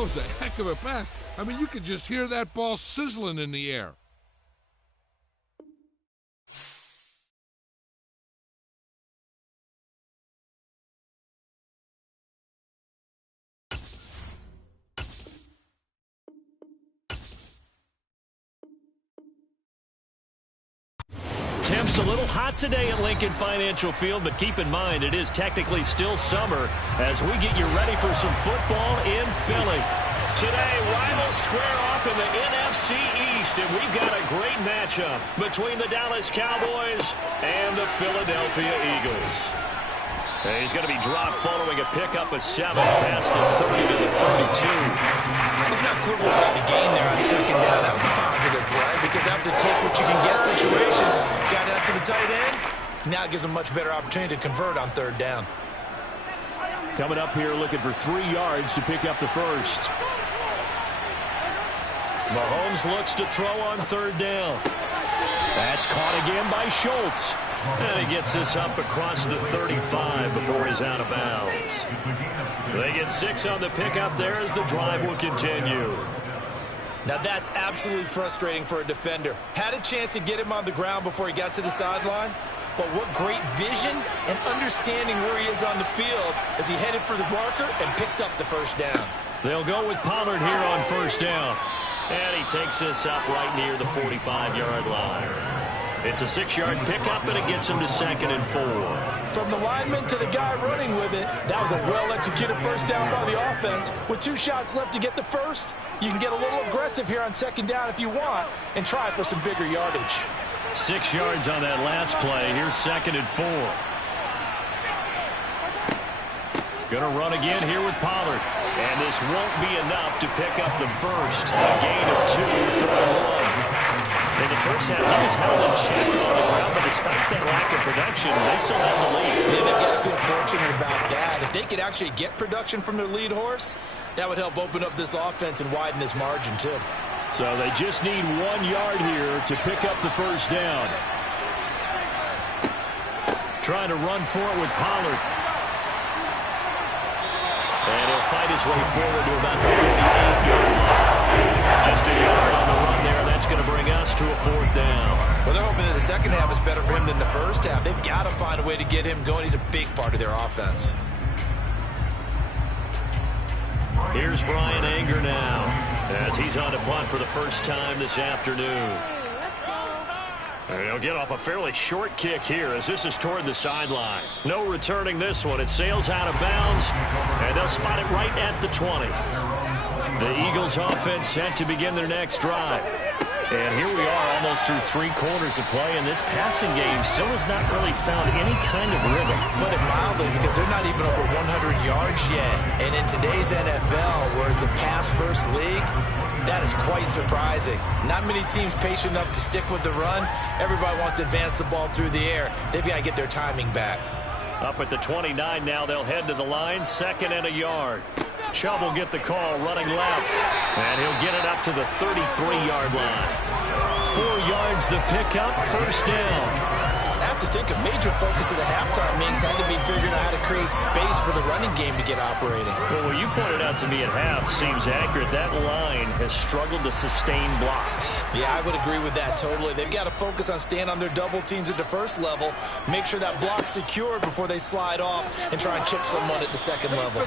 was a heck of a pass. I mean, you could just hear that ball sizzling in the air. Temps a little hot today at Lincoln Financial Field, but keep in mind it is technically still summer as we get you ready for some football in Philly. Today, rivals square off in the NFC East, and we've got a great matchup between the Dallas Cowboys and the Philadelphia Eagles. He's going to be dropped following a pickup of 7 past the 30 to the 32. He's not quibbling about the gain there on second down. That was a positive play because that was a take-what-you-can-get situation. Got out to the tight end. Now it gives him a much better opportunity to convert on third down. Coming up here looking for 3 yards to pick up the first. Mahomes looks to throw on third down. That's caught again by Schultz. And he gets this up across the 35 before he's out of bounds. They get 6 on the pickup there as the drive will continue. Now that's absolutely frustrating for a defender. Had a chance to get him on the ground before he got to the sideline, but what great vision and understanding where he is on the field as he headed for the marker and picked up the first down. They'll go with Pollard here on first down. And he takes this up right near the 45-yard line. It's a 6-yard pickup, and it gets him to 2nd and 4. From the lineman to the guy running with it, that was a well-executed first down by the offense. With 2 shots left to get the first, you can get a little aggressive here on second down if you want and try for some bigger yardage. 6 yards on that last play. Here's 2nd and 4. Going to run again here with Pollard. And this won't be enough to pick up the first. A gain of 2, 3rd and 1. In the first half, he was held in check on the ground, but despite that lack of production, they still have the lead. Yeah, they've got to feel fortunate about that. If they could actually get production from their lead horse, that would help open up this offense and widen this margin, too. So they just need 1 yard here to pick up the first down. Trying to run for it with Pollard. And he'll fight his way forward to about the 48-yard line. Just a yard on the run there. That's going to bring us to a 4th down. Well, they're hoping that the second half is better for him than the first half. They've got to find a way to get him going. He's a big part of their offense. Here's Brian Anger now as he's on to punt for the first time this afternoon. And he'll get off a fairly short kick here as this is toward the sideline. No returning this one. It sails out of bounds, and they'll spot it right at the 20. The Eagles offense set to begin their next drive. And here we are almost through 3 quarters of play, and this passing game still has not really found any kind of rhythm. Put it mildly, because they're not even over 100 yards yet. And in today's NFL, where it's a pass-first league, that is quite surprising. Not many teams patient enough to stick with the run. Everybody wants to advance the ball through the air. They've got to get their timing back. Up at the 29 now, they'll head to the line, 2nd and a yard. Chubb will get the call running left, and he'll get it up to the 33-yard line. 4 yards the pickup, first down. I have to think a major focus of the halftime means had to be figuring out how to create space for the running game to get operating. Well, what you pointed out to me at half seems accurate. That line has struggled to sustain blocks. Yeah, I would agree with that totally. They've got to focus on staying on their double teams at the first level, make sure that block's secured before they slide off and try and chip someone at the second level.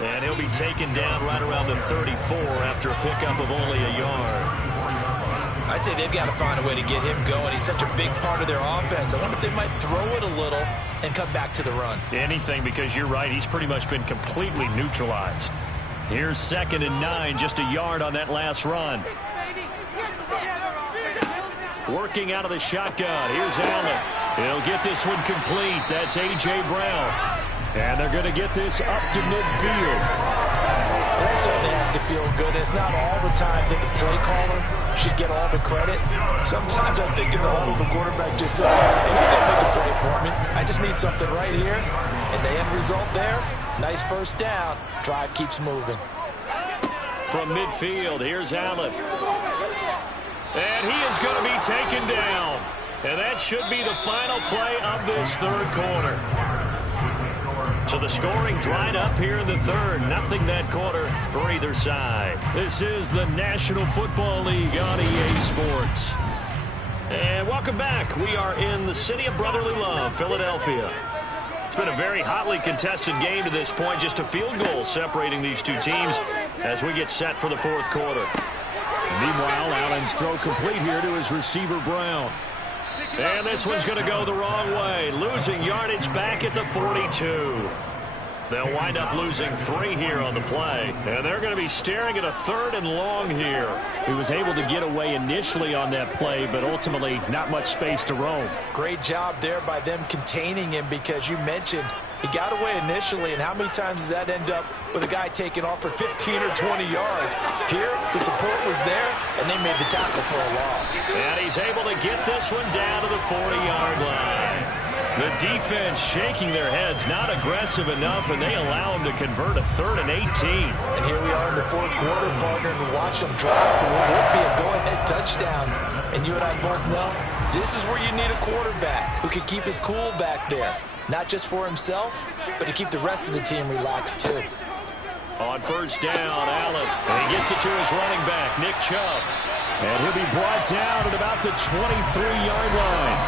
And he'll be taken down right around the 34 after a pickup of only a yard. I'd say they've got to find a way to get him going. He's such a big part of their offense. I wonder if they might throw it a little and come back to the run. Anything, because you're right. He's pretty much been completely neutralized. Here's 2nd and 9, just a yard on that last run. Working out of the shotgun. Here's Allen. He'll get this one complete. That's A.J. Brown. And they're going to get this up to midfield. That certainly has to feel good. It's not all the time that the play caller should get all the credit. Sometimes I'm thinking the quarterback just says, hey, he's going to make a play for me. I just need something right here. And the end result there, nice first down. Drive keeps moving. From midfield, here's Allen. And he is going to be taken down. And that should be the final play of this third quarter. So the scoring dried up here in the third. Nothing that quarter for either side. This is the National Football League on EA Sports. And welcome back. We are in the city of brotherly love, Philadelphia. It's been a very hotly contested game to this point. Just a field goal separating these two teams as we get set for the fourth quarter. Meanwhile, Allen's throw complete here to his receiver, Brown. And this one's going to go the wrong way. Losing yardage back at the 42. They'll wind up losing 3 here on the play. And they're going to be staring at a 3rd and long here. He was able to get away initially on that play, but ultimately not much space to roam. Great job there by them containing him, because you mentioned he got away initially, and how many times does that end up with a guy taking off for 15 or 20 yards? Here, the support was there, and they made the tackle for a loss. And he's able to get this one down to the 40-yard line. The defense shaking their heads, not aggressive enough, and they allow him to convert a 3rd and 18. And here we are in the fourth quarter, partner, and watch them drive for what would be a go-ahead touchdown. And you and I both know this is where you need a quarterback who can keep his cool back there. Not just for himself, but to keep the rest of the team relaxed, too. On first down, Allen. And he gets it to his running back, Nick Chubb. And he'll be brought down at about the 23-yard line.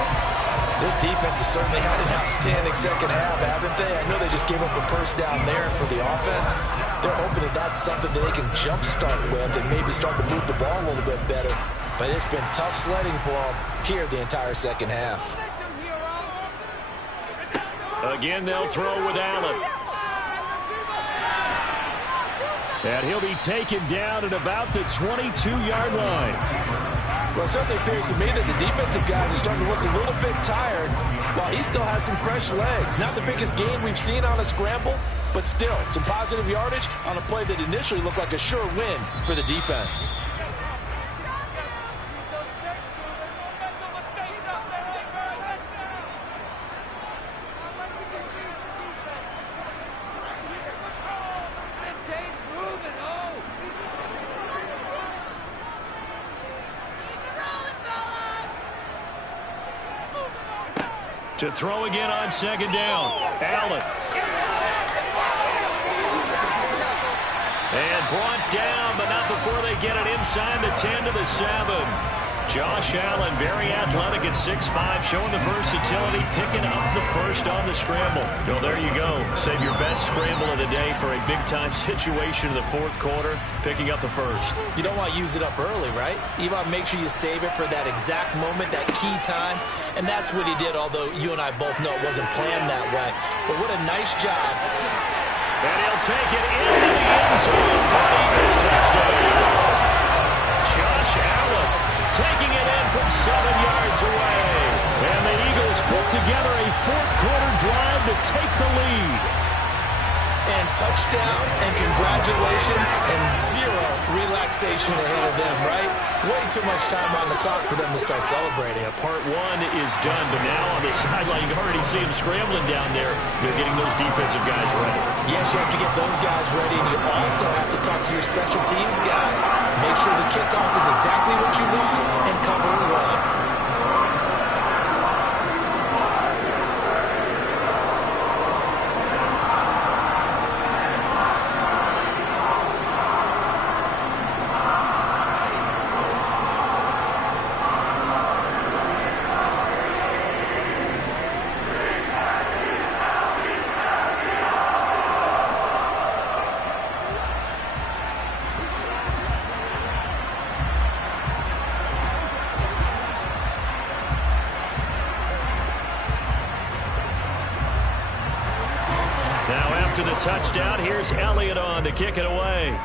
This defense has certainly had an outstanding second half, haven't they? I know they just gave up a first down there, and for the offense, they're hoping that that's something that they can jumpstart with and maybe start to move the ball a little bit better. But it's been tough sledding for them here the entire second half. Again, they'll throw with Allen. And he'll be taken down at about the 22-yard line. Well, it certainly appears to me that the defensive guys are starting to look a little bit tired while he still has some fresh legs. Not the biggest gain we've seen on a scramble, but still some positive yardage on a play that initially looked like a sure win for the defense. To throw again on second down, Allen. And brought down, but not before they get it inside the 10 to the 7. Josh Allen, very athletic at 6'5", showing the versatility, picking up the first on the scramble. Well, there you go. Save your best scramble of the day for a big-time situation in the fourth quarter, picking up the first. You don't want to use it up early, right? You want to make sure you save it for that exact moment, that key time, and that's what he did, although you and I both know it wasn't planned that way. But what a nice job. And he'll take it into the end zone for an Eagles touchdown. Josh Allen taking it in from 7 yards away. And the Eagles put together a fourth quarter drive to take the lead. And touchdown, and congratulations, and zero relaxation ahead of them, right? Way too much time on the clock for them to start celebrating. Yeah, part 1 is done, but now on the sideline, you can already see them scrambling down there. They're getting those defensive guys ready. Yes, you have to get those guys ready, and you also have to talk to your special teams guys. Make sure the kickoff is exactly what you want and cover it well. To the touchdown, here's Elliott on to kick it away.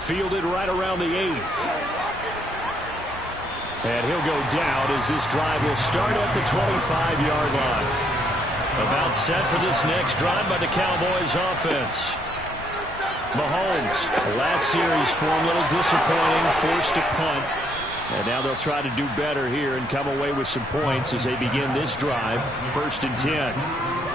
Fielded right around the 8. And he'll go down as this drive will start at the 25-yard line. About set for this next drive by the Cowboys offense. Mahomes, last series form a little disappointing, forced a punt. And now they'll try to do better here and come away with some points as they begin this drive, 1st and 10.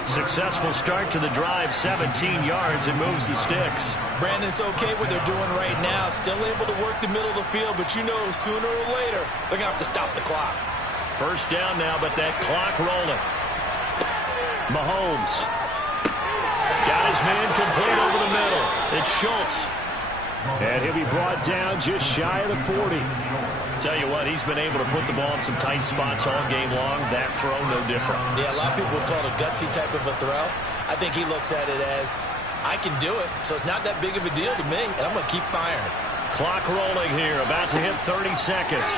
Successful start to the drive, 17 yards, and moves the sticks. Brandon, it's okay what they're doing right now. Still able to work the middle of the field, but you know sooner or later they're going to have to stop the clock. First down now, but that clock rolling. Mahomes. Got his man complete over the middle. It's Schultz. And he'll be brought down just shy of the 40. Tell you what, he's been able to put the ball in some tight spots all game long. That throw, no different. Yeah, a lot of people would call it a gutsy type of a throw. I think he looks at it as, I can do it, so it's not that big of a deal to me, and I'm going to keep firing. Clock rolling here, about to hit 30 seconds.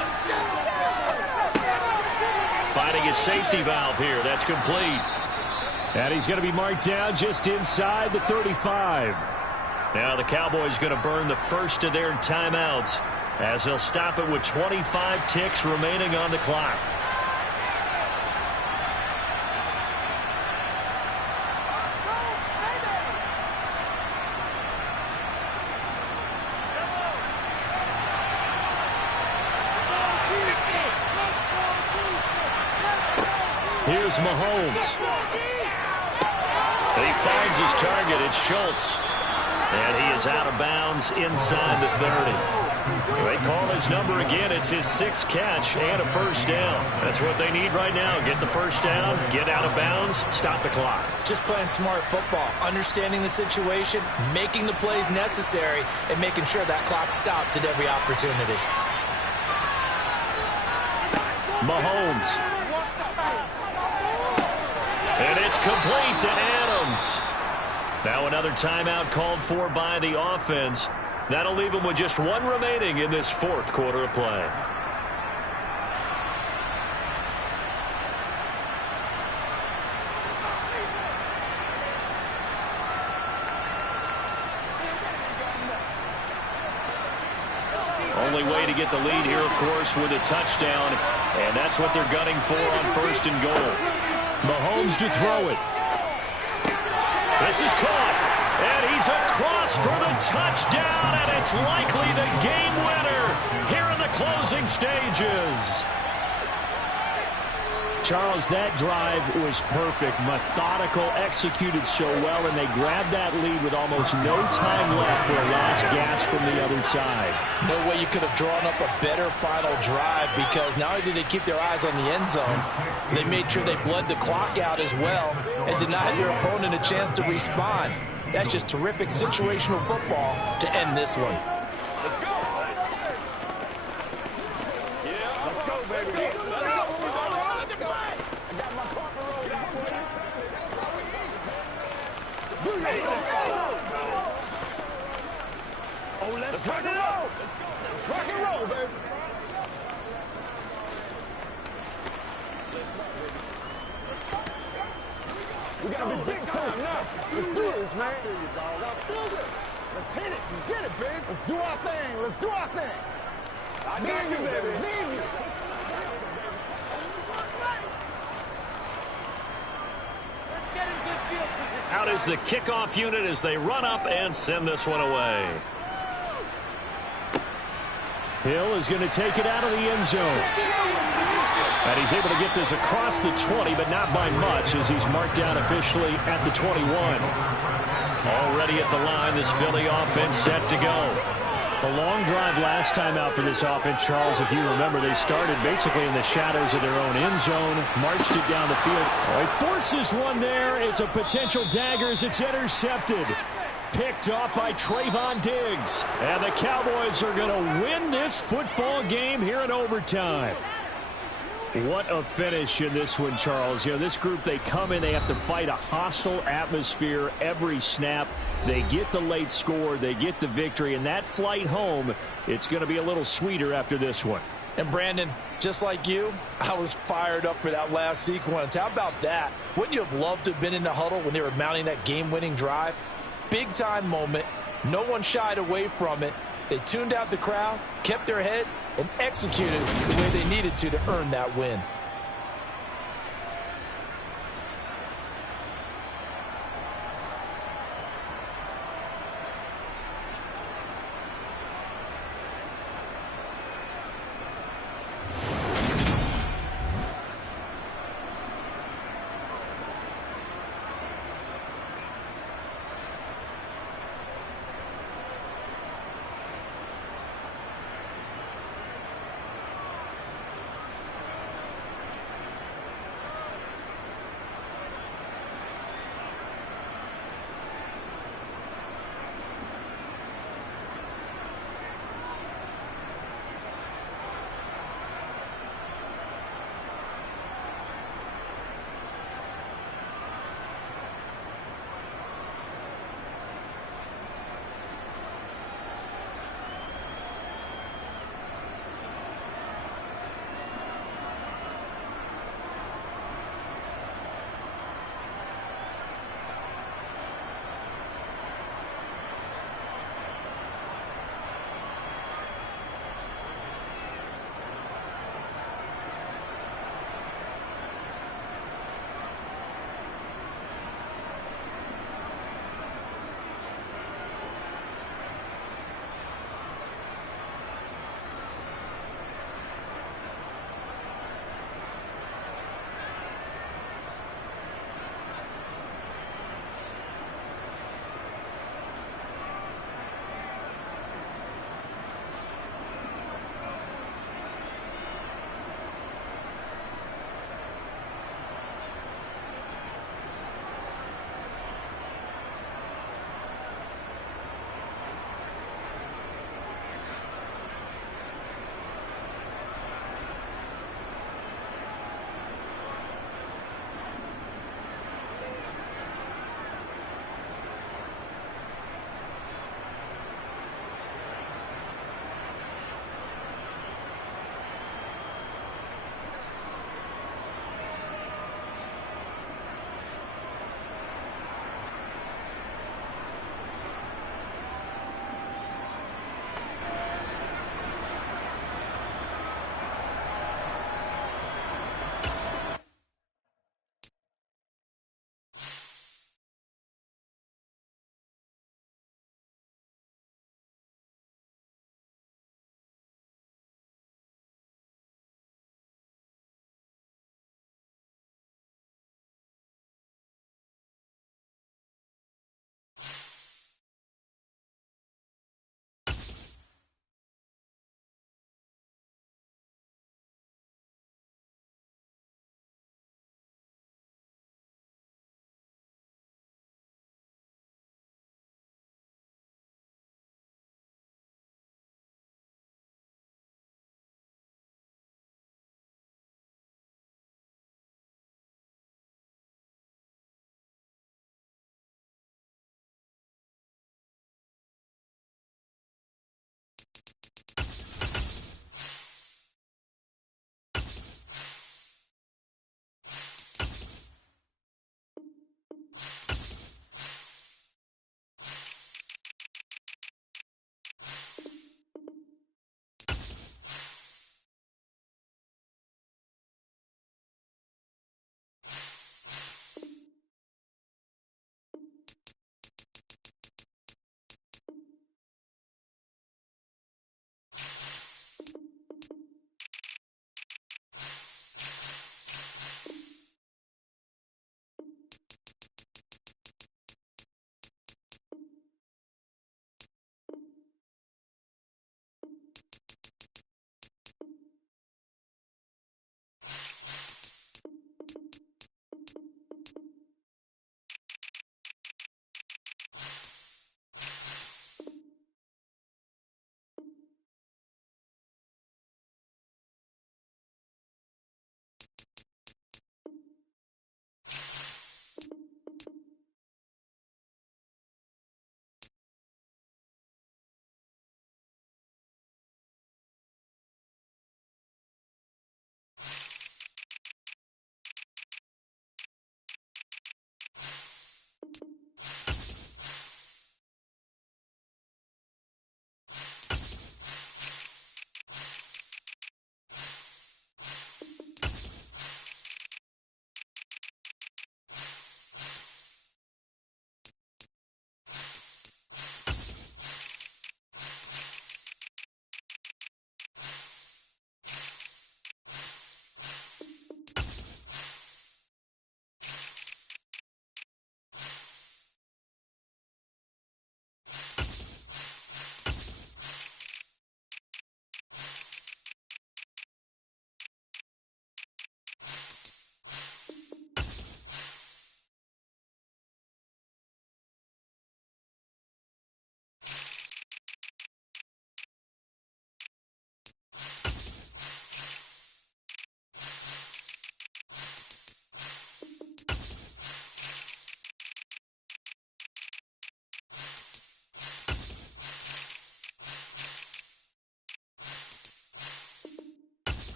Finding his safety valve here. That's complete. And he's going to be marked down just inside the 35. Now the Cowboys going to burn the first of their timeouts as they'll stop it with 25 ticks remaining on the clock. Here's Mahomes. He finds his target. It's Schultz. And he is out of bounds inside the 30. They call his number again. It's his 6th catch and a first down. That's what they need right now. Get the first down, get out of bounds, stop the clock. Just playing smart football, understanding the situation, making the plays necessary, and making sure that clock stops at every opportunity. Mahomes. And it's complete to Adams. Now another timeout called for by the offense. That'll leave them with just one remaining in this 4th quarter of play. Only way to get the lead here, of course, with a touchdown. And that's what they're gunning for on 1st and goal. Mahomes to throw it. This is caught, and he's across for the touchdown, and it's likely the game winner here in the closing stages. Charles, that drive was perfect, methodical, executed so well, and they grabbed that lead with almost no time left for a last gasp from the other side. No way you could have drawn up a better final drive, because not only did they keep their eyes on the end zone, they made sure they bled the clock out as well and denied their opponent a chance to respond. That's just terrific situational football to end this one. Let's go. Yeah, let's go, baby. Let's go. Oh, let's rock and roll. Let's rock and roll, baby. We gotta be big time now. Let's do this, man. Let's hit it and get it, baby. Let's do our thing. Let's do our thing. I got you, baby. Leave me. Out is the kickoff unit as they run up and send this one away. Hill is going to take it out of the end zone. And he's able to get this across the 20, but not by much, as he's marked down officially at the 21. Already at the line, this Philly offense set to go. The long drive last time out for this offense, Charles, if you remember, they started basically in the shadows of their own end zone, marched it down the field. Oh, he forces one there. It's a potential dagger as it's intercepted. Picked off by Trayvon Diggs. And the Cowboys are going to win this football game here in overtime. What a finish in this one, Charles. You know, this group, they come in, they have to fight a hostile atmosphere every snap. They get the late score, they get the victory, and that flight home, it's going to be a little sweeter after this one. And Brandon, just like you, I was fired up for that last sequence. How about that? Wouldn't you have loved to have been in the huddle when they were mounting that game-winning drive? Big-time moment. No one shied away from it. They tuned out the crowd, kept their heads, and executed the way they needed to earn that win.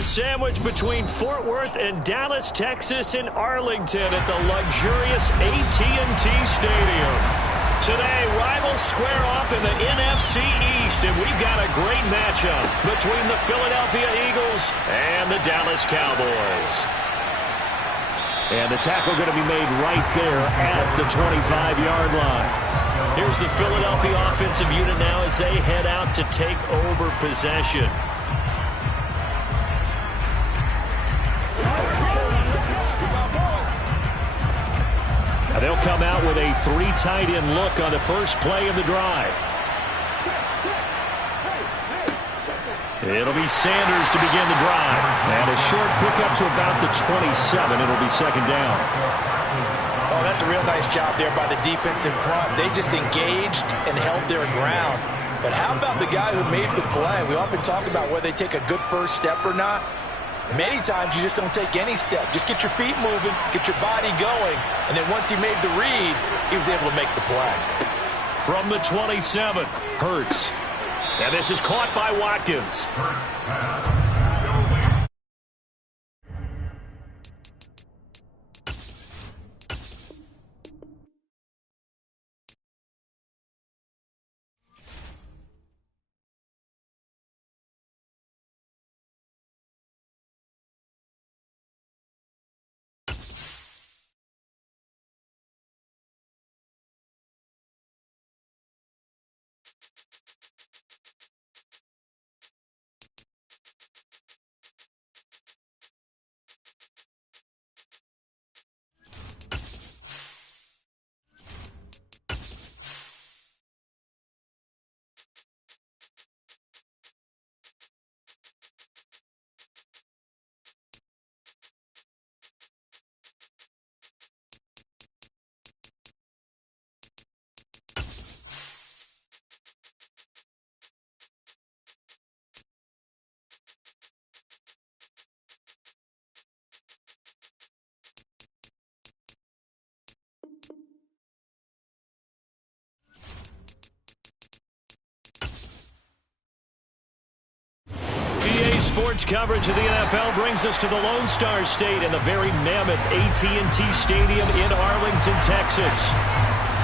are sandwiched between Fort Worth and Dallas, Texas, and Arlington at the luxurious AT&T Stadium. Today, rivals square off in the NFC East, and we've got a great matchup between the Philadelphia Eagles and the Dallas Cowboys. And the tackle going to be made right there at the 25-yard line. Here's the Philadelphia offensive unit now as they head out to take over possession. They'll come out with a 3 tight end look on the first play of the drive. It'll be Sanders to begin the drive. And a short pickup to about the 27. It'll be second down. Oh, that's a real nice job there by the defense in front. They just engaged and held their ground. But how about the guy who made the play? We often talk about whether they take a good first step or not. Many times you just don't take any step. Just get your feet moving, get your body going, and then once he made the read, he was able to make the play. From the 27, Hurts. And this is caught by Watkins. Sports coverage of the NFL brings us to the Lone Star State and the very mammoth AT&T Stadium in Arlington, Texas.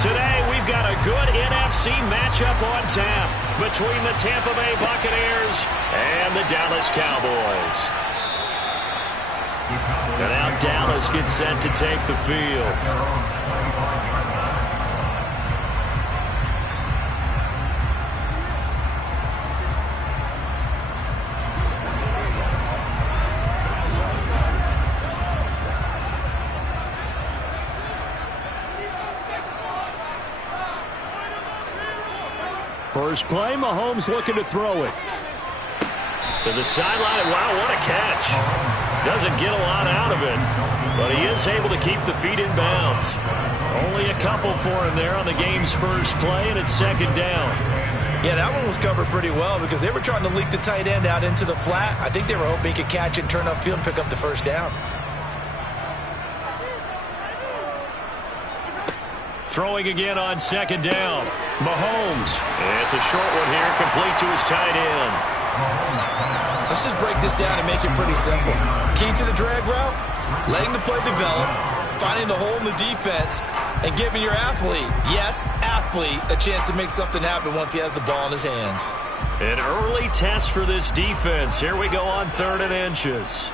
Today, we've got a good NFC matchup on tap between the Tampa Bay Buccaneers and the Dallas Cowboys. And now Dallas gets set to take the field. First play, Mahomes looking to throw it. To the sideline. Wow, what a catch. Doesn't get a lot out of it, but he is able to keep the feet in bounds. Only a couple for him there on the game's first play, and it's second down. Yeah, that one was covered pretty well because they were trying to leak the tight end out into the flat. I think they were hoping he could catch and turn upfield and pick up the first down. Throwing again on second down. Mahomes. It's a short one here, complete to his tight end. Let's just break this down and make it pretty simple. Key to the drag route, letting the play develop, finding the hole in the defense, and giving your athlete, yes, athlete, a chance to make something happen once he has the ball in his hands. An early test for this defense. Here we go on 3rd and inches.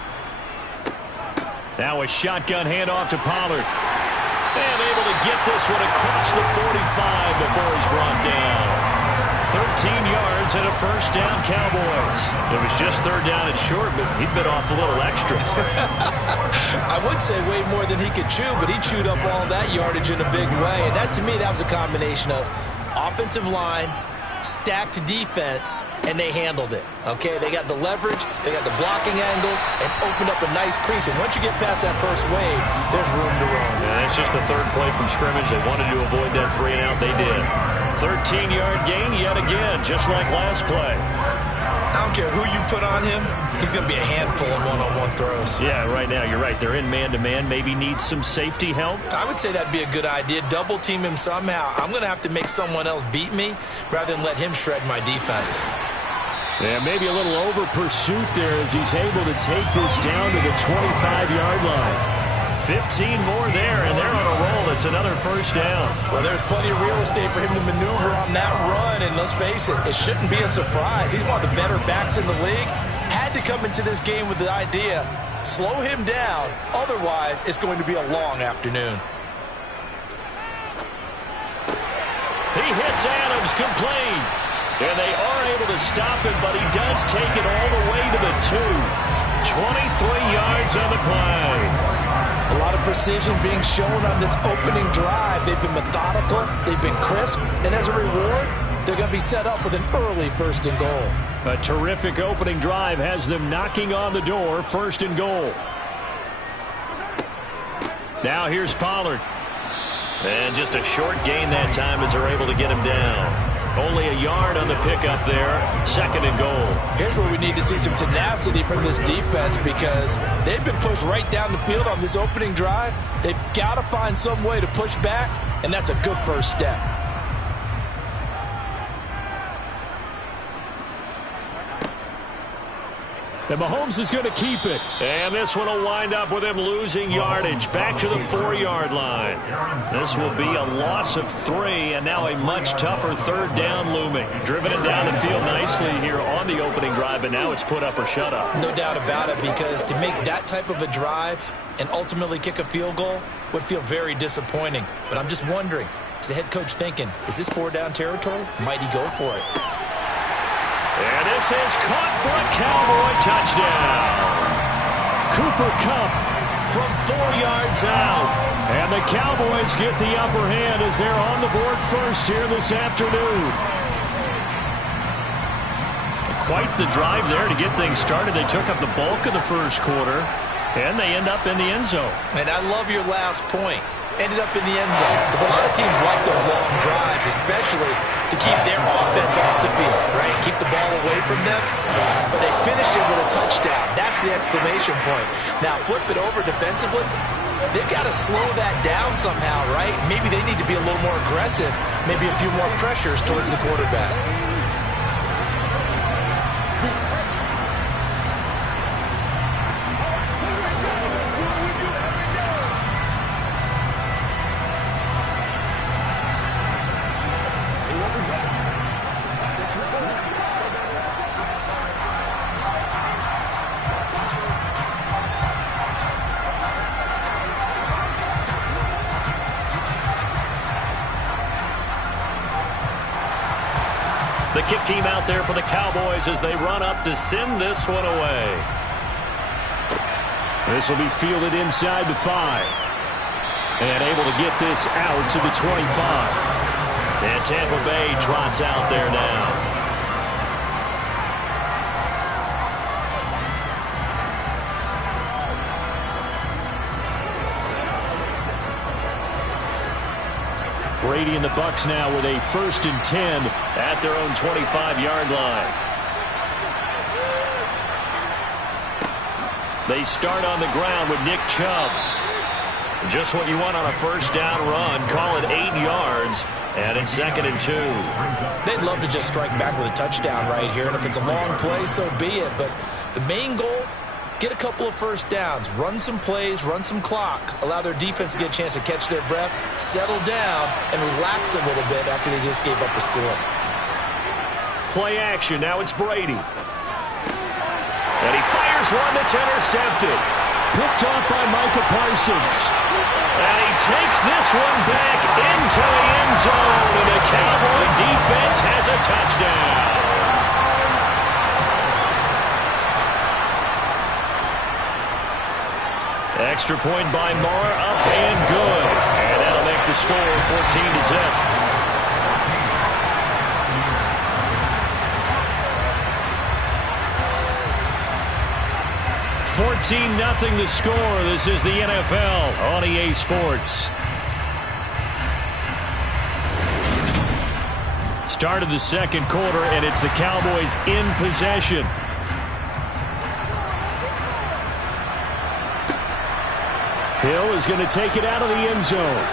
Now a shotgun handoff to Pollard. And able to get this one across the 45 before he's brought down. 13 yards and a first down, Cowboys. It was just 3rd down and short, but he bit off a little extra. I would say way more than he could chew, but he chewed up all that yardage in a big way. And that, to me, that was a combination of offensive line, stacked defense, and they handled it. Okay, they got the leverage, they got the blocking angles, and opened up a nice crease. And once you get past that first wave, there's room to roam. Yeah, that's just the 3rd play from scrimmage. They wanted to avoid that 3 and out. They did. 13-yard gain yet again, just like last play. I don't care who you put on him, he's going to be a handful in one-on-one throws. Yeah, right now, you're right. They're in man-to-man. Maybe need some safety help. I would say that'd be a good idea. Double team him somehow. I'm going to have to make someone else beat me rather than let him shred my defense. And maybe a little over pursuit there as he's able to take this down to the 25-yard line. 15 more there, and they're on a roll. It's another first down. Well, there's plenty of real estate for him to maneuver on that run, and let's face it, it shouldn't be a surprise. He's one of the better backs in the league. Had to come into this game with the idea, slow him down, otherwise it's going to be a long afternoon. He hits Adams, complete. And they are able to stop him, but he does take it all the way to the 2. 23 yards on the play. A lot of precision being shown on this opening drive. They've been methodical, they've been crisp, and as a reward, they're going to be set up with an early 1st and goal. A terrific opening drive has them knocking on the door, 1st and goal. Now here's Pollard. And just a short gain that time as they're able to get him down. Only a yard on the pickup there, 2nd and goal. Here's where we need to see some tenacity from this defense because they've been pushed right down the field on this opening drive. They've got to find some way to push back, and that's a good first step. And Mahomes is going to keep it. And this one will wind up with him losing yardage back to the 4-yard line. This will be a loss of 3, and now a much tougher 3rd down looming. Driven it down the field nicely here on the opening drive, but now it's put up or shut up. No doubt about it, because to make that type of a drive and ultimately kick a field goal would feel very disappointing. But I'm just wondering, is the head coach thinking, is this 4-down territory? Might he go for it? And this is caught for a Cowboy touchdown. Cooper Kupp from 4 yards out. And the Cowboys get the upper hand as they're on the board first here this afternoon. Quite the drive there to get things started. They took up the bulk of the first quarter, and they end up in the end zone. And I love your last point. Ended up in the end zone. Because a lot of teams like those long drives, especially to keep their offense off the field, right? Keep the ball away from them. But they finished it with a touchdown. That's the exclamation point. Now, flip it over defensively. They've got to slow that down somehow, right? Maybe they need to be a little more aggressive. Maybe a few more pressures towards the quarterback. The kick team out there for the Cowboys as they run up to send this one away. This will be fielded inside the 5. And able to get this out to the 25. And Tampa Bay trots out there now. Brady and the Bucs now with a 1st and 10 at their own 25-yard line. They start on the ground with Nick Chubb. Just what you want on a 1st down run. Call it 8 yards, and it's 2nd and 2. They'd love to just strike back with a touchdown right here, and if it's a long play, so be it. But the main goal, get a couple of 1st downs, run some plays, run some clock, allow their defense to get a chance to catch their breath, settle down, and relax a little bit after they just gave up the score. Play action. Now it's Brady. And he fires one that's intercepted. Picked off by Micah Parsons. And he takes this one back into the end zone. And the Cowboy defense has a touchdown. Extra point by Moore, up and good. And that'll make the score 14-0. 14-0 the score. This is the NFL on EA Sports. Start of the second quarter, and it's the Cowboys in possession. Hill is going to take it out of the end zone.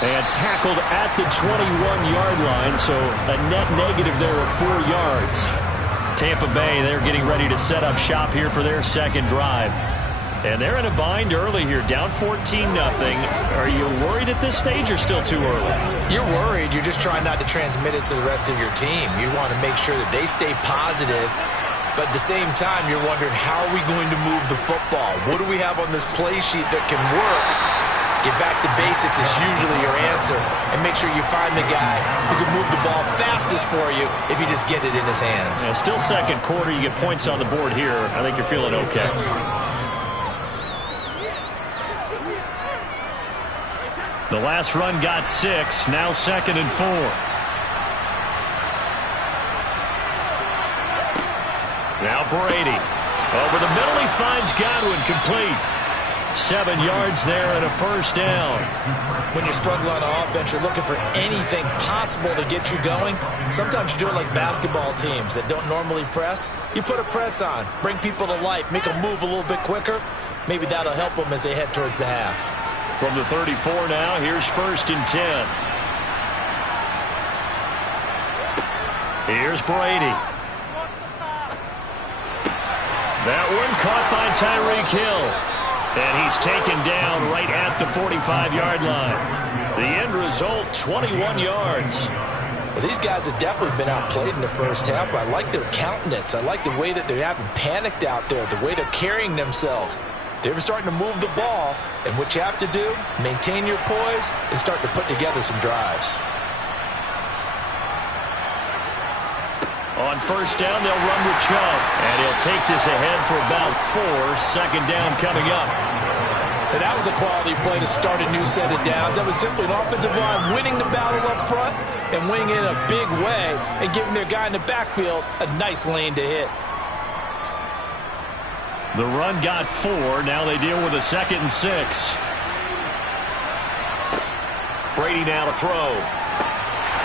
And tackled at the 21-yard line, so a net negative there of 4 yards. Tampa Bay, they're getting ready to set up shop here for their second drive. And they're in a bind early here, down 14-0. Are you worried at this stage or still too early? You're worried. You're just trying not to transmit it to the rest of your team. You want to make sure that they stay positive. But at the same time, you're wondering, how are we going to move the football? What do we have on this play sheet that can work? Get back to basics is usually your answer. And make sure you find the guy who can move the ball fastest for you if you just get it in his hands. Yeah, still second quarter. You get points on the board here. I think you're feeling okay. The last run got 6. Now 2nd and 4. Now Brady. Over the middle, he finds Godwin, complete. 7 yards there and a first down. When you struggle on offense, you're looking for anything possible to get you going. Sometimes you do it like basketball teams that don't normally press. You put a press on, bring people to life, make them move a little bit quicker. Maybe that'll help them as they head towards the half. From the 34 now, here's 1st and 10. Here's Brady. That one caught by Tyreek Hill. And he's taken down right at the 45-yard line. The end result, 21 yards. Well, these guys have definitely been outplayed in the first half. I like their countenance. I like the way that they haven't panicked out there, the way they're carrying themselves. They're starting to move the ball, and what you have to do, maintain your poise and start to put together some drives. On first down, they'll run with Chubb, and he'll take this ahead for about 4. Second down coming up. And that was a quality play to start a new set of downs. That was simply an offensive line winning the battle up front and winning it in a big way and giving their guy in the backfield a nice lane to hit. The run got 4. Now they deal with a 2nd and 6. Brady now to throw.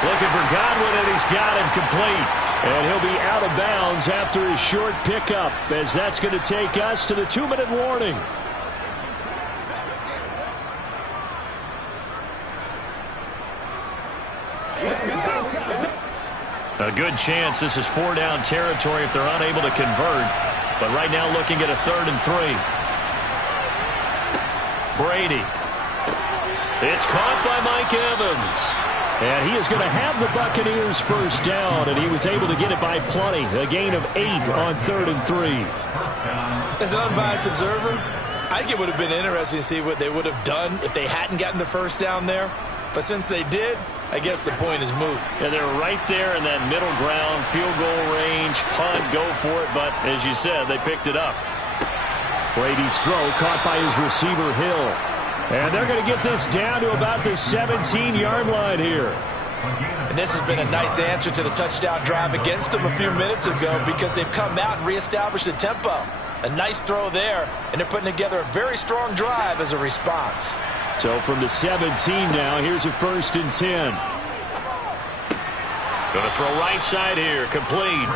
Looking for Godwin, and he's got him complete. And he'll be out of bounds after his short pickup, as that's going to take us to the 2-minute warning. A good chance this is 4-down territory if they're unable to convert. But right now looking at a 3rd and 3. Brady. It's caught by Mike Evans. And he is going to have the Buccaneers first down, and he was able to get it by plenty. A gain of 8 on 3rd and 3. As an unbiased observer, I think it would have been interesting to see what they would have done if they hadn't gotten the first down there. But since they did, I guess the point is moot. And they're right there in that middle ground, field goal range, punt, go for it. But as you said, they picked it up. Brady's throw caught by his receiver, Hill. And they're going to get this down to about the 17-yard line here. And this has been a nice answer to the touchdown drive against them a few minutes ago because they've come out and reestablished the tempo. A nice throw there, and they're putting together a very strong drive as a response. So from the 17 now, here's a 1st and 10. Going to throw right side here, complete.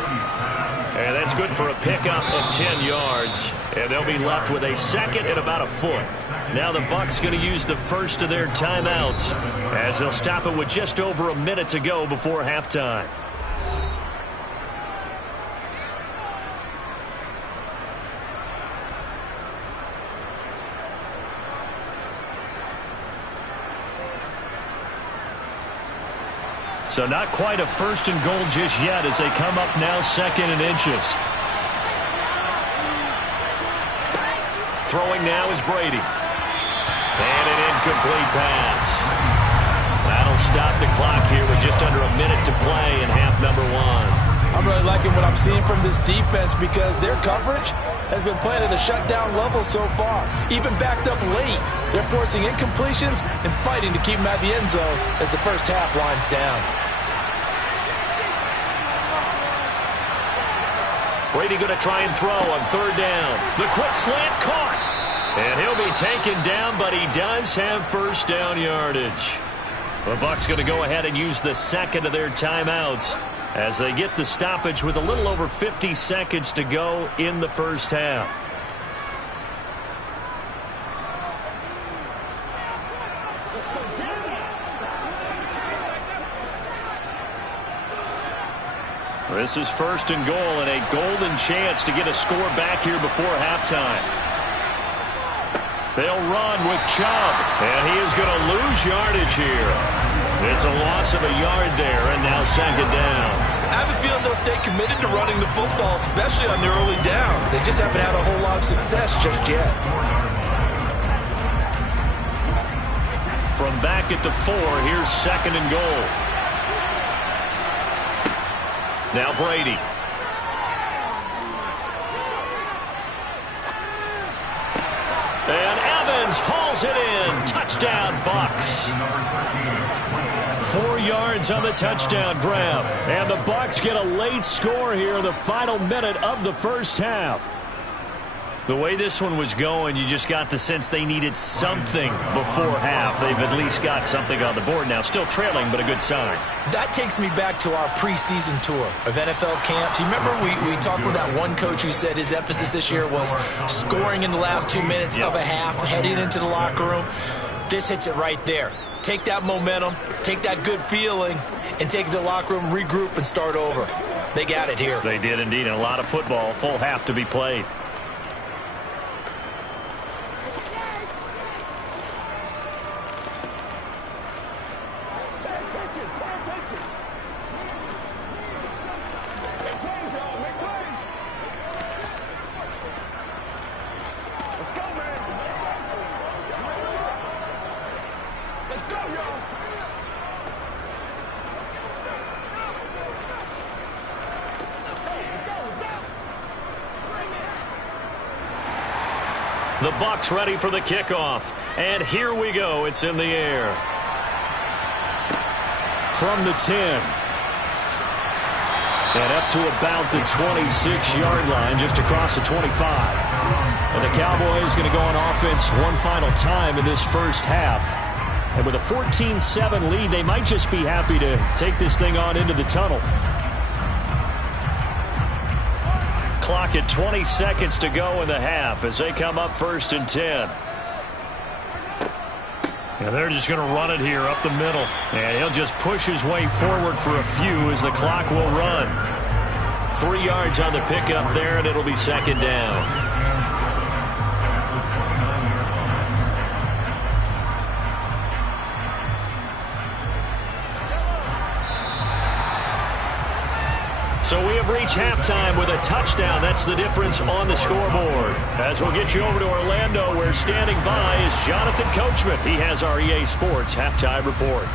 And that's good for a pickup of 10 yards. And they'll be left with a 2nd and about a 4th. Now the Bucs going to use the first of their timeouts as they'll stop it with just over a minute to go before halftime. So not quite a 1st and goal just yet as they come up now 2nd and inches. Throwing now is Brady. And an incomplete pass. That'll stop the clock here with just under a minute to play in half number 1. I'm really liking what I'm seeing from this defense because their coverage has been playing at a shutdown level so far. Even backed up late, they're forcing incompletions and fighting to keep them at the end zone as the first half winds down. Brady going to try and throw on 3rd down. The quick slant caught. And he'll be taken down, but he does have first down yardage. The Bucs going to go ahead and use the 2nd of their timeouts as they get the stoppage with a little over 50 seconds to go in the first half. This is 1st and goal and a golden chance to get a score back here before halftime. They'll run with Chubb, and he is going to lose yardage here. It's a loss of a yard there, and now 2nd down. I have a feeling they'll stay committed to running the football, especially on their early downs. They just haven't had a whole lot of success just yet. From back at the 4, here's 2nd and goal. Now Brady. And Evans hauls it in. Touchdown, Bucs. 4 yards on the touchdown grab. And the Bucs get a late score here in the final minute of the first half. The way this one was going, you just got the sense they needed something before half. They've at least got something on the board now. Still trailing, but a good sign. That takes me back to our preseason tour of NFL camps. You remember we talked with that one coach who said his emphasis this year was scoring in the last 2 minutes of a half, heading into the locker room. This hits it right there. Take that momentum, take that good feeling, and take it to the locker room, regroup, and start over. They got it here. They did indeed, and a lot of football, full half to be played. The Bucs ready for the kickoff. And here we go. It's in the air. From the 10. And up to about the 26-yard line, just across the 25. And the Cowboys going to go on offense one final time in this first half. And with a 14-7 lead, they might just be happy to take this thing on into the tunnel. Clock at 20 seconds to go in the half as they come up 1st and 10. And they're just going to run it here up the middle. And he'll just push his way forward for a few as the clock will run. 3 yards on the pickup there, and it'll be 2nd down. So we have reached halftime with a touchdown. That's the difference on the scoreboard. As we'll get you over to Orlando, where standing by is Jonathan Coachman. He has our EA Sports halftime report.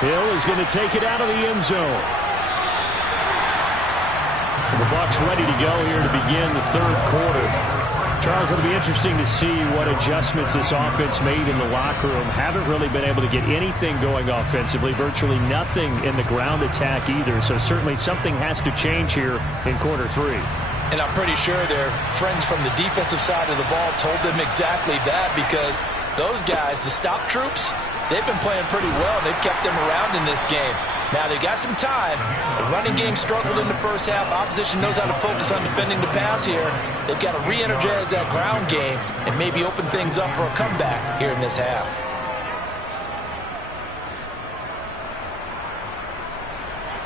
Hill is going to take it out of the end zone. The Bucs ready to go here to begin the 3rd quarter. Charles, it'll be interesting to see what adjustments this offense made in the locker room. Haven't really been able to get anything going offensively, virtually nothing in the ground attack either. So certainly something has to change here in quarter 3. And I'm pretty sure their friends from the defensive side of the ball told them exactly that, because those guys, the stop troops, they've been playing pretty well. They've kept them around in this game. Now, they got some time. The running game struggled in the first half. Opposition knows how to focus on defending the pass here. They've got to re-energize that ground game and maybe open things up for a comeback here in this half.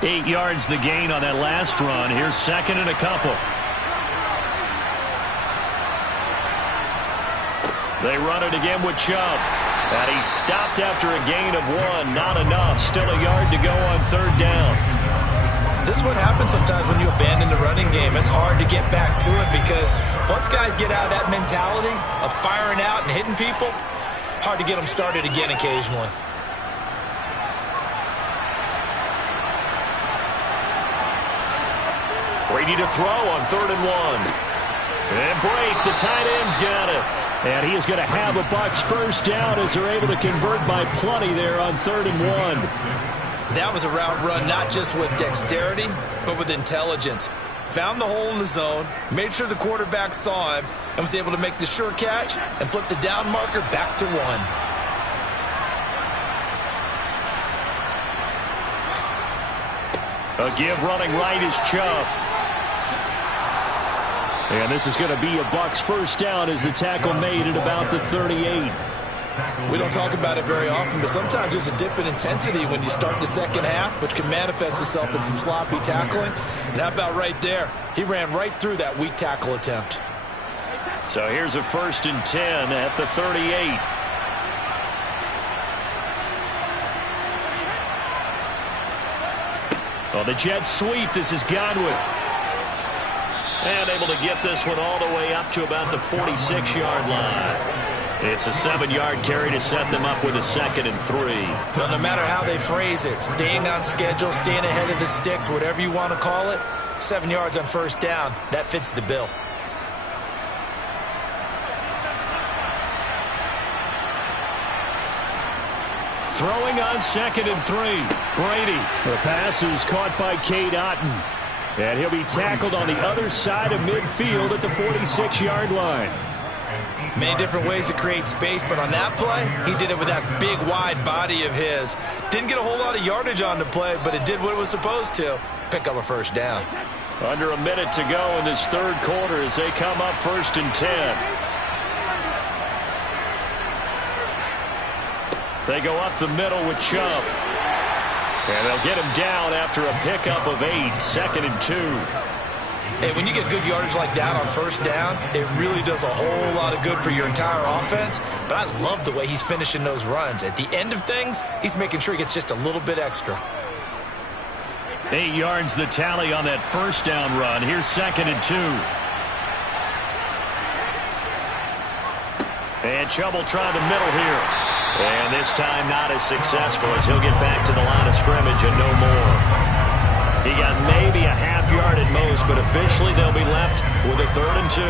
Eight yards the gain on that last run. Here's 2nd and a couple. They run it again with Chubb. And he stopped after a gain of 1. Not enough. Still a yard to go on 3rd down. This is what happens sometimes when you abandon the running game. It's hard to get back to it, because once guys get out of that mentality of firing out and hitting people, hard to get them started again occasionally. Brady to throw on 3rd and 1. And break. The tight end's got it. And he is going to have a Bucs first down as they're able to convert by plenty there on 3rd and 1. That was a route run not just with dexterity, but with intelligence. Found the hole in the zone, made sure the quarterback saw him, and was able to make the sure catch and flip the down marker back to 1. A give running right is Chubb. And this is going to be a Bucs first down as the tackle made at about the 38. We don't talk about it very often, but sometimes there's a dip in intensity when you start the second half, which can manifest itself in some sloppy tackling. And how about right there? He ran right through that weak tackle attempt. So here's a 1st and 10 at the 38. Well, the jet sweep. This is Godwin. And able to get this one all the way up to about the 46-yard line. It's a 7-yard carry to set them up with a 2nd and 3. Well, no matter how they phrase it, staying on schedule, staying ahead of the sticks, whatever you want to call it, 7 yards on 1st down, that fits the bill. Throwing on 2nd and 3. Brady. The pass is caught by Cade Otton. And he'll be tackled on the other side of midfield at the 46-yard line. Many different ways to create space, but on that play, he did it with that big, wide body of his. Didn't get a whole lot of yardage on the play, but it did what it was supposed to. Pick up a 1st down. Under a minute to go in this 3rd quarter as they come up 1st and 10. They go up the middle with Chubb. And they'll get him down after a pickup of 8, 2nd and 2. Hey, when you get good yardage like that on 1st down, it really does a whole lot of good for your entire offense. But I love the way he's finishing those runs. At the end of things, he's making sure he gets just a little bit extra. 8 yards the tally on that 1st down run. Here's 2nd and 2. And Chubb will try the middle here. And this time not as successful as he'll get back to the line of scrimmage and no more. He got maybe a half yard at most, but officially they'll be left with a 3rd and 2.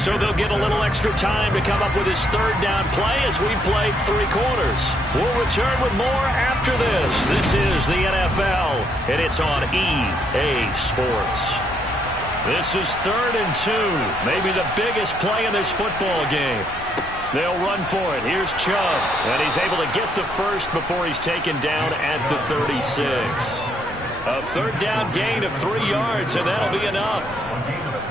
So they'll get a little extra time to come up with his 3rd down play as we've played 3 quarters. We'll return with more after this. This is the NFL, and it's on EA Sports. This is 3rd and 2, maybe the biggest play in this football game. They'll run for it. Here's Chubb, and he's able to get the first before he's taken down at the 36. A 3rd down gain of 3 yards, and that'll be enough.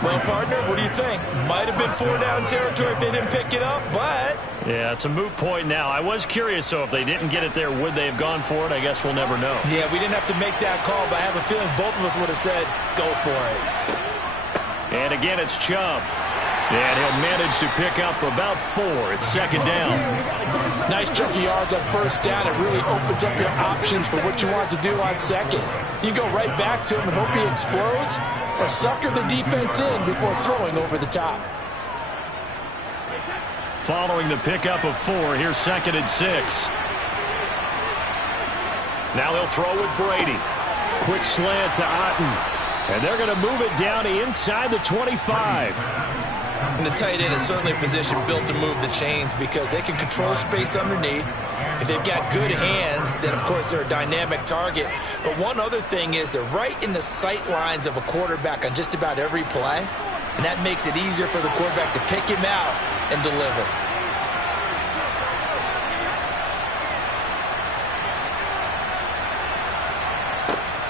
Well, partner, what do you think? Might have been 4 down territory if they didn't pick it up, but... Yeah, it's a moot point now. I was curious, so if they didn't get it there, would they have gone for it? I guess we'll never know. Yeah, we didn't have to make that call, but I have a feeling both of us would have said, go for it. And again, it's Chubb. And he'll manage to pick up about 4. It's 2nd down. Nice chunk of yards on 1st down. It really opens up your options for what you want to do on 2nd. You go right back to him and hope he explodes, or sucker the defense in before throwing over the top. Following the pickup of 4, here's 2nd and 6. Now they'll throw with Brady. Quick slant to Otton. And they're going to move it down to inside the 25. And the tight end is certainly a position built to move the chains because they can control space underneath. If they've got good hands, then, of course, they're a dynamic target. But one other thing is they're right in the sight lines of a quarterback on just about every play. And that makes it easier for the quarterback to pick him out and deliver.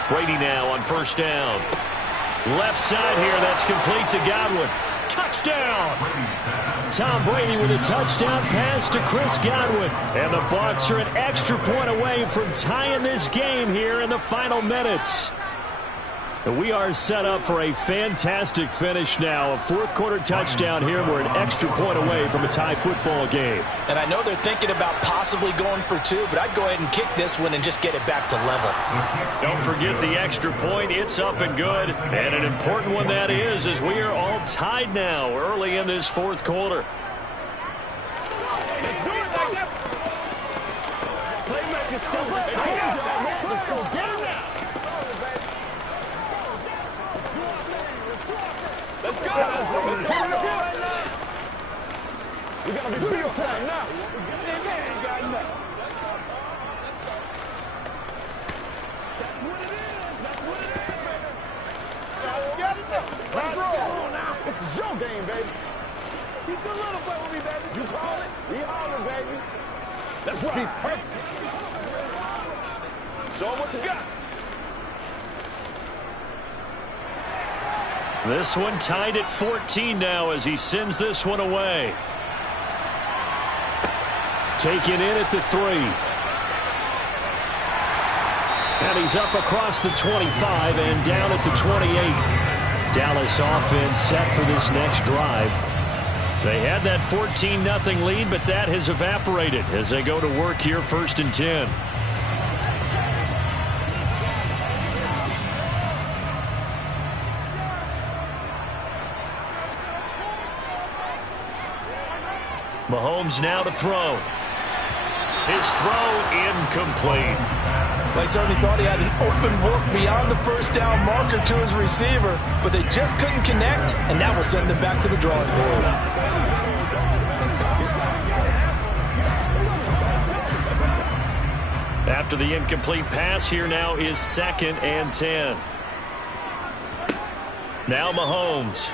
Brady now on 1st down. Left side here, that's complete to Godwin. Touchdown! Tom Brady with a touchdown pass to Chris Godwin. And the Bucs are an extra point away from tying this game here in the final minutes. We are set up for a fantastic finish now. A 4th quarter touchdown here. We're an extra point away from a tie football game. And I know they're thinking about possibly going for 2, but I'd go ahead and kick this one and just get it back to level. Don't forget the extra point. It's up and good. And an important one that is, as we are all tied now early in this 4th quarter. We gotta be big time now. Ain't got enough. That's what it is. That's what it is, baby. Got enough. Let's roll now. This is your game, baby. He's a little bit with me, baby. You call it? We holler, baby. Let's be perfect. Show him what you got. This one tied at 14 now as he sends this one away. Taken in at the 3. And he's up across the 25 and down at the 28. Dallas offense set for this next drive. They had that 14-0 lead, but that has evaporated as they go to work here 1st and 10. Mahomes now to throw. His throw incomplete. They certainly thought he had an open book beyond the first down marker to his receiver, but they just couldn't connect, and that will send them back to the drawing board. After the incomplete pass, here now is 2nd and 10. Now Mahomes.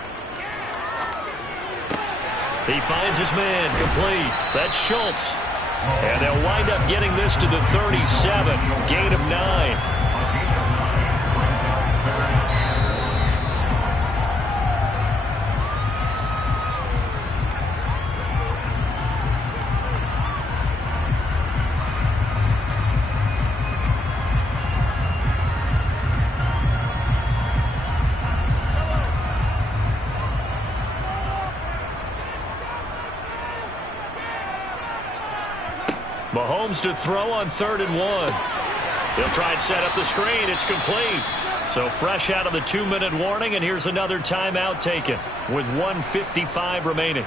He finds his man, complete. That's Schultz. And they'll wind up getting this to the 37. Gain of 9. Mahomes to throw on 3rd and 1. He'll try and set up the screen. It's complete. So fresh out of the 2-minute warning, and here's another timeout taken with 1:55 remaining.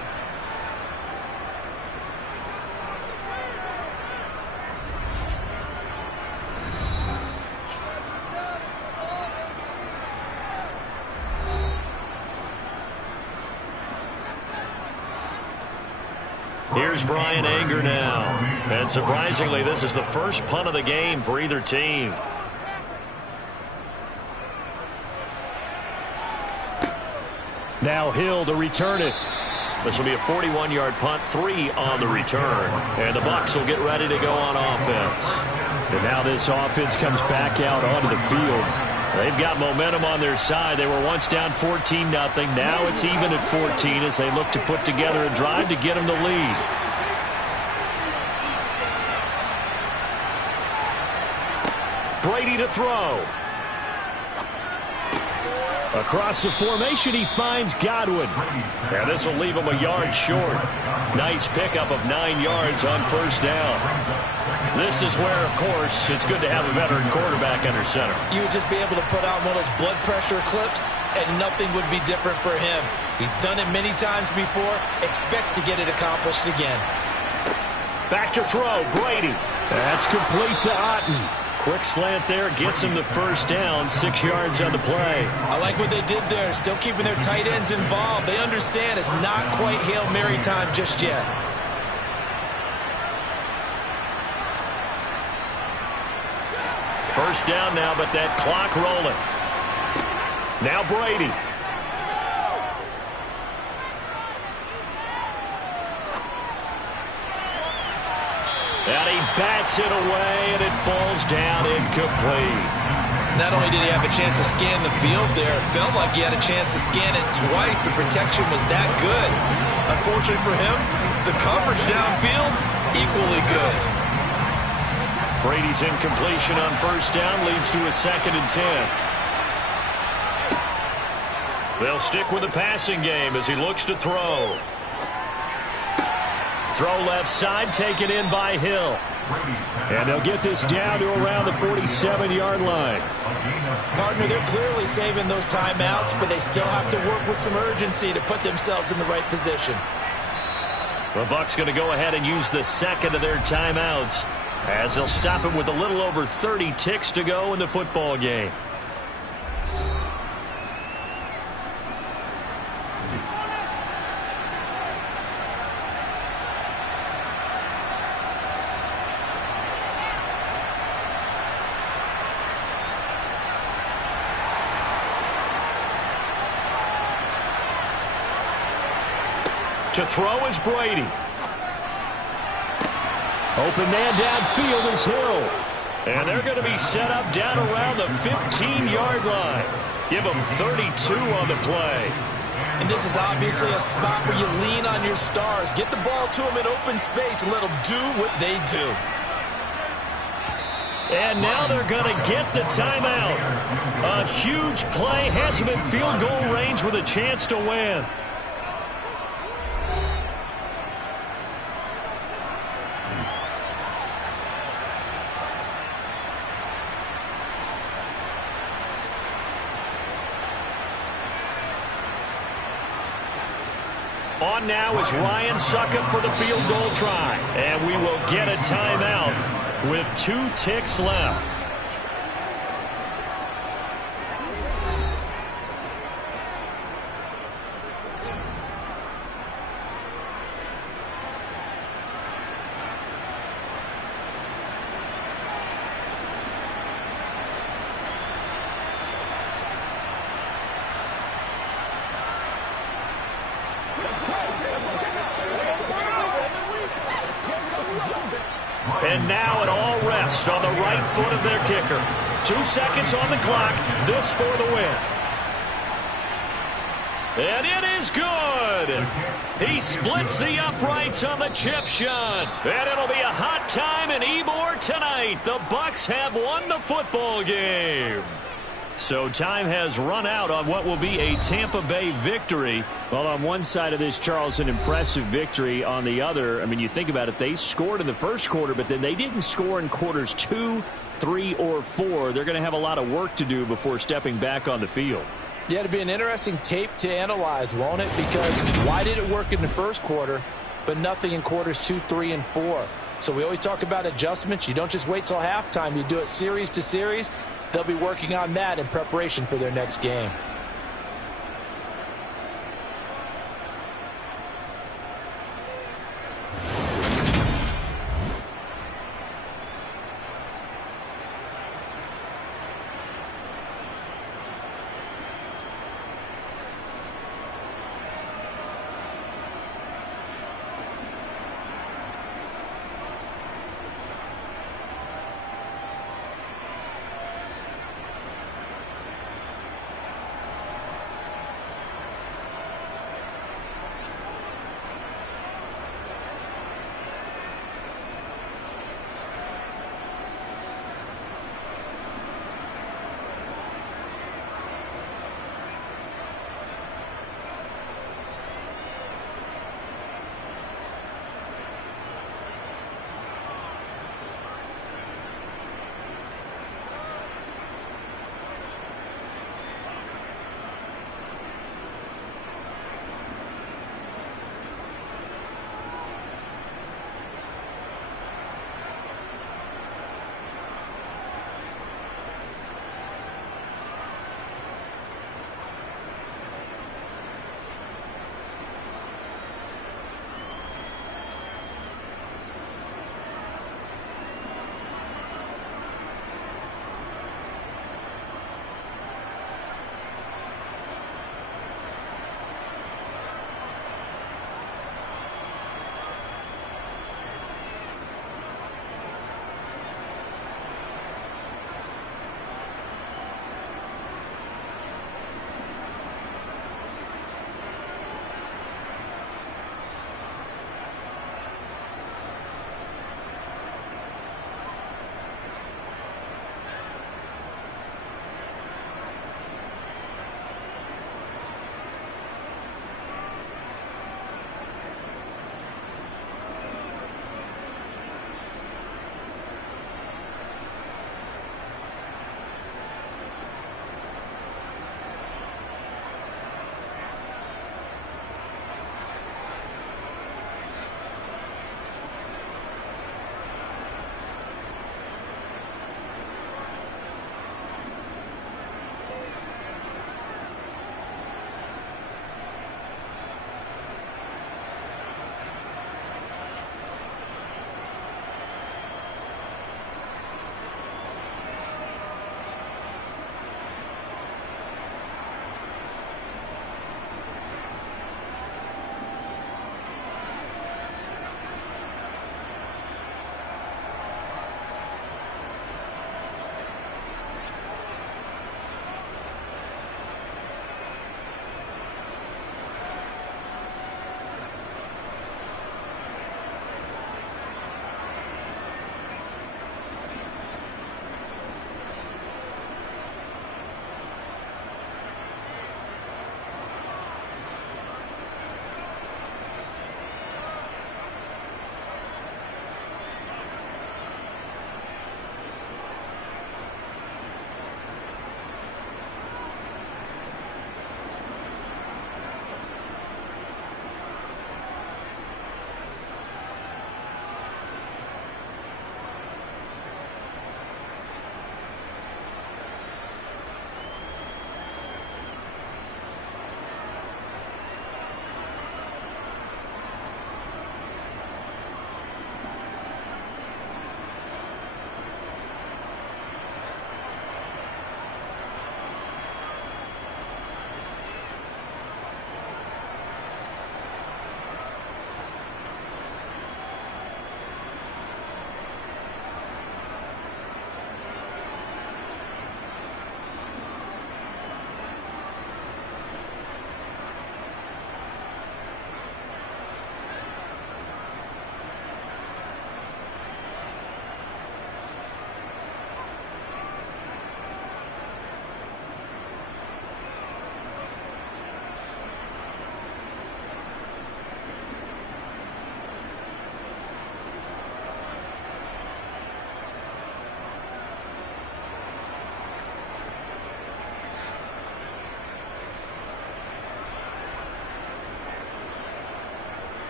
Here's Bryan Anger now. And surprisingly, this is the first punt of the game for either team. Now Hill to return it. This will be a 41-yard punt, 3 on the return. And the Bucs will get ready to go on offense. And now this offense comes back out onto the field. They've got momentum on their side. They were once down 14-0. Now it's even at 14 as they look to put together a drive to get them the lead. Brady to throw. Across the formation, he finds Godwin. And this will leave him a yard short. Nice pickup of 9 yards on 1st down. This is where, of course, it's good to have a veteran quarterback under center. You would just be able to put out one of those blood pressure clips, and nothing would be different for him. He's done it many times before, expects to get it accomplished again. Back to throw, Brady. That's complete to Otten. Quick slant there, gets him the 1st down, 6 yards on the play. I like what they did there, still keeping their tight ends involved. They understand it's not quite Hail Mary time just yet. First down now, but that clock rolling. Now Brady. And he bats it away, and it falls down incomplete. Not only did he have a chance to scan the field there, it felt like he had a chance to scan it twice. The protection was that good. Unfortunately for him, the coverage downfield, equally good. Brady's incompletion on 1st down leads to a 2nd and 10. They'll stick with the passing game as he looks to throw. Throw left side, taken in by Hill. And they'll get this down to around the 47-yard line. Partner, they're clearly saving those timeouts, but they still have to work with some urgency to put themselves in the right position. The Bucs going to go ahead and use the 2nd of their timeouts as they'll stop him with a little over 30 ticks to go in the football game. To throw is Brady. Open man downfield is Hill. And they're going to be set up down around the 15-yard line. Give them 32 on the play. And this is obviously a spot where you lean on your stars. Get the ball to them in open space and let them do what they do. And now they're going to get the timeout. A huge play has them in field goal range with a chance to win. On now is Ryan Succop for the field goal try. And we will get a timeout with 2 ticks left. And now it all rests on the right foot of their kicker. 2 seconds on the clock. This for the win. And it is good. He splits the uprights on the chip shot. And it'll be a hot time in Ybor tonight. The Bucs have won the football game. So time has run out on what will be a Tampa Bay victory. Well, on one side of this, Charles, an impressive victory. On the other, I mean, you think about it, they scored in the first quarter, but then they didn't score in quarters 2, 3, or 4. They're going to have a lot of work to do before stepping back on the field. Yeah, it'll be an interesting tape to analyze, won't it? Because why did it work in the first quarter, but nothing in quarters 2, 3, and 4? So we always talk about adjustments. You don't just wait till halftime. You do it series to series. They'll be working on that in preparation for their next game.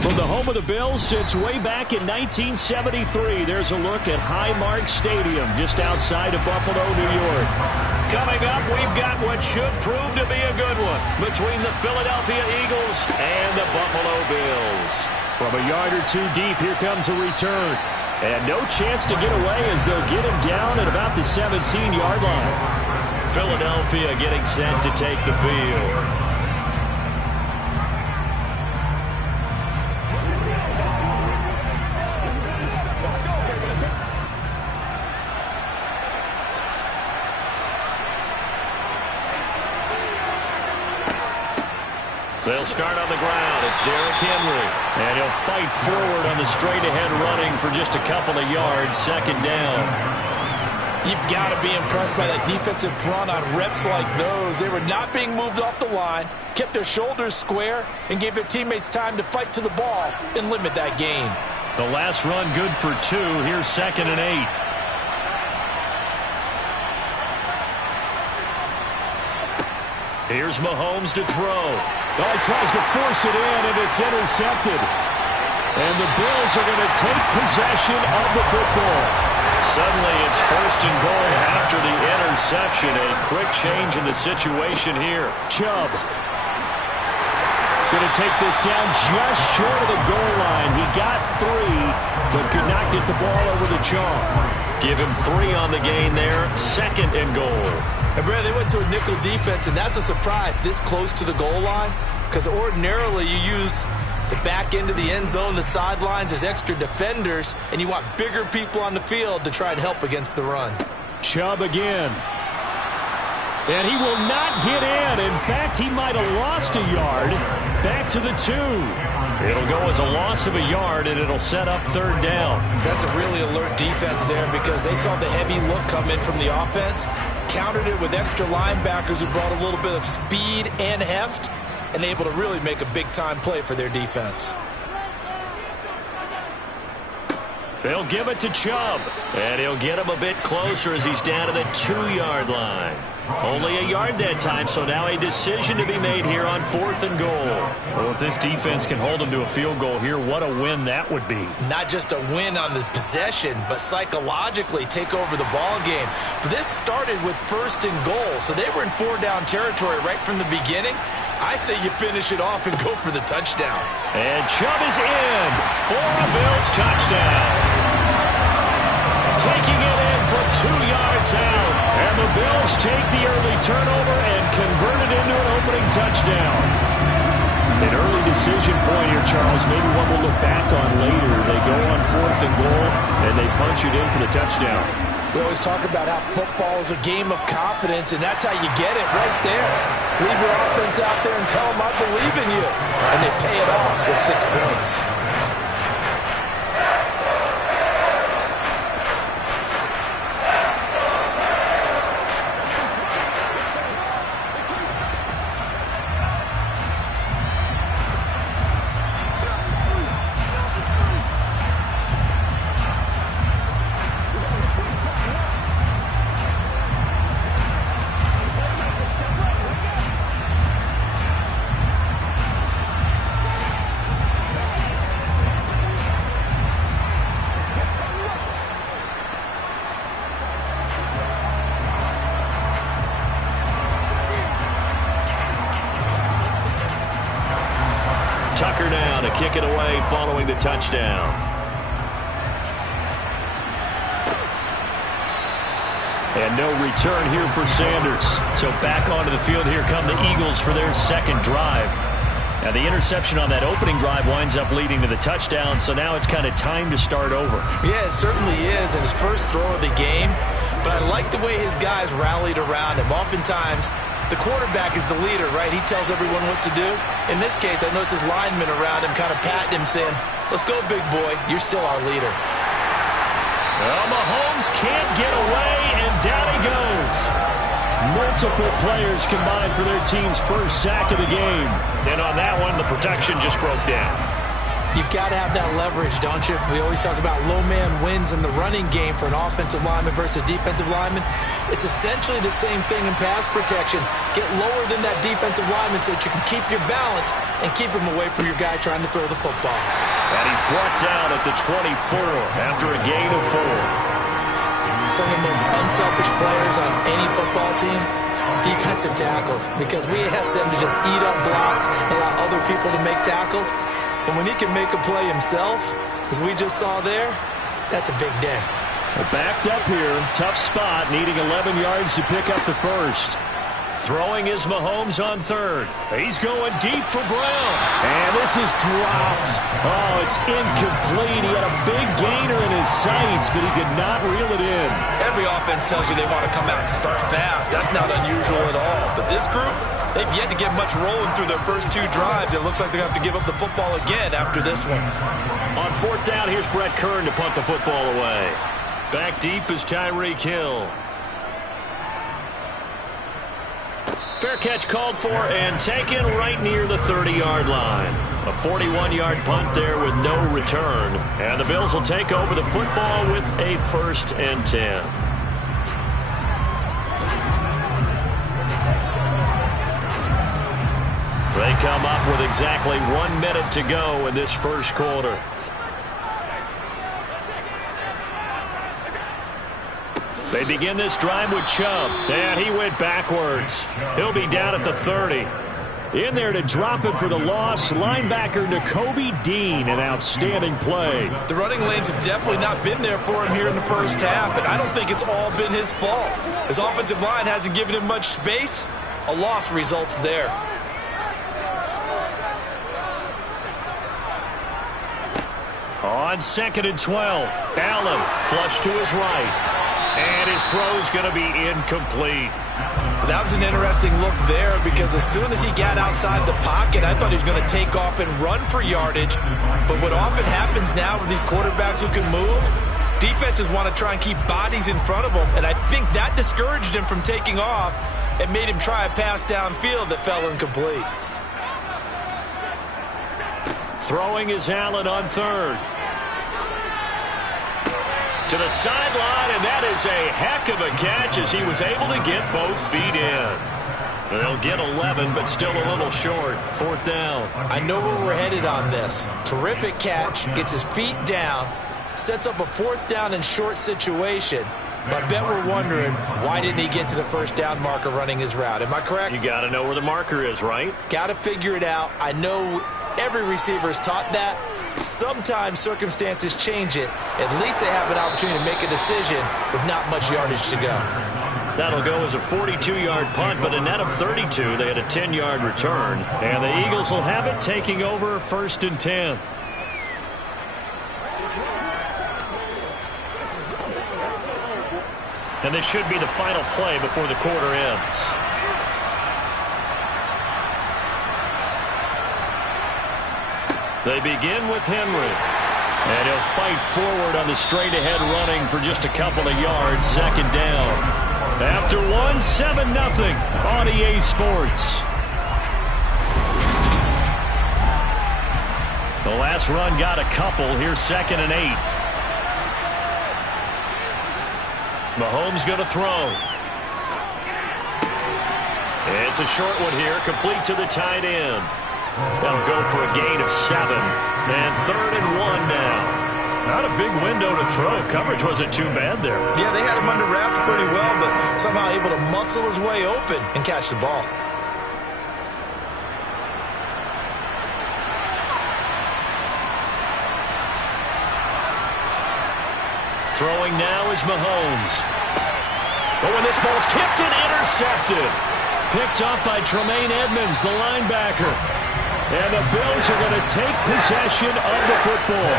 From the home of the Bills since way back in 1973, there's a look at Highmark Stadium just outside of Buffalo, New York. Coming up, we've got what should prove to be a good one between the Philadelphia Eagles and the Buffalo Bills. From a yard or two deep, here comes a return. And no chance to get away as they'll get him down at about the 17-yard line. Philadelphia getting set to take the field. They'll start on the ground. It's Derrick Henry. And he'll fight forward on the straight-ahead running for just a couple of yards. Second down. You've got to be impressed by that defensive front on reps like those. They were not being moved off the line, kept their shoulders square, and gave their teammates time to fight to the ball and limit that gain. The last run good for 2. Here's 2nd and 8. Here's Mahomes to throw. Oh, he tries to force it in, and it's intercepted. And the Bills are going to take possession of the football. Suddenly, it's 1st and goal after the interception. A quick change in the situation here. Chubb going to take this down just short of the goal line. He got 3, but could not get the ball over the chalk. Give him 3 on the gain there. 2nd and goal. And Brad, they went to a nickel defense, and that's a surprise this close to the goal line, because ordinarily you use the back end of the end zone, the sidelines as extra defenders, and you want bigger people on the field to try and help against the run. Chubb again. And he will not get in. In fact, he might have lost a yard. Back to the 2. It'll go as a loss of a yard, and it'll set up 3rd down. That's a really alert defense there because they saw the heavy look come in from the offense, countered it with extra linebackers who brought a little bit of speed and heft, and able to really make a big-time play for their defense. They'll give it to Chubb, and he'll get him a bit closer as he's down to the 2-yard line. Only a yard that time, so now a decision to be made here on 4th and goal. Well, if this defense can hold them to a field goal here, what a win that would be. Not just a win on the possession, but psychologically take over the ball game. But this started with 1st and goal, so they were in 4-down territory right from the beginning. I say you finish it off and go for the touchdown. And Chubb is in for a Bills touchdown. Taking it in from 2 yards out. And the Bills take the early turnover and convert it into an opening touchdown. An early decision point here, Charles. Maybe one we'll look back on later. They go on 4th and goal, and they punch it in for the touchdown. We always talk about how football is a game of confidence, and that's how you get it right there. Leave your offense out there and tell them, I believe in you. And they pay it off with 6 points. Tucker now to kick it away following the touchdown. And no return here for Sanders. So back onto the field here come the Eagles for their 2nd drive. Now the interception on that opening drive winds up leading to the touchdown, so now it's kind of time to start over. Yeah, it certainly is, and his first throw of the game. But I like the way his guys rallied around him. Oftentimes, the quarterback is the leader, right? He tells everyone what to do. In this case, I noticed his linemen around him kind of patting him, saying, let's go, big boy. You're still our leader. Well, Mahomes can't get away, and down he goes. Multiple players combined for their team's first sack of the game. And on that one, the protection just broke down. You've got to have that leverage, don't you? We always talk about low man wins in the running game for an offensive lineman versus a defensive lineman. It's essentially the same thing in pass protection. Get lower than that defensive lineman so that you can keep your balance and keep him away from your guy trying to throw the football. And he's brought down at the 24 after a gain of 4. Some of the most unselfish players on any football team, defensive tackles, because we ask them to just eat up blocks and allow other people to make tackles. And when he can make a play himself, as we just saw there, that's a big day. Well, backed up here, tough spot, needing 11 yards to pick up the first. Throwing is Mahomes on 3rd. He's going deep for Brown. And this is dropped. Oh, it's incomplete. He had a big gainer in his sights, but he could not reel it in. Every offense tells you they want to come out and start fast. That's not unusual at all. But this group, they've yet to get much rolling through their first 2 drives. It looks like they're going to have to give up the football again after this one. On 4th down, here's Brett Kern to punt the football away. Back deep is Tyreek Hill. Fair catch called for and taken right near the 30-yard line. A 41-yard punt there with no return. And the Bills will take over the football with a 1st and 10. They come up with exactly 1 minute to go in this first quarter. They begin this drive with Chubb, and he went backwards. He'll be down at the 30. In there to drop it for the loss, linebacker Nakobe Dean, an outstanding play. The running lanes have definitely not been there for him here in the first half, and I don't think it's all been his fault. His offensive line hasn't given him much space. A loss results there. On 2nd and 12, Allen flush to his right. And his throw's going to be incomplete. That was an interesting look there because as soon as he got outside the pocket, I thought he was going to take off and run for yardage. But what often happens now with these quarterbacks who can move, defenses want to try and keep bodies in front of them. And I think that discouraged him from taking off and made him try a pass downfield that fell incomplete. Throwing is Allen on 3rd. To the sideline, and that is a heck of a catch as he was able to get both feet in. They'll get 11, but still a little short. 4th down. I know where we're headed on this. Terrific catch, gets his feet down, sets up a 4th down and short situation. But I bet we're wondering, why didn't he get to the 1st down marker running his route? Am I correct? You got to know where the marker is, right? Got to figure it out. I know every receiver is taught that. Sometimes circumstances change it. At least they have an opportunity to make a decision with not much yardage to go. That'll go as a 42-yard punt, but a net of 32. They had a 10-yard return. And the Eagles will have it taking over 1st and 10. And this should be the final play before the quarter ends. They begin with Henry. And he'll fight forward on the straight-ahead running for just a couple of yards. 2nd down. After 7-0 on EA Sports. The last run got a couple. Here's 2nd and 8. Mahomes going to throw. It's a short one here, complete to the tight end. That'll go for a gain of 7. And 3rd and 1 now. Not a big window to throw. Coverage wasn't too bad there. Yeah, they had him under wraps pretty well, but somehow able to muscle his way open and catch the ball. Throwing now is Mahomes. Oh, and this ball's tipped and intercepted. Picked up by Tremaine Edmonds, the linebacker. And the Bills are going to take possession of the football.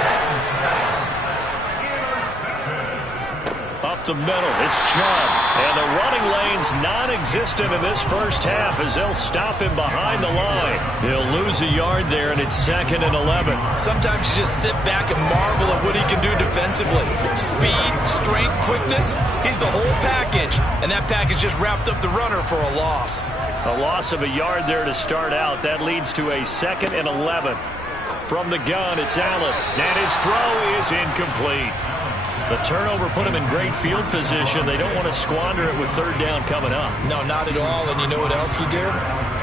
Up the middle, it's Chubb. And the running lane's non-existent in this first half as they'll stop him behind the line. He'll lose a yard there, and it's 2nd and 11. Sometimes you just sit back and marvel at what he can do defensively. Speed, strength, quickness, he's the whole package. And that package just wrapped up the runner for a loss. A loss of a yard there to start out. That leads to a 2nd and 11. From the gun, it's Allen. And his throw is incomplete. The turnover put them in great field position. They don't want to squander it with third down coming up. No, not at all. And you know what else you do?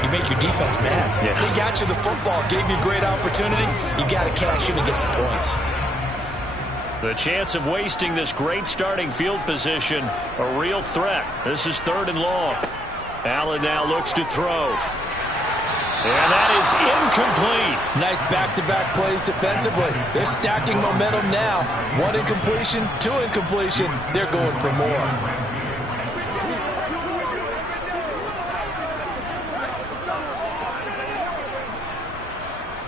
You make your defense mad. Yeah. They got you the football, gave you a great opportunity. You got to cash in and get some points. The chance of wasting this great starting field position, a real threat. This is 3rd and long. Allen now looks to throw. And that is incomplete. Nice back-to-back plays defensively. They're stacking momentum now. 1 incompletion, 2 incompletion. They're going for more.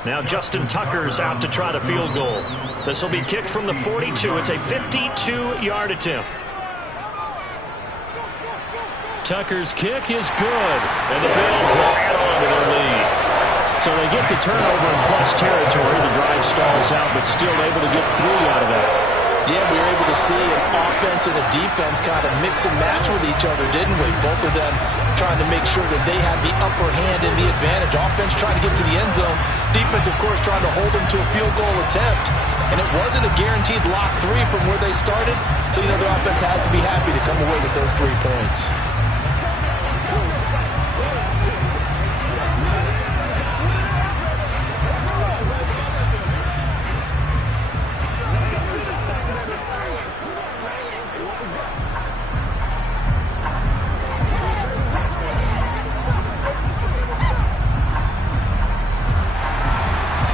Now Justin Tucker's out to try the field goal. This will be kicked from the 42. It's a 52-yard attempt. Tucker's kick is good, and the Bills will add on to their lead. So they get the turnover in plus territory. The drive stalls out, but still able to get 3 out of that. Yeah, we were able to see an offense and a defense kind of mix and match with each other, didn't we? Both of them trying to make sure that they had the upper hand and the advantage. Offense trying to get to the end zone. Defense, of course, trying to hold them to a field goal attempt. And it wasn't a guaranteed lock 3 from where they started. So, you know, the offense has to be happy to come away with those 3 points.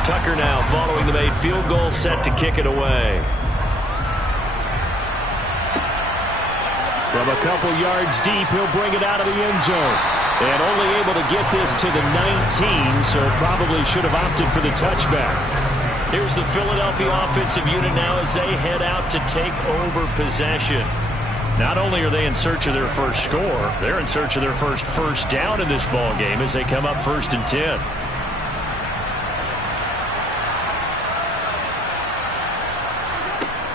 Tucker now following the made field goal, set to kick it away. From a couple yards deep, he'll bring it out of the end zone. And only able to get this to the 19, so probably should have opted for the touchback. Here's the Philadelphia offensive unit now as they head out to take over possession. Not only are they in search of their first score, they're in search of their first down in this ball game as they come up 1st and 10.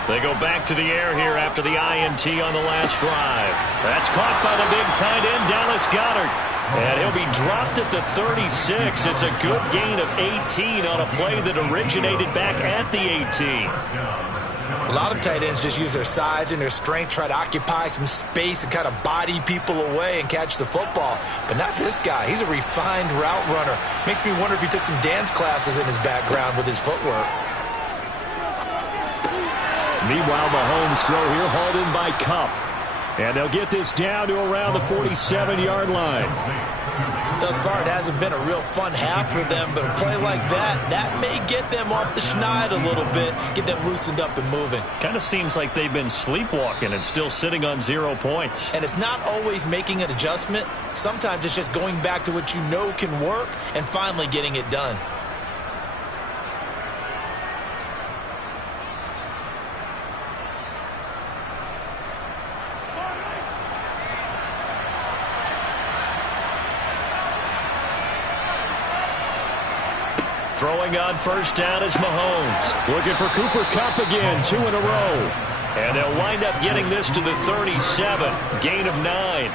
They go back to the air here after the INT on the last drive. That's caught by the big tight end, Dallas Goedert. And he'll be dropped at the 36. It's a good gain of 18 on a play that originated back at the 18. A lot of tight ends just use their size and their strength, try to occupy some space and kind of body people away and catch the football. But not this guy. He's a refined route runner. Makes me wonder if he took some dance classes in his background with his footwork. Meanwhile, Mahomes throw here hauled in by Kupp. And they'll get this down to around the 47-yard line. Thus far, it hasn't been a real fun half for them, but a play like that may get them off the schneid a little bit, get them loosened up and moving. Kind of seems like they've been sleepwalking and still sitting on 0 points. And it's not always making an adjustment. Sometimes it's just going back to what you know can work and finally getting it done. Throwing on first down is Mahomes. Looking for Cooper Kupp again, 2 in a row. And they'll wind up getting this to the 37. Gain of 9.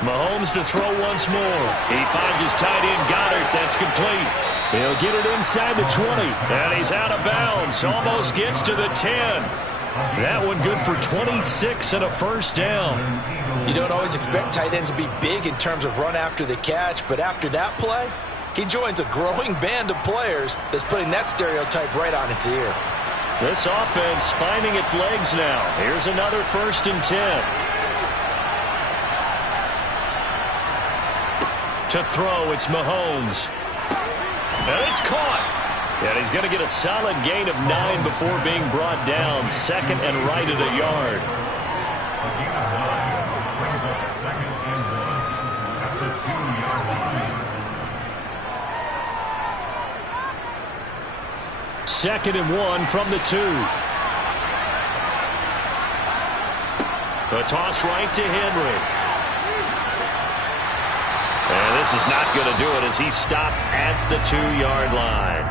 Mahomes to throw once more. He finds his tight end, Goddard. That's complete. He'll get it inside the 20. And he's out of bounds. Almost gets to the 10. That one good for 26 and a first down. You don't always expect tight ends to be big in terms of run after the catch, but after that play, he joins a growing band of players that's putting that stereotype right on its ear. This offense finding its legs now. Here's another 1st and 10. To throw, it's Mahomes. And it's caught. And he's going to get a solid gain of 9 before being brought down. 2nd and right at a yard. Second and 1 from the 2. The toss right to Henry. And this is not going to do it as he's stopped at the 2-yard line.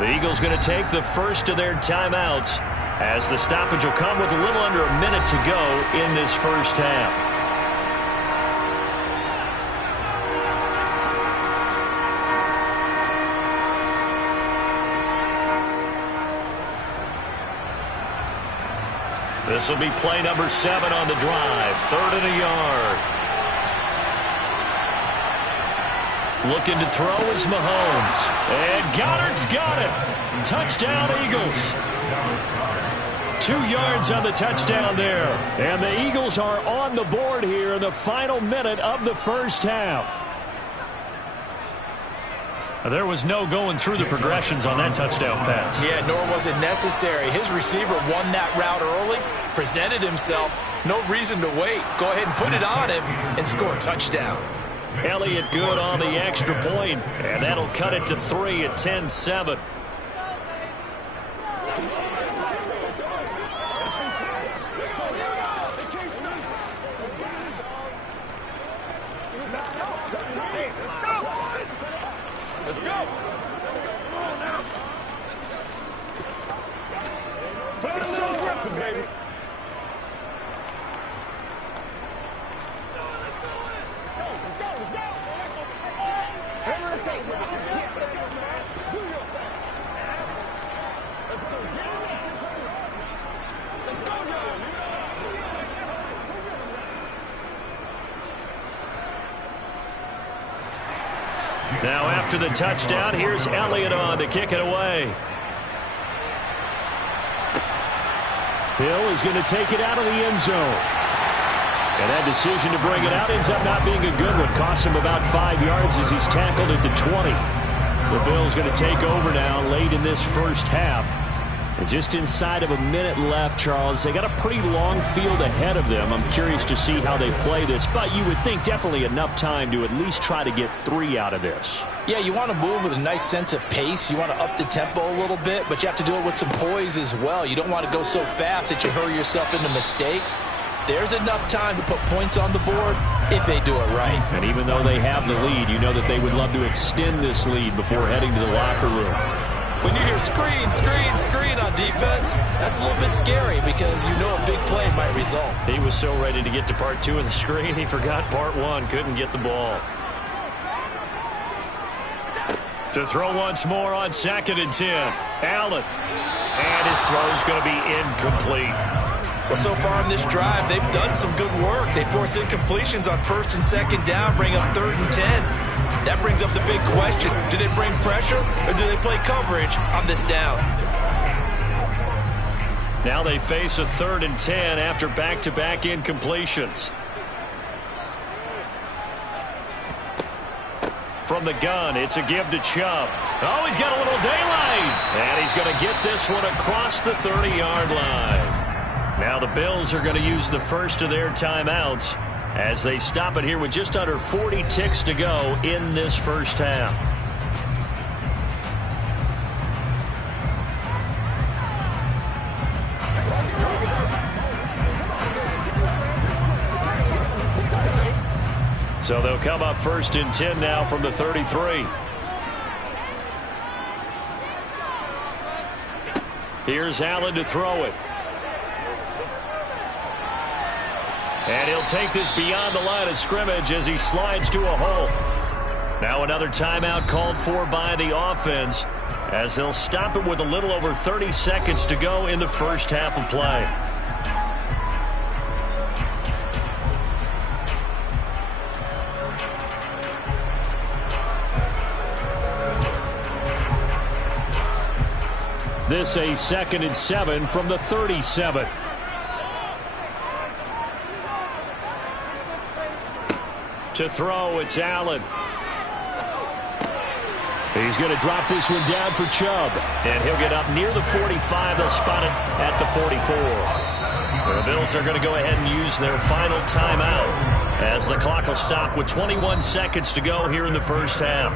The Eagles going to take the first of their timeouts as the stoppage will come with a little under a minute to go in this first half. This will be play number 7 on the drive. 3rd and a yard. Looking to throw is Mahomes. And Goddard's got it. Touchdown, Eagles. 2 yards on the touchdown there. And the Eagles are on the board here in the final minute of the first half. There was no going through the progressions on that touchdown pass. Yeah, nor was it necessary. His receiver won that route early, presented himself. No reason to wait. Go ahead and put it on him and score a touchdown. Elliott good on the extra point, and that'll cut it to 3 at 10-7. Let's go. It's show justice, baby. Let's go. Whatever it takes. Let's go, man. Do your thing. Let's go. Let's go, y'all. Now after the touchdown, here's Elliott on to kick it away. Hill is going to take it out of the end zone. And that decision to bring it out ends up not being a good one. Cost him about 5 yards as he's tackled at the 20. The Bills going to take over now late in this first half. And just inside of a minute left, Charles, they got a pretty long field ahead of them. I'm curious to see how they play this, but you would think definitely enough time to at least try to get 3 out of this. Yeah, you want to move with a nice sense of pace. You want to up the tempo a little bit, but you have to do it with some poise as well. You don't want to go so fast that you hurry yourself into mistakes. There's enough time to put points on the board if they do it right. And even though they have the lead, you know that they would love to extend this lead before heading to the locker room. When you hear screen, screen, screen on defense, that's a little bit scary because you know a big play might result. He was so ready to get to part 2 of the screen, he forgot part 1, couldn't get the ball. To throw once more on 2nd and 10. Allen. And his throw's going to be incomplete. Well, so far in this drive, they've done some good work. They force incompletions on 1st and 2nd down, bring up 3rd and 10. That brings up the big question. Do they bring pressure or do they play coverage on this down? Now they face a 3rd and 10 after back-to-back incompletions. From the gun, it's a give to Chubb. Oh, he's got a little daylight. And he's going to get this one across the 30-yard line. Now the Bills are going to use the first of their timeouts as they stop it here with just under 40 ticks to go in this first half. So they'll come up 1st and 10 now from the 33. Here's Allen to throw it. And he'll take this beyond the line of scrimmage as he slides to a hole. Now another timeout called for by the offense as they'll stop it with a little over 30 seconds to go in the first half of play. This a 2nd and 7 from the 37. To throw, it's Allen. He's going to drop this one down for Chubb. And he'll get up near the 45. They'll spot it at the 44. The Bills are going to go ahead and use their final timeout as the clock will stop with 21 seconds to go here in the first half.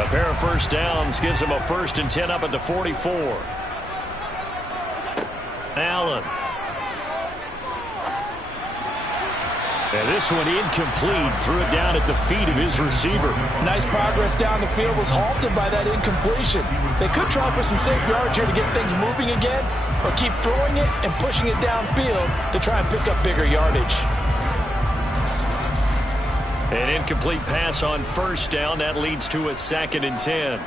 A pair of first downs gives them a 1st and 10 up at the 44. Allen. And this one incomplete. Threw it down at the feet of his receiver. Nice progress down the field, was halted by that incompletion. They could try for some safe yards here to get things moving again, or keep throwing it and pushing it downfield to try and pick up bigger yardage. An incomplete pass on first down. That leads to a 2nd and 10.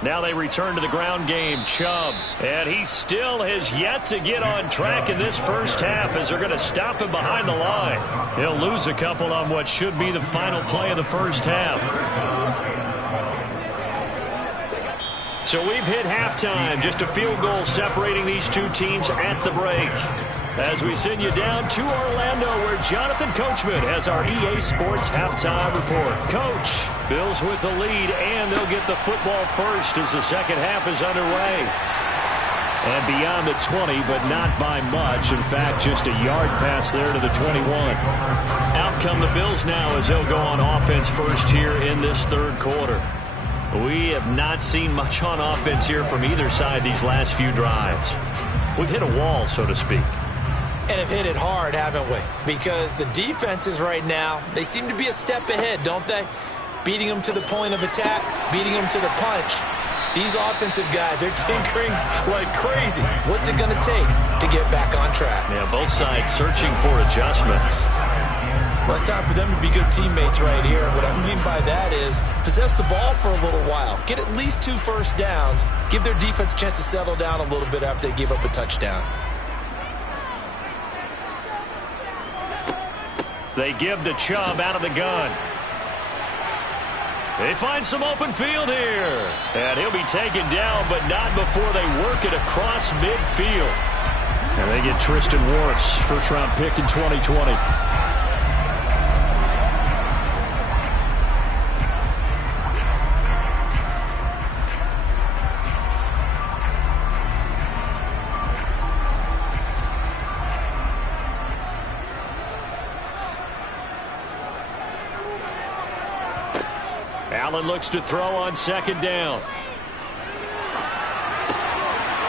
Now they return to the ground game. Chubb. And he still has yet to get on track in this first half as they're going to stop him behind the line. He'll lose a couple on what should be the final play of the first half. So we've hit halftime. Just a field goal separating these two teams at the break. As we send you down to Orlando, where Jonathan Coachman has our EA Sports halftime report. Coach, Bills with the lead, and they'll get the football first as the second half is underway. And beyond the 20, but not by much. In fact, just a yard pass there to the 21. Out come the Bills now as they'll go on offense first here in this third quarter. We have not seen much on offense here from either side these last few drives. We've hit a wall, so to speak. And have hit it hard, haven't we? Because the defenses right now, they seem to be a step ahead, don't they? Beating them to the point of attack, beating them to the punch. These offensive guys, they're tinkering like crazy. What's it going to take to get back on track? Yeah, both sides searching for adjustments. Well, it's time for them to be good teammates right here. What I mean by that is possess the ball for a little while. Get at least 2 first downs. Give their defense a chance to settle down a little bit after they give up a touchdown. They give to Chubb out of the gun. They find some open field here. And he'll be taken down, but not before they work it across midfield. And they get Tristan Wirfs, first-round pick in 2020. Allen looks to throw on second down.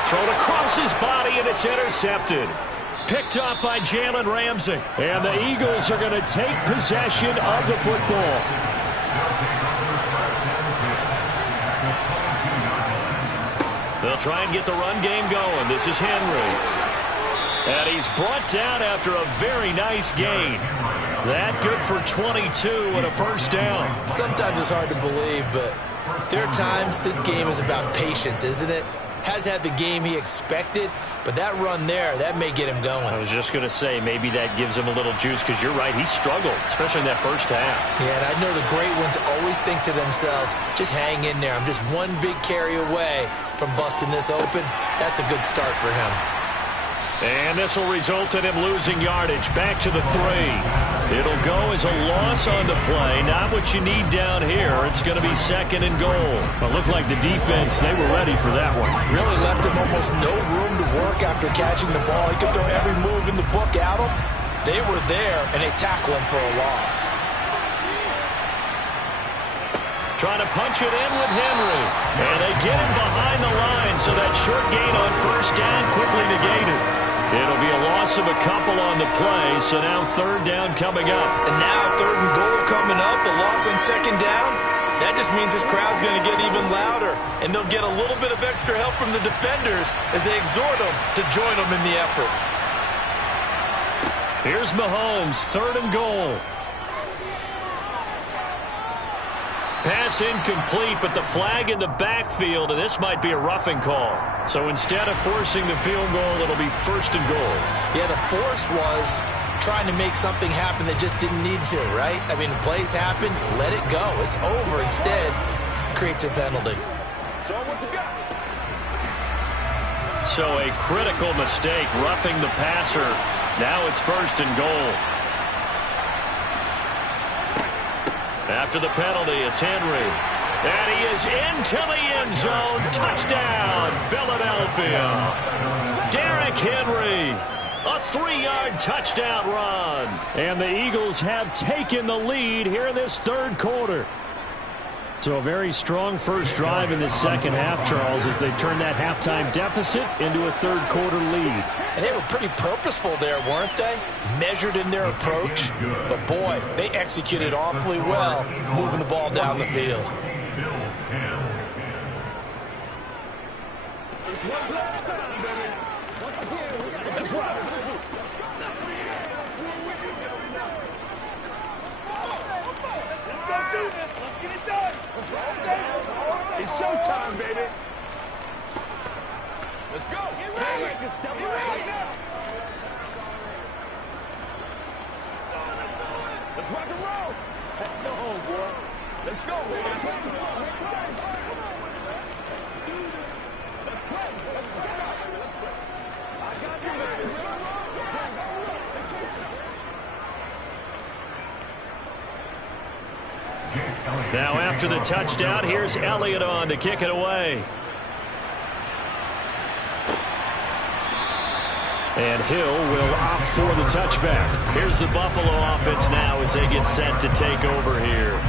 Thrown across his body, and it's intercepted. Picked up by Jalen Ramsey. And the Eagles are going to take possession of the football. They'll try and get the run game going. This is Henry. And he's brought down after a very nice gain. That good for 22 and a first down. Sometimes it's hard to believe, but there are times this game is about patience, isn't it? Has had the game he expected, but that run there, that may get him going. I was just going to say, maybe that gives him a little juice, because you're right, he struggled, especially in that first half. Yeah, and I know the great ones always think to themselves, just hang in there. I'm just one big carry away from busting this open. That's a good start for him. And this will result in him losing yardage. Back to the 3. It'll go as a loss on the play. Not what you need down here. It's going to be second and goal. Well, it looked like the defense, they were ready for that one. Really left him almost no room to work after catching the ball. He could throw every move in the book at him. They were there, and they tackle him for a loss. Trying to punch it in with Henry. And they get him behind the line, so that short gain on first down quickly negated. It'll be a loss of a couple on the play, so now third down coming up. And now third and goal coming up, the loss on second down. That just means this crowd's going to get even louder, and they'll get a little bit of extra help from the defenders as they exhort them to join them in the effort. Here's Mahomes, third and goal. Pass incomplete, but the flag in the backfield, and this might be a roughing call. So instead of forcing the field goal, it'll be first and goal. Yeah, the force was trying to make something happen that just didn't need to, right? I mean, plays happen, let it go. It's over. Instead, it creates a penalty. Show what you got. So a critical mistake, roughing the passer. Now it's first and goal. After the penalty, it's Henry. And he is into the end zone. Touchdown, Philadelphia. Derrick Henry. A 3-yard touchdown run. And the Eagles have taken the lead here in this third quarter. So a very strong first drive in this second half, Charles, as they turn that halftime deficit into a third quarter lead. And they were pretty purposeful there, weren't they? Measured in their approach. But boy, they executed awfully well, moving the ball down the field. It's showtime, baby. Let's go. Get ready. Step right now. Let's rock and roll. Go home, boy. Let's go, man. Let's play. I got you, man. Now after the touchdown, here's Elliott on to kick it away. And Hill will opt for the touchback. Here's the Buffalo offense now as they get set to take over here.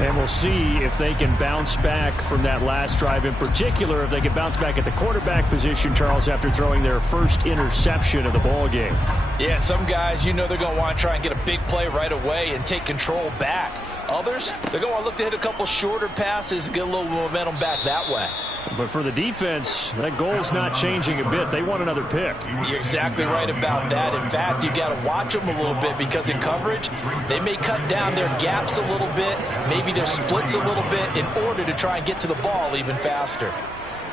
And we'll see if they can bounce back from that last drive. In particular, if they can bounce back at the quarterback position, Charles, after throwing their first interception of the ball game. Yeah, some guys, you know they're going to want to try and get a big play right away and take control back. Others, they're going to want to look to hit a couple shorter passes and get a little momentum back that way. But for the defense, that goal's not changing a bit. They want another pick. You're exactly right about that. In fact, you got to watch them a little bit because in coverage, they may cut down their gaps a little bit, maybe their splits a little bit in order to try and get to the ball even faster.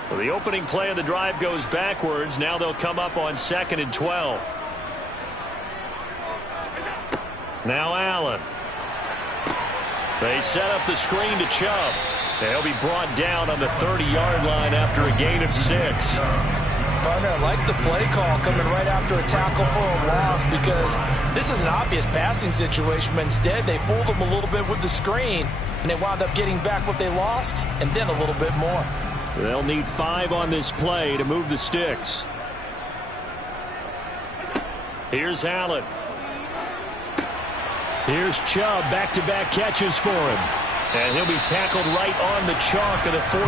So the opening play of the drive goes backwards. Now they'll come up on 2nd and 12. Now Allen. They set up the screen to Chubb. They'll be brought down on the 30-yard line after a gain of 6. Partner, I like the play call coming right after a tackle for a loss because this is an obvious passing situation, but instead they fooled them a little bit with the screen, and they wound up getting back what they lost and then a little bit more. They'll need 5 on this play to move the sticks. Here's Allen. Here's Chubb, back-to-back catches for him. And he'll be tackled right on the chalk of the 45.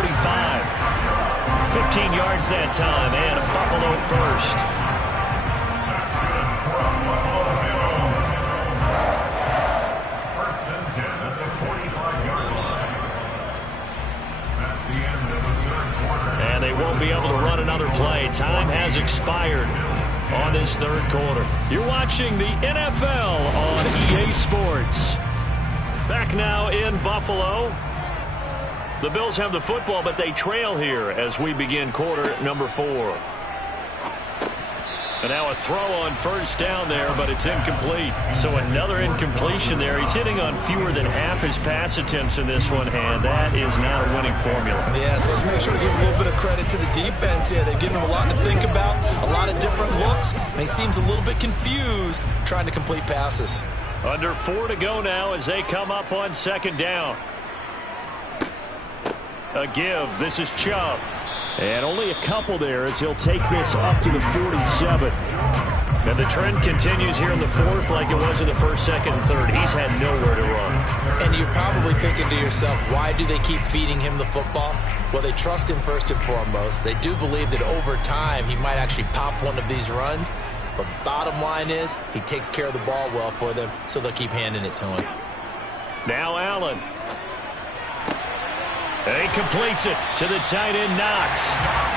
15 yards that time, and a Buffalo first. First and 10 at the 45-yard line. That's the end of the third quarter. And they won't be able to run another play. Time has expired on this third quarter. You're watching the NFL on EA Sports. Back now in Buffalo. The Bills have the football, but they trail here as we begin quarter number 4. And now a throw on first down there, but it's incomplete. So another incompletion there. He's hitting on fewer than half his pass attempts in this one, and that is not a winning formula. Yes, let's make sure we give a little bit of credit to the defense here. They've given him a lot to think about, a lot of different looks, and he seems a little bit confused trying to complete passes. Under 4 to go now as they come up on 2nd down. A give. This is Chubb. And only a couple there as he'll take this up to the 47. And the trend continues here in the 4th like it was in the 1st, 2nd, and 3rd. He's had nowhere to run. And you're probably thinking to yourself, why do they keep feeding him the football? Well, they trust him first and foremost. They do believe that over time he might actually pop one of these runs. But bottom line is he takes care of the ball well for them, so they'll keep handing it to him. Now Allen. And he completes it to the tight end, Knox.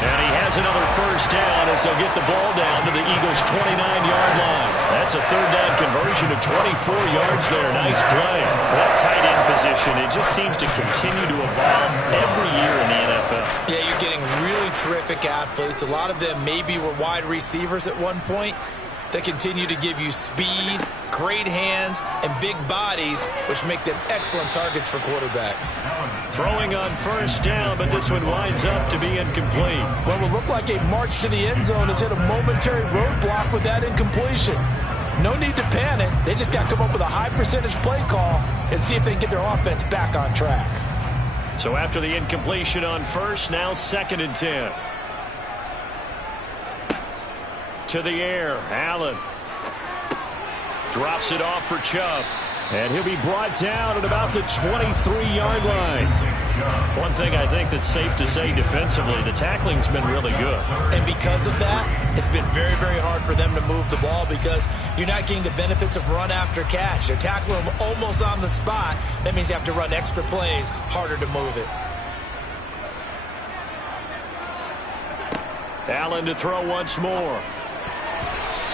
And he has another first down as they'll get the ball down to the Eagles' 29-yard line. That's a third down conversion of 24 yards there. Nice play. That tight end position, it just seems to continue to evolve every year in the NFL. Yeah, you're getting really terrific athletes. A lot of them maybe were wide receivers at one point. They continue to give you speed, great hands, and big bodies, which make them excellent targets for quarterbacks. Throwing on first down, but this one winds up to be incomplete. What will look like a march to the end zone has hit a momentary roadblock with that incompletion. No need to panic. They just got to come up with a high percentage play call and see if they can get their offense back on track. So after the incompletion on first, now 2nd and 10. to the air. Allen drops it off for Chubb. And he'll be brought down at about the 23-yard line. One thing I think that's safe to say defensively, the tackling's been really good. And because of that, it's been very, very hard for them to move the ball because you're not getting the benefits of run after catch. They're tackling them almost on the spot. That means you have to run extra plays, harder to move it. Allen to throw once more.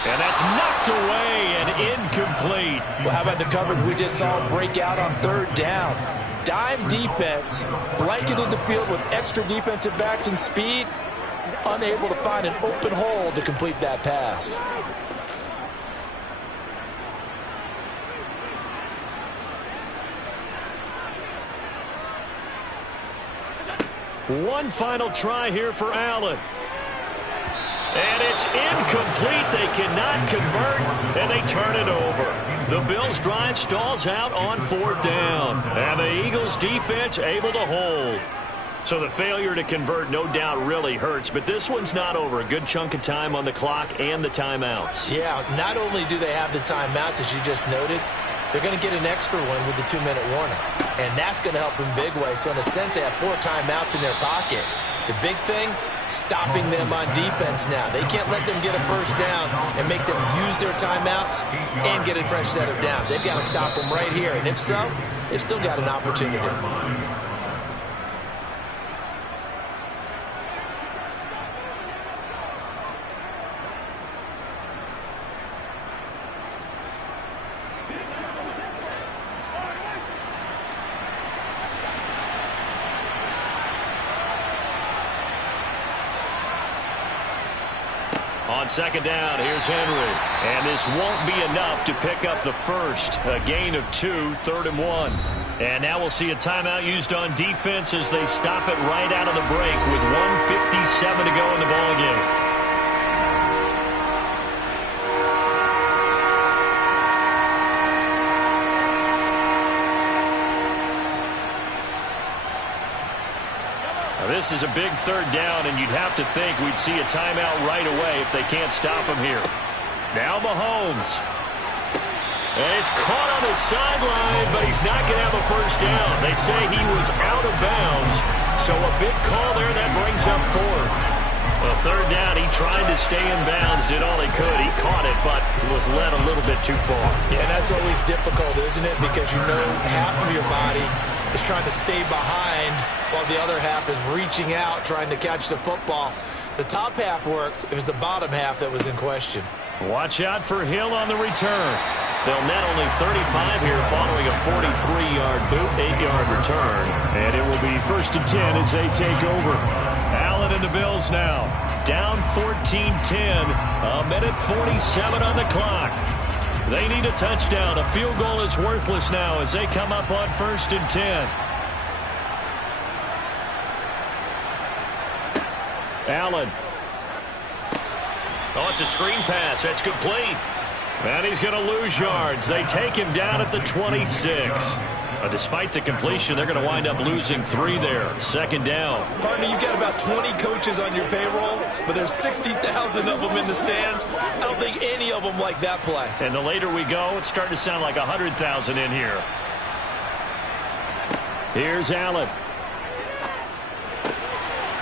And that's knocked away and incomplete. Well, how about the coverage we just saw break out on third down? Dime defense, blanketed the field with extra defensive backs and speed, unable to find an open hole to complete that pass. One final try here for Allen. And it's incomplete. They cannot convert, and they turn it over. The Bills' drive stalls out on fourth down, and the Eagles' defense able to hold. So the failure to convert no doubt really hurts, but this one's not over. A good chunk of time on the clock and the timeouts. Yeah, not only do they have the timeouts, as you just noted, they're going to get an extra one with the 2-minute warning, and that's going to help in big ways. So in a sense, they have 4 timeouts in their pocket. The big thing, stopping them on defense now. They can't let them get a first down and make them use their timeouts and get a fresh set of downs. They've got to stop them right here. And if so, they've still got an opportunity. On second down, here's Henry. And this won't be enough to pick up the first. A gain of 2, 3rd and 1. And now we'll see a timeout used on defense as they stop it right out of the break with 1:57 to go in the ballgame. This is a big 3rd down, and you'd have to think we'd see a timeout right away if they can't stop him here. Now Mahomes. And he's caught on the sideline, but he's not going to have a first down. They say he was out of bounds, so a big call there that brings up 4th. Well, 3rd down, he tried to stay in bounds, did all he could. He caught it, but was led a little bit too far. Yeah, that's always difficult, isn't it? Because you know half of your body is trying to stay behind while the other half is reaching out, trying to catch the football. The top half worked. It was the bottom half that was in question. Watch out for Hill on the return. They'll net only 35 here following a 43-yard boot, 8-yard return. And it will be 1st and 10 as they take over. Allen and the Bills now down 14-10. A minute 47 on the clock. They need a touchdown. A field goal is worthless now as they come up on 1st and 10. Allen. Oh, it's a screen pass. That's complete. And he's going to lose yards. They take him down at the 26. Despite the completion, they're going to wind up losing 3 there. 2nd down. Partner, you've got about 20 coaches on your payroll, but there's 60,000 of them in the stands. I don't think any of them like that play. And the later we go, it's starting to sound like 100,000 in here. Here's Allen.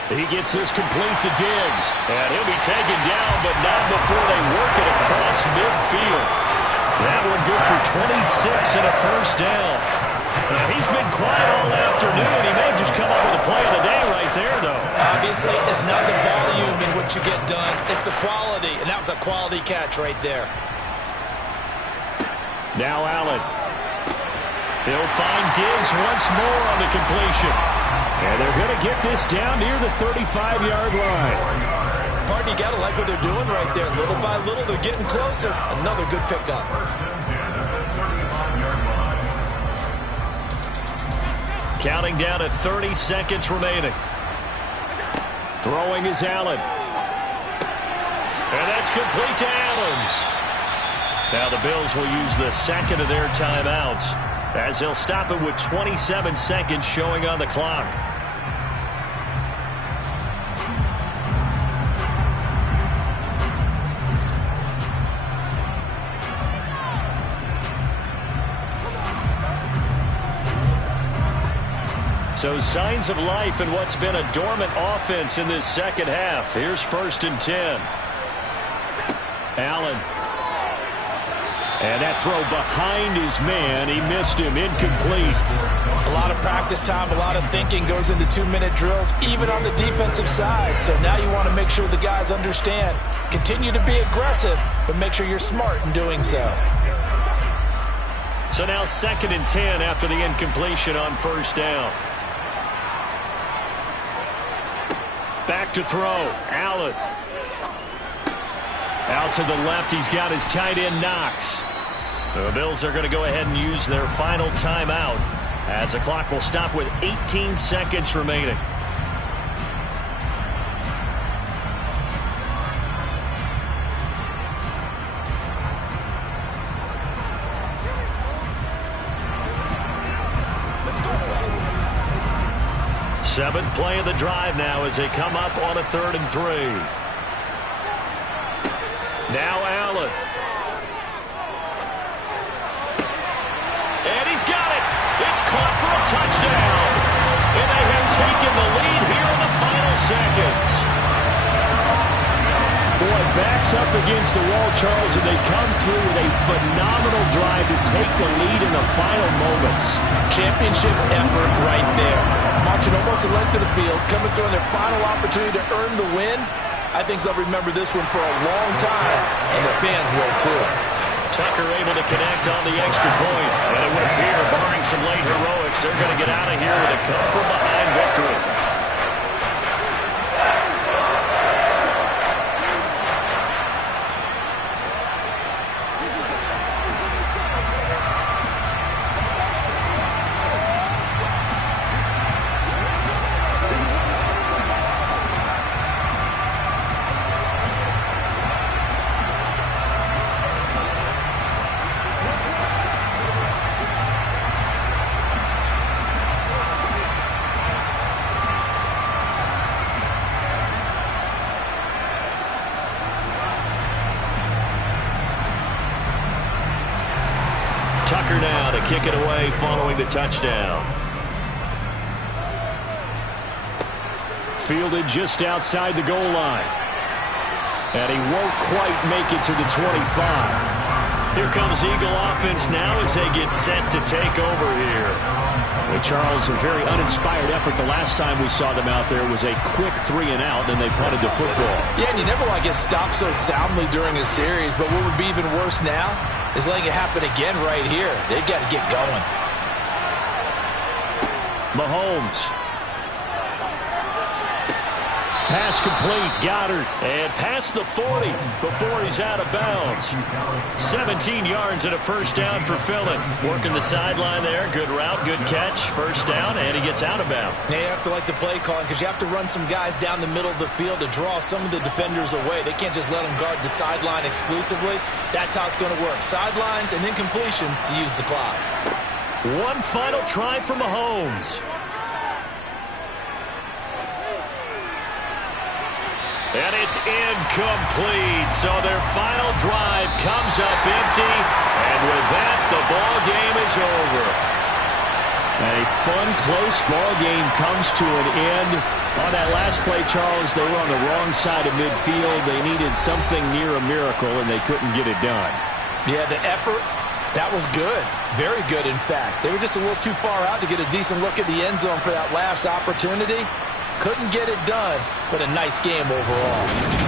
He gets this complete to Diggs. And he'll be taken down, but not before they work it across midfield. That one good for 26 and a first down. He's been quiet all afternoon. He may just come up with a play of the day right there, though. Obviously, it's not the volume in what you get done. It's the quality, and that was a quality catch right there. Now Allen. He'll find Diggs once more on the completion. And they're going to get this down near the 35-yard line. Partner, you got to like what they're doing right there. Little by little, they're getting closer. Another good pickup. Counting down at 30 seconds remaining. Throwing is Allen. And that's complete to Adams. Now the Bills will use the second of their timeouts as they'll stop it with 27 seconds showing on the clock. So signs of life in what's been a dormant offense in this second half. Here's 1st and 10. Allen. And that throw behind his man. He missed him. Incomplete. A lot of practice time, a lot of thinking goes into 2-minute drills, even on the defensive side. So now you want to make sure the guys understand. Continue to be aggressive, but make sure you're smart in doing so. So now 2nd and 10 after the incompletion on 1st down. Back to throw. Allen. Out to the left, he's got his tight end Knox. The Bills are going to go ahead and use their final timeout as the clock will stop with 18 seconds remaining. Seventh play of the drive now as they come up on a 3rd and 3. Now Allen. And he's got it. It's caught for a touchdown. And they have taken the lead here in the final seconds. Boy, backs up against the wall, Charles, and they come through with a phenomenal drive to take the lead in the final moments. Championship effort right there. Marching almost the length of the field, coming through on their final opportunity to earn the win. I think they'll remember this one for a long time, and the fans will too. Tucker able to connect on the extra point. And it would appear, barring some late heroics, they're going to get out of here with a come-from-behind victory. Tucker now to kick it away following the touchdown. Fielded just outside the goal line. And he won't quite make it to the 25. Here comes Eagle offense now as they get set to take over here. Well, Charles, a very uninspired effort the last time we saw them out there was a quick 3-and-out, and they punted the football. Yeah, and you never want to get stopped so soundly during a series, but what would be even worse now is letting it happen again right here. They've got to get going. Mahomes. Pass complete. Goddard. And past the 40 before he's out of bounds. 17 yards and a first down for Philly. Working the sideline there. Good route, good catch. First down, and he gets out of bounds. Now you have to like the play calling because you have to run some guys down the middle of the field to draw some of the defenders away. They can't just let them guard the sideline exclusively. That's how it's going to work. Sidelines and incompletions to use the clock. One final try for Mahomes. And it's incomplete. So their final drive comes up empty. And with that, the ball game is over. A fun, close ball game comes to an end. On that last play, Charles, they were on the wrong side of midfield. They needed something near a miracle, and they couldn't get it done. Yeah, the effort, that was good. Very good, in fact. They were just a little too far out to get a decent look at the end zone for that last opportunity. Couldn't get it done, but a nice game overall.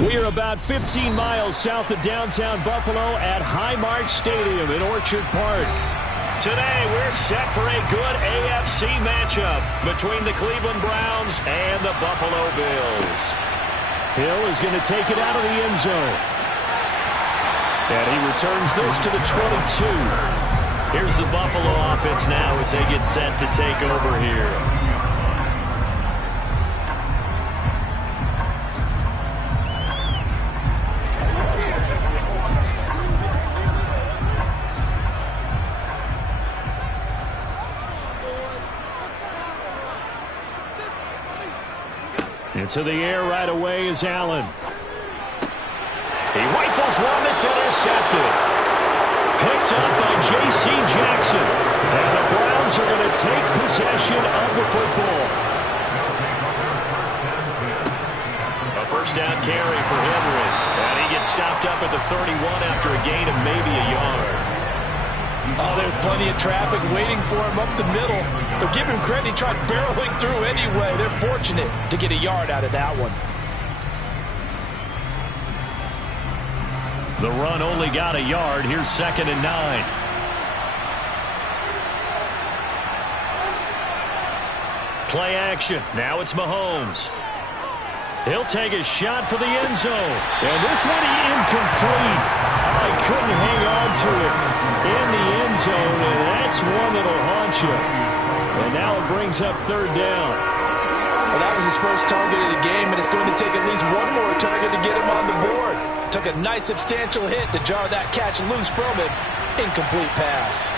We are about 15 miles south of downtown Buffalo at Highmark Stadium in Orchard Park. Today, we're set for a good AFC matchup between the Cleveland Browns and the Buffalo Bills. Hill is going to take it out of the end zone. And he returns this to the 22. Here's the Buffalo offense now as they get set to take over here. Into the air right away is Allen. He rifles one that's intercepted. Picked up by J.C. Jackson. And the Browns are going to take possession of the football. A first down carry for Henry. And he gets stopped up at the 31 after a gain of maybe a yard. Oh, there's plenty of traffic waiting for him up the middle. But give him credit, he tried barreling through anyway. They're fortunate to get a yard out of that one. The run only got a yard. Here's 2nd and 9. Play action. Now it's Mahomes. He'll take a shot for the end zone. And this one incomplete. I couldn't hang on to it in the end zone, and that's one that'll haunt you. And now it brings up 3rd down. Well, that was his first target of the game, and it's going to take at least one more target to get him on the board. Took a nice substantial hit to jar that catch loose from him. Incomplete pass.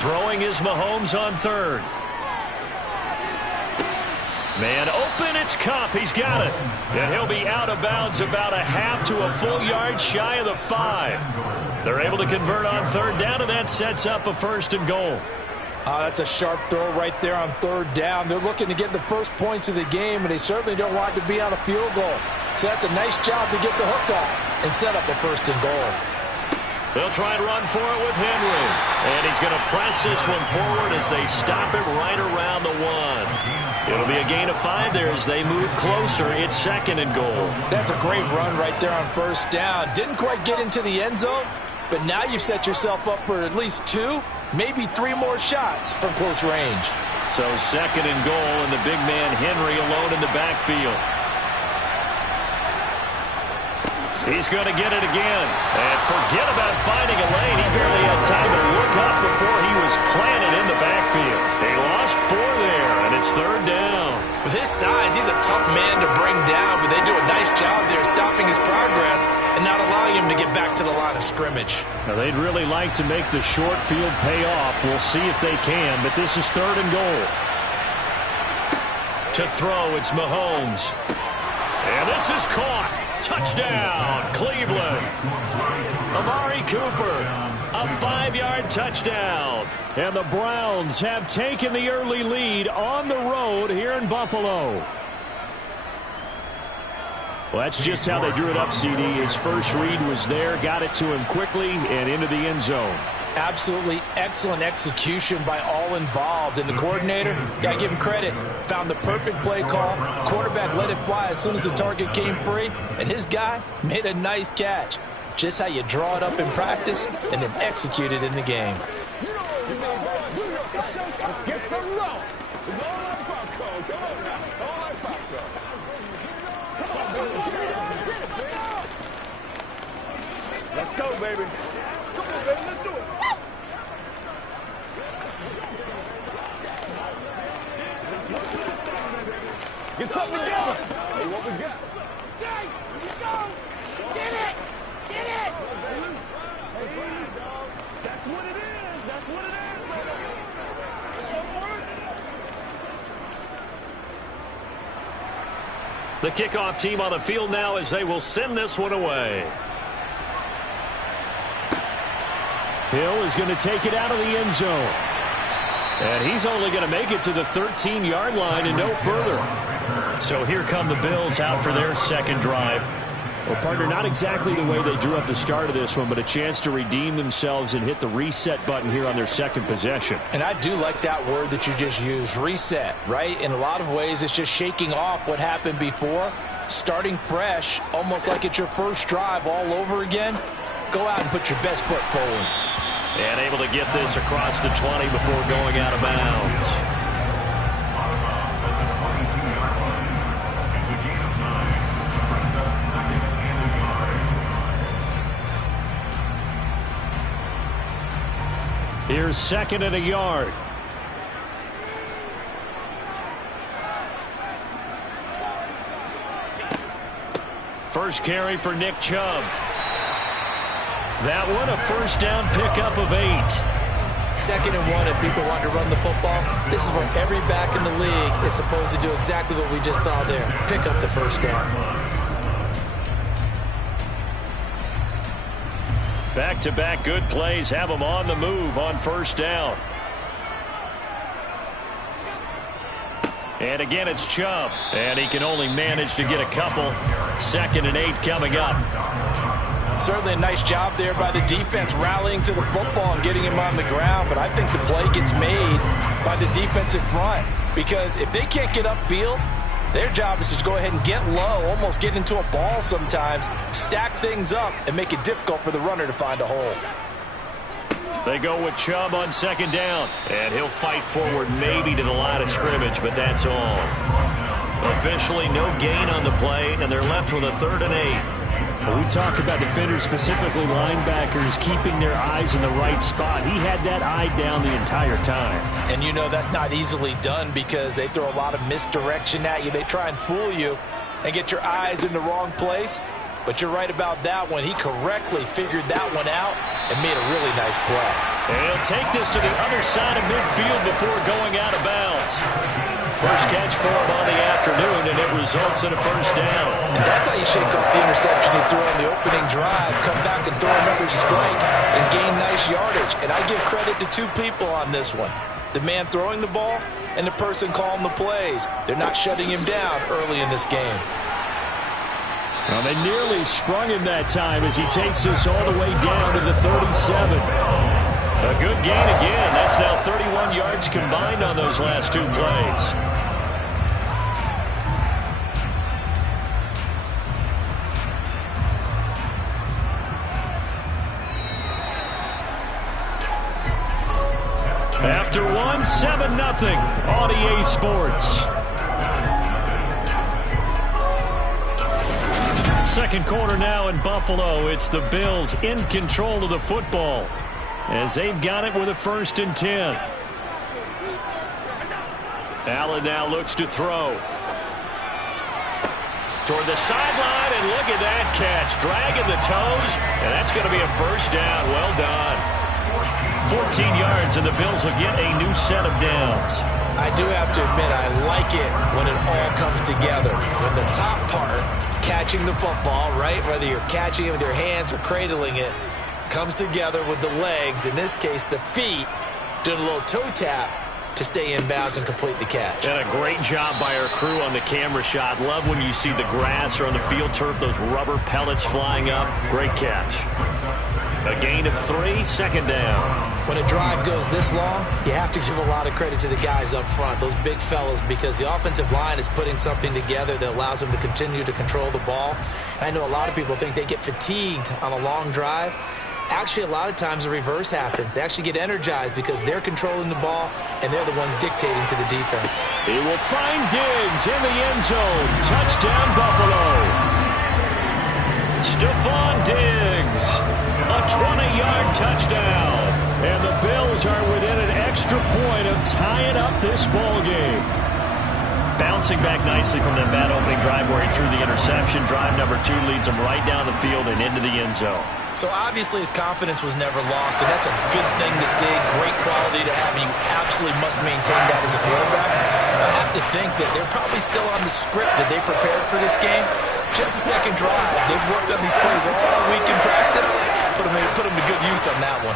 Throwing is Mahomes on 3rd. Man open, it's Kupp. He's got it. And he'll be out of bounds about a half to a full yard shy of the 5. They're able to convert on 3rd down, and that sets up a 1st and goal. That's a sharp throw right there on 3rd down. They're looking to get the first points of the game, and they certainly don't want to be on a field goal. So that's a nice job to get the hook up and set up a 1st and goal. They'll try and run for it with Henry. And he's going to press this one forward as they stop it right around the 1. It'll be a gain of 5 there as they move closer. It's 2nd and goal. That's a great run right there on 1st down. Didn't quite get into the end zone, but now you've set yourself up for at least 2, maybe 3 more shots from close range. So 2nd and goal, and the big man Henry alone in the backfield. He's going to get it again. And forget about finding a lane. He barely had time to look up before he was planted in the backfield. They lost 4 there, and it's 3rd down. With his size, he's a tough man to bring down, but they do a nice job there stopping his progress and not allowing him to get back to the line of scrimmage. Now, they'd really like to make the short field pay off. We'll see if they can, but this is 3rd and goal. To throw, it's Mahomes. And this is caught. Touchdown, Cleveland. Amari Cooper, a 5-yard touchdown. And the Browns have taken the early lead on the road here in Buffalo. Well, that's just how they drew it up, CD. His first read was there, got it to him quickly, and into the end zone. Absolutely excellent execution by all involved. And the coordinator, got to give him credit, found the perfect play call. Quarterback let it fly as soon as the target came free, and his guy made a nice catch. Just how you draw it up in practice and then execute it in the game. Let's get some love. It's all like popcorn. Come on, Scott. It's all like popcorn. Come on, baby. Get it, baby. Let's go, baby. Come on, baby. Let's do it. Get something together. Hey, what we got? Jay, let's go. Get it. Get it. That's right, dog. That's what it is. That's what it is, baby. The kickoff team on the field now as they will send this one away. Hill is going to take it out of the end zone. And he's only going to make it to the 13-yard line and no further. So here come the Bills out for their second drive. Well, partner, not exactly the way they drew up the start of this one, but a chance to redeem themselves and hit the reset button here on their second possession. And I do like that word that you just used, reset, right? In a lot of ways, it's just shaking off what happened before starting fresh, almost like it's your first drive all over again, go out and put your best foot forward. And able to get this across the 20 before going out of bounds. Here's 2nd and a yard. First carry for Nick Chubb. That one a first down pickup of 8. 2nd and 1, if people want to run the football, this is where every back in the league is supposed to do exactly what we just saw there. Pick up the first down. Back-to-back good plays have them on the move on first down. And again, it's Chubb. And he can only manage to get a couple. 2nd and 8 coming up. Certainly a nice job there by the defense rallying to the football and getting him on the ground. But I think the play gets made by the defensive front. Because if they can't get upfield, their job is to go ahead and get low, almost get into a ball sometimes, stack things up, and make it difficult for the runner to find a hole. They go with Chubb on 2nd down. And he'll fight forward maybe to the line of scrimmage, but that's all. Officially no gain on the play, and they're left with a 3rd and 8. We talk about defenders, specifically linebackers, keeping their eyes in the right spot. He had that eye down the entire time. And you know that's not easily done because they throw a lot of misdirection at you. They try and fool you and get your eyes in the wrong place. But you're right about that one. He correctly figured that one out and made a really nice play. And he'll take this to the other side of midfield before going out of bounds. First catch for him on the afternoon, and it results in a first down. And that's how you shake off the interception he threw on the opening drive, come back and throw another strike and gain nice yardage. And I give credit to 2 people on this one. The man throwing the ball and the person calling the plays. They're not shutting him down early in this game. Well, they nearly sprung him that time as he takes us all the way down to the 37. A good gain again. That's now 31 yards combined on those last 2 plays. After 1, 7-0 on EA Sports. Second quarter now in Buffalo. It's the Bills in control of the football as they've got it with a 1st and 10. Allen now looks to throw. Toward the sideline, and look at that catch. Dragging the toes, and that's going to be a first down. Well done. 14 yards, and the Bills will get a new set of downs. I do have to admit, I like it when it all comes together. When the top part, catching the football, right, whether you're catching it with your hands or cradling it, comes together with the legs, in this case the feet, doing a little toe tap to stay in bounds and complete the catch. And a great job by our crew on the camera shot. Love when you see the grass or on the field turf, those rubber pellets flying up. Great catch. A gain of 3, 2nd down. When a drive goes this long, you have to give a lot of credit to the guys up front, those big fellas, because the offensive line is putting something together that allows them to continue to control the ball. And I know a lot of people think they get fatigued on a long drive. Actually, a lot of times the reverse happens. They actually get energized because they're controlling the ball, and they're the ones dictating to the defense. He will find Diggs in the end zone. Touchdown, Buffalo. Stephon Diggs, a 20-yard touchdown. And the Bills are within an extra point of tying up this ball game. Bouncing back nicely from that bad opening drive where he threw the interception. Drive number 2 leads him right down the field and into the end zone. So obviously his confidence was never lost, and that's a good thing to see. Great quality to have, and you absolutely must maintain that as a quarterback. I have to think that they're probably still on the script that they prepared for this game. Just the second drive. They've worked on these plays all week in practice. Put them to good use on that one.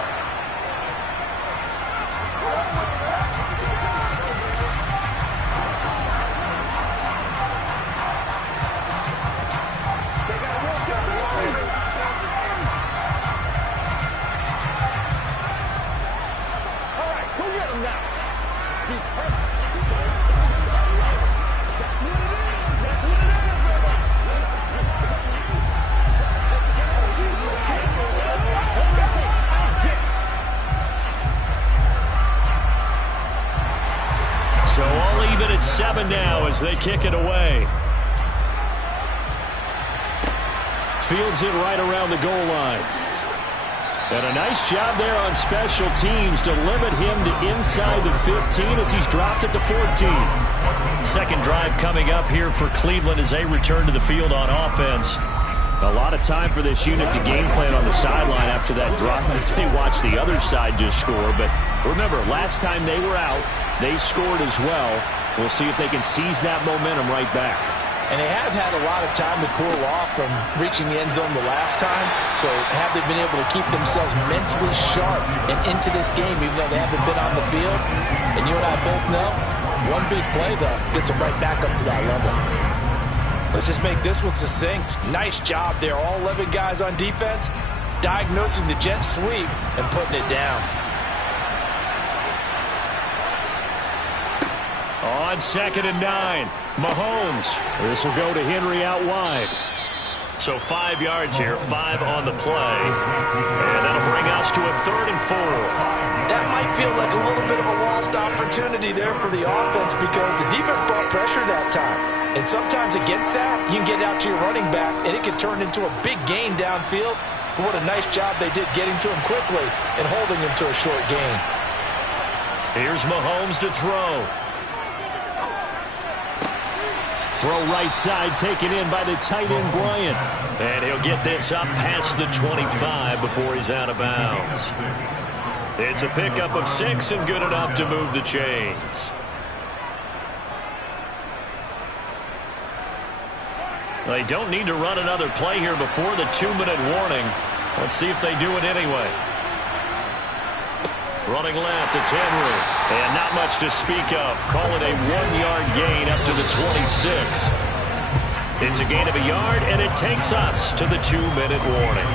as they kick it away. Fields it right around the goal line. And a nice job there on special teams to limit him to inside the 15 as he's dropped at the 14. Second drive coming up here for Cleveland as they return to the field on offense. A lot of time for this unit to game plan on the sideline after that drive. They watch the other side just score. But remember, last time they were out, they scored as well. We'll see if they can seize that momentum right back. And they have had a lot of time to cool off from reaching the end zone the last time. So have they been able to keep themselves mentally sharp and into this game even though they haven't been on the field? And you and I both know, one big play, though, gets them right back up to that level. Let's just make this one succinct. Nice job there. All 11 guys on defense diagnosing the jet sweep and putting it down. On 2nd and 9, Mahomes. This will go to Henry out wide. So 5 yards here, 5 on the play. And that'll bring us to a 3rd and 4. That might feel like a little bit of a lost opportunity there for the offense because the defense brought pressure that time. And sometimes against that, you can get out to your running back, and it can turn into a big gain downfield. But what a nice job they did getting to him quickly and holding him to a short gain. Here's Mahomes to throw. Throw right side, taken in by the tight end, Bryant. And he'll get this up past the 25 before he's out of bounds. It's a pickup of 6 and good enough to move the chains. They don't need to run another play here before the 2-minute warning. Let's see if they do it anyway. Running left, it's Henry. And not much to speak of. Call it a 1-yard gain up to the 26. It's a gain of a yard, and it takes us to the 2-minute warning.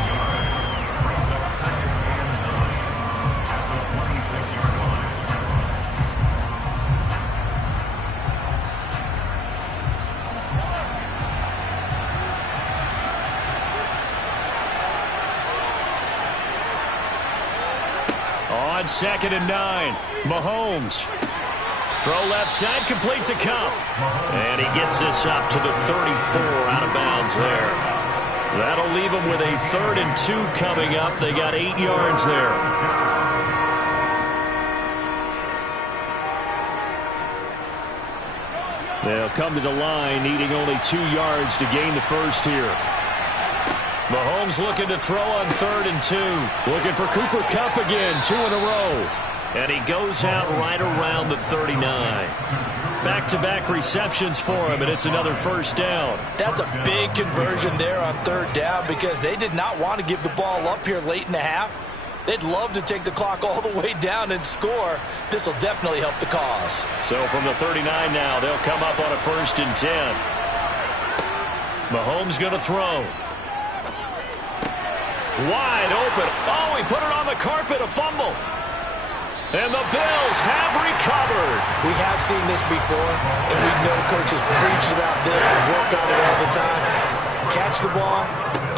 On 2nd and 9, Mahomes. Throw left side, complete to Kupp. And he gets this up to the 34, out of bounds there. That'll leave him with a 3rd and 2 coming up. They got 8 yards there. They'll come to the line, needing only 2 yards to gain the first here. Mahomes looking to throw on 3rd and 2. Looking for Cooper Kupp again, 2 in a row. And he goes out right around the 39. Back-to-back receptions for him, and it's another first down. That's a big conversion there on 3rd down because they did not want to give the ball up here late in the half. They'd love to take the clock all the way down and score. This will definitely help the cause. So from the 39 now, they'll come up on a 1st and 10. Mahomes going to throw. Wide open. Oh, he put it on the carpet, a fumble. And the Bills have recovered. We have seen this before, and we know coaches preach about this and work on it all the time. Catch the ball.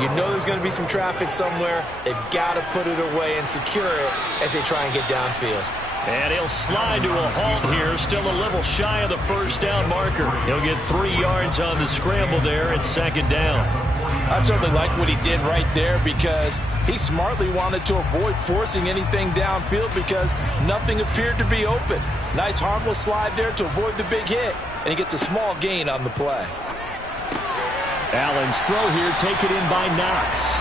You know there's going to be some traffic somewhere. They've got to put it away and secure it as they try and get downfield. And he'll slide to a halt here, still a little shy of the first down marker. He'll get 3 yards on the scramble there at 2nd down. I certainly like what he did right there because he smartly wanted to avoid forcing anything downfield because nothing appeared to be open. Nice harmless slide there to avoid the big hit, and he gets a small gain on the play. Allen's throw here taken in by Knox.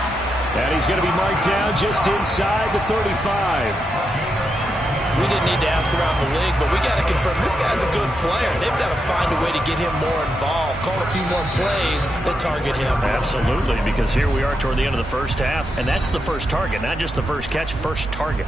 And he's going to be marked down just inside the 35. We didn't need to ask around the league, but we got to confirm this guy's a good player. They've got to find a way to get him more involved, call a few more plays that target him. Absolutely, because here we are toward the end of the first half, and that's the first target, not just the first catch, first target.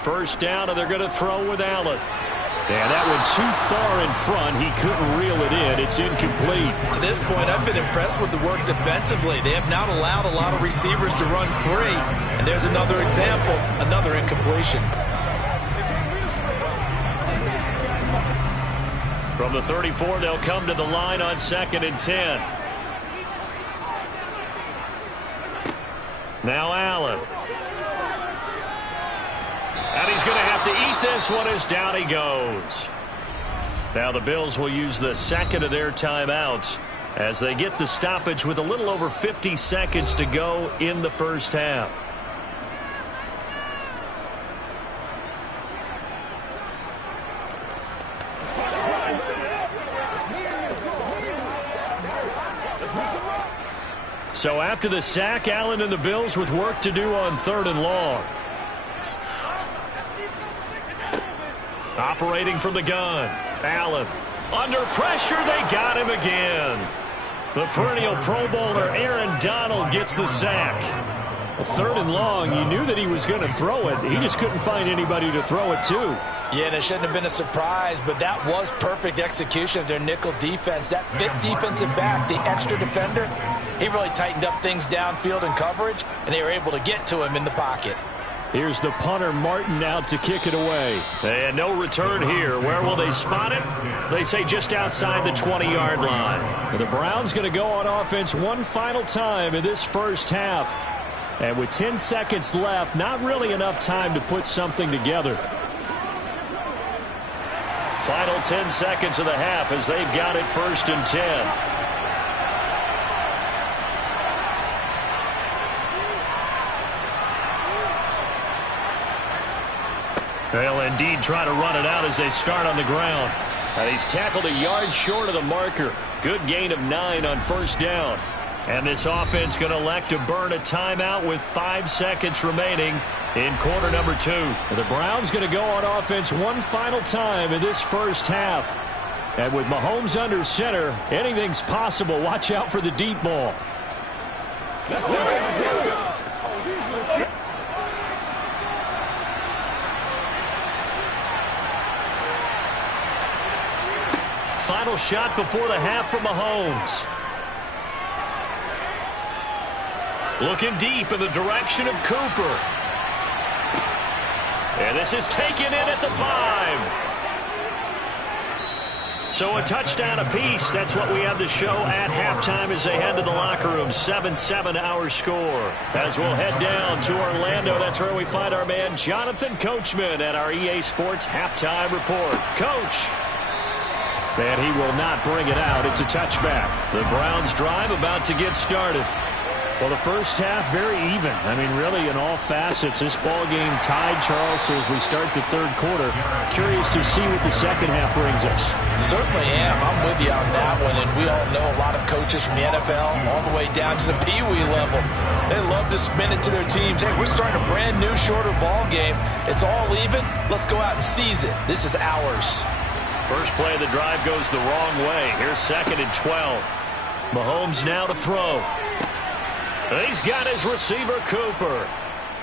First down, and they're going to throw with Allen. And that one too far in front. He couldn't reel it in, and it's incomplete. To this point, I've been impressed with the work defensively. They have not allowed a lot of receivers to run free. And there's another example, another incompletion. From the 34, they'll come to the line on 2nd and 10. Now Allen. And he's going to have to eat this one as down he goes. Now the Bills will use the second of their timeouts as they get the stoppage with a little over 50 seconds to go in the first half. So after the sack, Allen and the Bills with work to do on 3rd and long. Operating from the gun. Allen. Under pressure, they got him again. The perennial Pro Bowler Aaron Donald gets the sack. A 3rd and long, you knew that he was going to throw it. He just couldn't find anybody to throw it to. Yeah, and it shouldn't have been a surprise, but that was perfect execution of their nickel defense. That fifth defensive back, the extra defender, he really tightened up things downfield in coverage, and they were able to get to him in the pocket. Here's the punter, Martin, out to kick it away. And no return here. Where will they spot it? They say just outside the 20-yard line. The Browns going to go on offense one final time in this first half. And with 10 seconds left, not really enough time to put something together. Final 10 seconds of the half as they've got it 1st and 10. They'll indeed try to run it out as they start on the ground. And he's tackled a yard short of the marker. Good gain of 9 on 1st down. And this offense going to elect to burn a timeout with 5 seconds remaining in quarter number 2. The Browns going to go on offense one final time in this first half. And with Mahomes under center, anything's possible. Watch out for the deep ball. Final shot before the half from Mahomes. Looking deep in the direction of Cooper. And this is taken in at the 5. So a touchdown apiece. That's what we have to show at halftime as they head to the locker room. 7-7 our score. As we'll head down to Orlando, that's where we find our man Jonathan Coachman at our EA Sports Halftime Report. Coach. And he will not bring it out. It's a touchback. The Browns drive about to get started. Well, the first half, very even. I mean, really, in all facets, this ball game tied, Charles, so as we start the 3rd quarter. Curious to see what the second half brings us. Certainly am. I'm with you on that one, and we all know a lot of coaches from the NFL all the way down to the Pee Wee level. They love to spin it to their teams. Hey, we're starting a brand new, shorter ball game. It's all even. Let's go out and seize it. This is ours. First play of the drive goes the wrong way. Here's 2nd and 12. Mahomes now to throw. He's got his receiver, Cooper.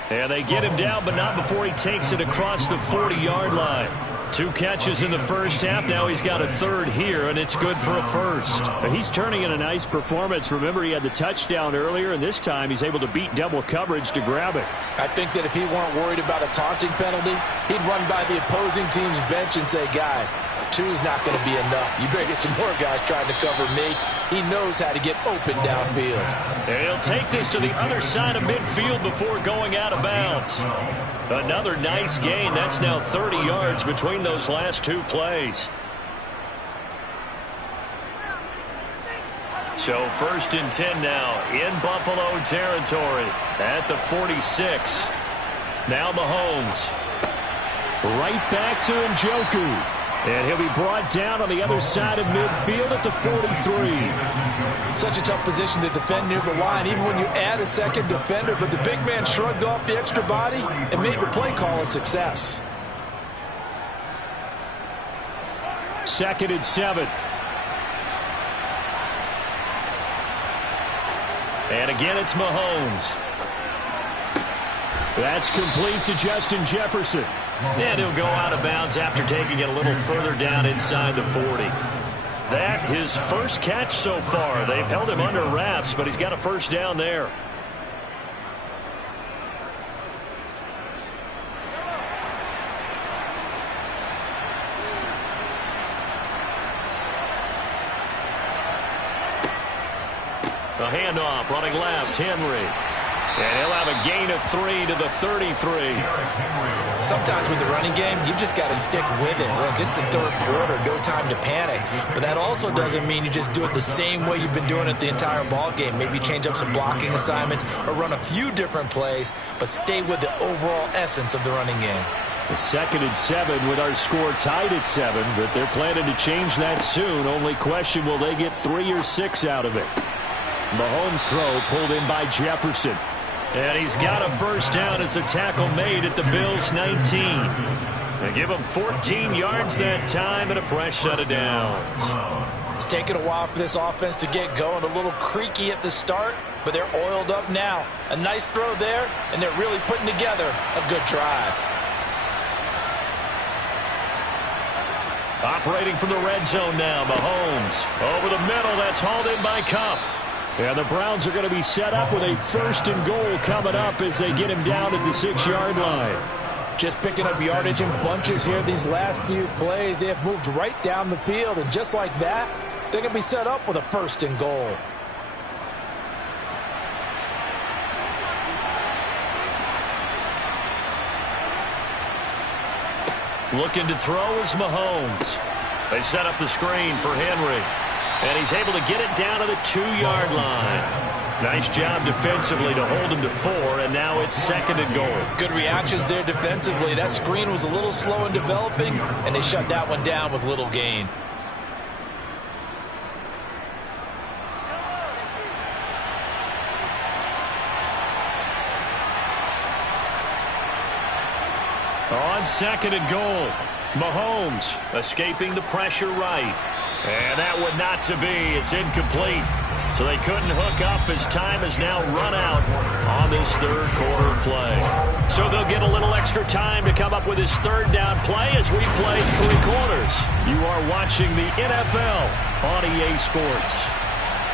And they get him down, but not before he takes it across the 40-yard line. 2 catches in the first half. Now he's got a 3rd here, and it's good for a 1st. He's turning in a nice performance. Remember, he had the touchdown earlier, and this time he's able to beat double coverage to grab it. I think that if he weren't worried about a taunting penalty, he'd run by the opposing team's bench and say, guys, 2's not going to be enough. You better get some more guys trying to cover me. He knows how to get open downfield. And he'll take this to the other side of midfield before going out of bounds. Another nice gain. That's now 30 yards between those last 2 plays. So 1st and 10 now in Buffalo territory at the 46. Now Mahomes. Right back to Njoku. And he'll be brought down on the other side of midfield at the 43. Such a tough position to defend near the line, even when you add a second defender. But the big man shrugged off the extra body and made the play call a success. 2nd and 7. And again, it's Mahomes. That's complete to Justin Jefferson. And he'll go out of bounds after taking it a little further down inside the 40. that his first catch so far. They've held him under wraps, but he's got a first down there. A handoff, running left, Henry. And he'll have a gain of 3 to the 33. Sometimes with the running game, you've just got to stick with it. Look, it's the third quarter, no time to panic. But that also doesn't mean you just do it the same way you've been doing it the entire ball game. Maybe change up some blocking assignments or run a few different plays, but stay with the overall essence of the running game. The 2nd and 7 with our score tied at 7, but they're planning to change that soon. Only question, will they get 3 or 6 out of it? Mahomes' throw pulled in by Jefferson. And he's got a first down as a tackle made at the Bills' 19. They give him 14 yards that time and a fresh set of downs. It's taken a while for this offense to get going. A little creaky at the start, but they're oiled up now. A nice throw there, and they're really putting together a good drive. Operating from the red zone now, Mahomes. Over the middle, that's hauled in by Kupp. And the Browns are going to be set up with a 1st and goal coming up as they get him down at the 6-yard line. Just picking up yardage in bunches here these last few plays. They have moved right down the field, and just like that, they're going to be set up with a 1st and goal. Looking to throw is Mahomes. They set up the screen for Henry. And he's able to get it down to the 2-yard line. Nice job defensively to hold him to 4, and now it's 2nd and goal. Good reactions there defensively. That screen was a little slow in developing, and they shut that one down with little gain. On 2nd and goal, Mahomes escaping the pressure right. And that would not to be. It's incomplete. So they couldn't hook up as time has now run out on this third quarter play. So they'll get a little extra time to come up with his 3rd down play as we play 3 quarters. You are watching the NFL on EA Sports.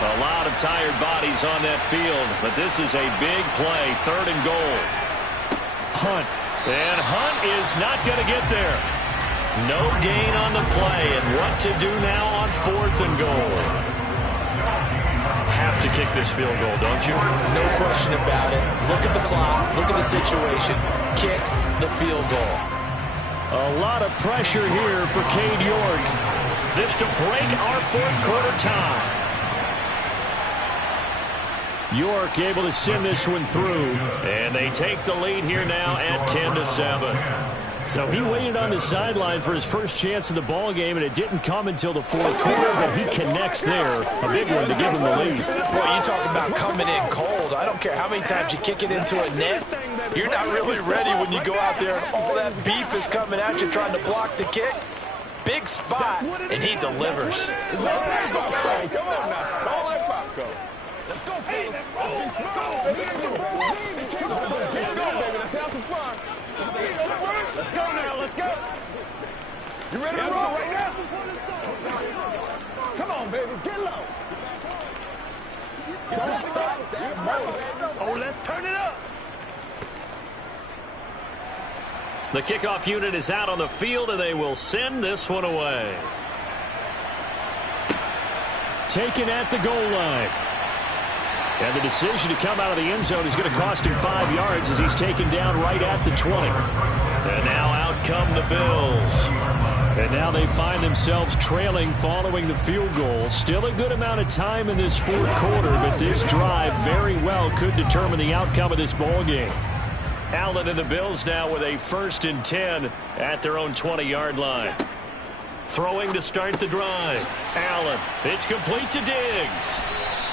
A lot of tired bodies on that field, but this is a big play, 3rd and goal. Hunt. And Hunt is not going to get there. No gain on the play, and what to do now on 4th and goal. Have to kick this field goal, don't you? No question about it. Look at the clock. Look at the situation. Kick the field goal. A lot of pressure here for Cade York. This to break our 4th quarter tie. York able to send this one through. And they take the lead here now at 10-7. So he waited on the sideline for his first chance in the ball game, and it didn't come until the 4th quarter, but he connects there. A big one to give him the lead. Boy, you talk about coming in cold. I don't care how many times you kick it into a net. You're not really ready when you go out there and all that beef is coming at you trying to block the kick. Big spot, and he delivers. Come on now. All that popcorn. Let's go, fellas. Let's go, baby. Let's have some fun. Let's go now. Let's go. You ready to roll right now? Come on, baby. Get low. Oh, let's turn it up. The kickoff unit is out on the field, and they will send this one away. Taken at the goal line. And the decision to come out of the end zone is going to cost him 5 yards as he's taken down right at the 20. And now out come the Bills. And now they find themselves trailing following the field goal. Still a good amount of time in this 4th quarter, but this drive very well could determine the outcome of this ball game. Allen and the Bills now with a 1st and 10 at their own 20-yard line. Throwing to start the drive. Allen, it's complete to Diggs.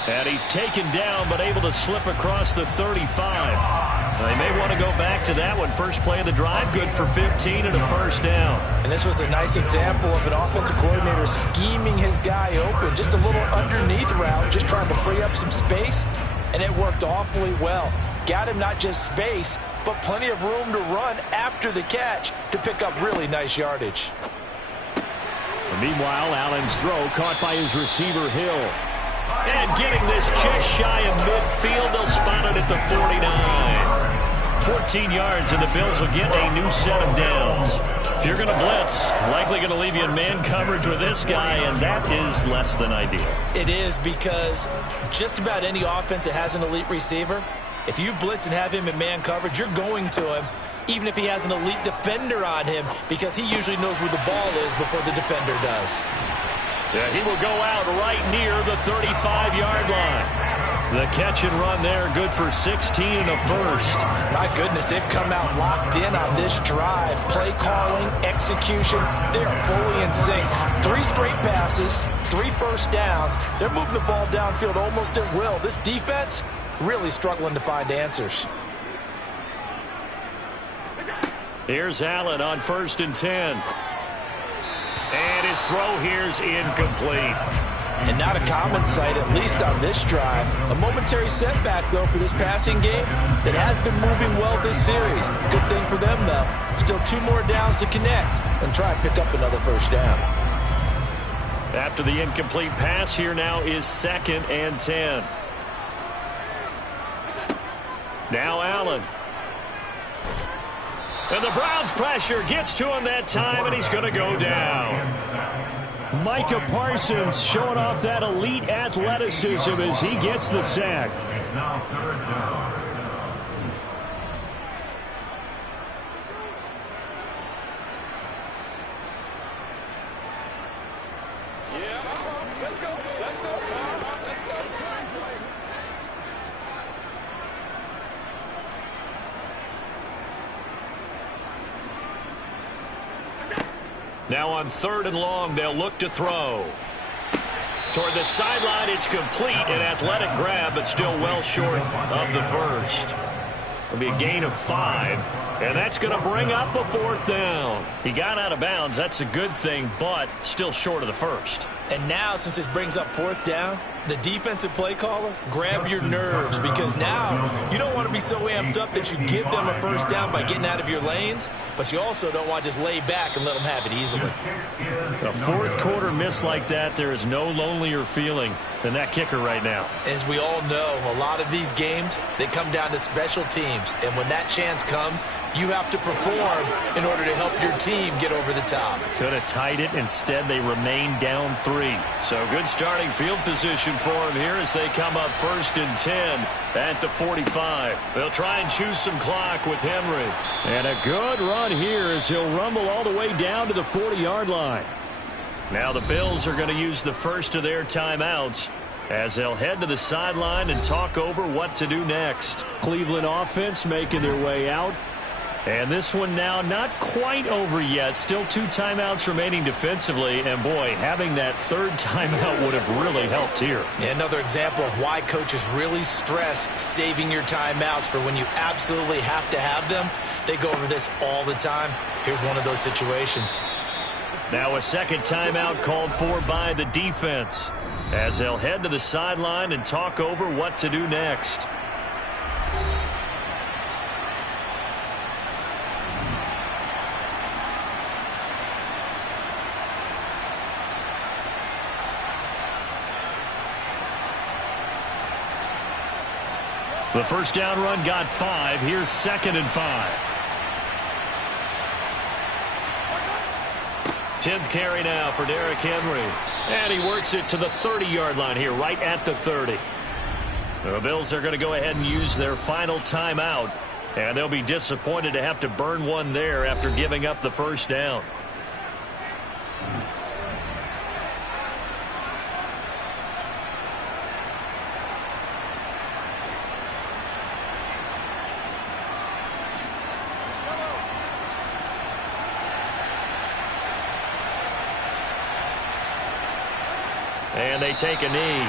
And he's taken down, but able to slip across the 35. They may want to go back to that one. First play of the drive, good for 15 and a first down. And this was a nice example of an offensive coordinator scheming his guy open. Just a little underneath route, just trying to free up some space, and it worked awfully well. Got him not just space, but plenty of room to run after the catch to pick up really nice yardage. Meanwhile, Allen's throw caught by his receiver, Hill. And getting this just shy of midfield, they'll spot it at the 49. 14 yards, and the Bills will get a new set of downs. If you're going to blitz, likely going to leave you in man coverage with this guy, and that is less than ideal. It is, because just about any offense that has an elite receiver, if you blitz and have him in man coverage, you're going to him, even if he has an elite defender on him, because he usually knows where the ball is before the defender does. Yeah, he will go out right near the 35-yard line. The catch and run there, good for 16 and a first. My goodness, they've come out locked in on this drive. Play calling, execution, they are fully in sync. 3 straight passes, 3 first downs. They're moving the ball downfield almost at will. This defense really struggling to find answers. Here's Allen on 1st and 10. And his throw here's incomplete. And not a common sight, at least on this drive. A momentary setback, though, for this passing game that has been moving well this series. Good thing for them, though. Still 2 more downs to connect and try and pick up another first down. After the incomplete pass, here now is 2nd and 10. Now Allen. And the Browns' pressure gets to him that time, and he's going to go down. Micah Parsons showing off that elite athleticism as he gets the sack. It's now 3rd down. Now on 3rd and long, they'll look to throw. Toward the sideline, it's complete. An athletic grab, but still well short of the first. It'll be a gain of 5, and that's going to bring up a 4th down. He got out of bounds. That's a good thing, but still short of the first. And now, since this brings up 4th down, the defensive play caller, grab your nerves, because now you don't want to be so amped up that you give them a first down by getting out of your lanes, but you also don't want to just lay back and let them have it easily. A 4th quarter miss like that, there is no lonelier feeling than that kicker right now. As we all know, a lot of these games, they come down to special teams, and when that chance comes, you have to perform in order to help your team get over the top. Could have tied it. Instead, they remain down 3. So good starting field position for them here as they come up 1st and 10 at the 45. They'll try and choose some clock with Henry. And a good run here as he'll rumble all the way down to the 40-yard line. Now the Bills are going to use the first of their timeouts as they'll head to the sideline and talk over what to do next. Cleveland offense making their way out. And this one now not quite over yet. Still 2 timeouts remaining defensively. And, boy, having that 3rd timeout would have really helped here. Yeah, another example of why coaches really stress saving your timeouts for when you absolutely have to have them. They go over this all the time. Here's one of those situations. Now a 2nd timeout called for by the defense as they'll head to the sideline and talk over what to do next. The first down run got 5. Here's 2nd and 5. 10th carry now for Derrick Henry. And he works it to the 30-yard line here, right at the 30. The Bills are going to go ahead and use their final timeout. And they'll be disappointed to have to burn one there after giving up the first down. And they take a knee.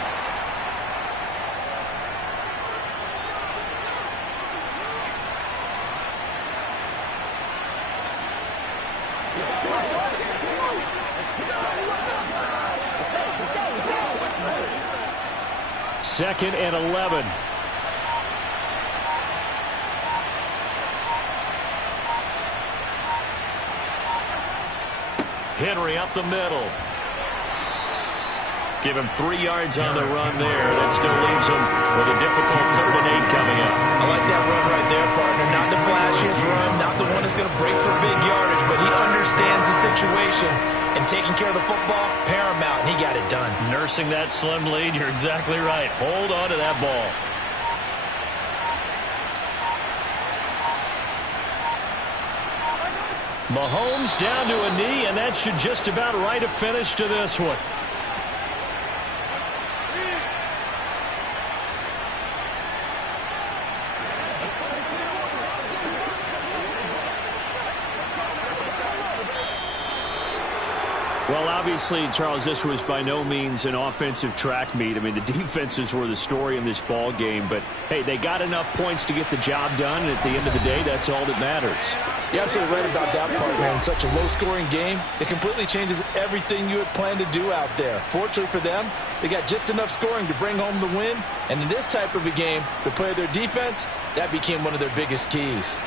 Second and 11. Henry up the middle. Give him 3 yards on the run there. That still leaves him with a difficult 3rd and 8 coming up. I like that run right there, partner. Not the flashiest run, not the one that's going to break for big yardage, but he understands the situation, and taking care of the football, paramount, and he got it done. Nursing that slim lead, you're exactly right. Hold on to that ball. Mahomes down to a knee, and that should just about write a finish to this one. Well, obviously, Charles, this was by no means an offensive track meet. I mean, the defenses were the story in this ball game. But, hey, they got enough points to get the job done. And at the end of the day, that's all that matters. You're absolutely right about that part, man. In such a low-scoring game, it completely changes everything you had planned to do out there. Fortunately for them, they got just enough scoring to bring home the win. And in this type of a game, to play their defense, that became one of their biggest keys.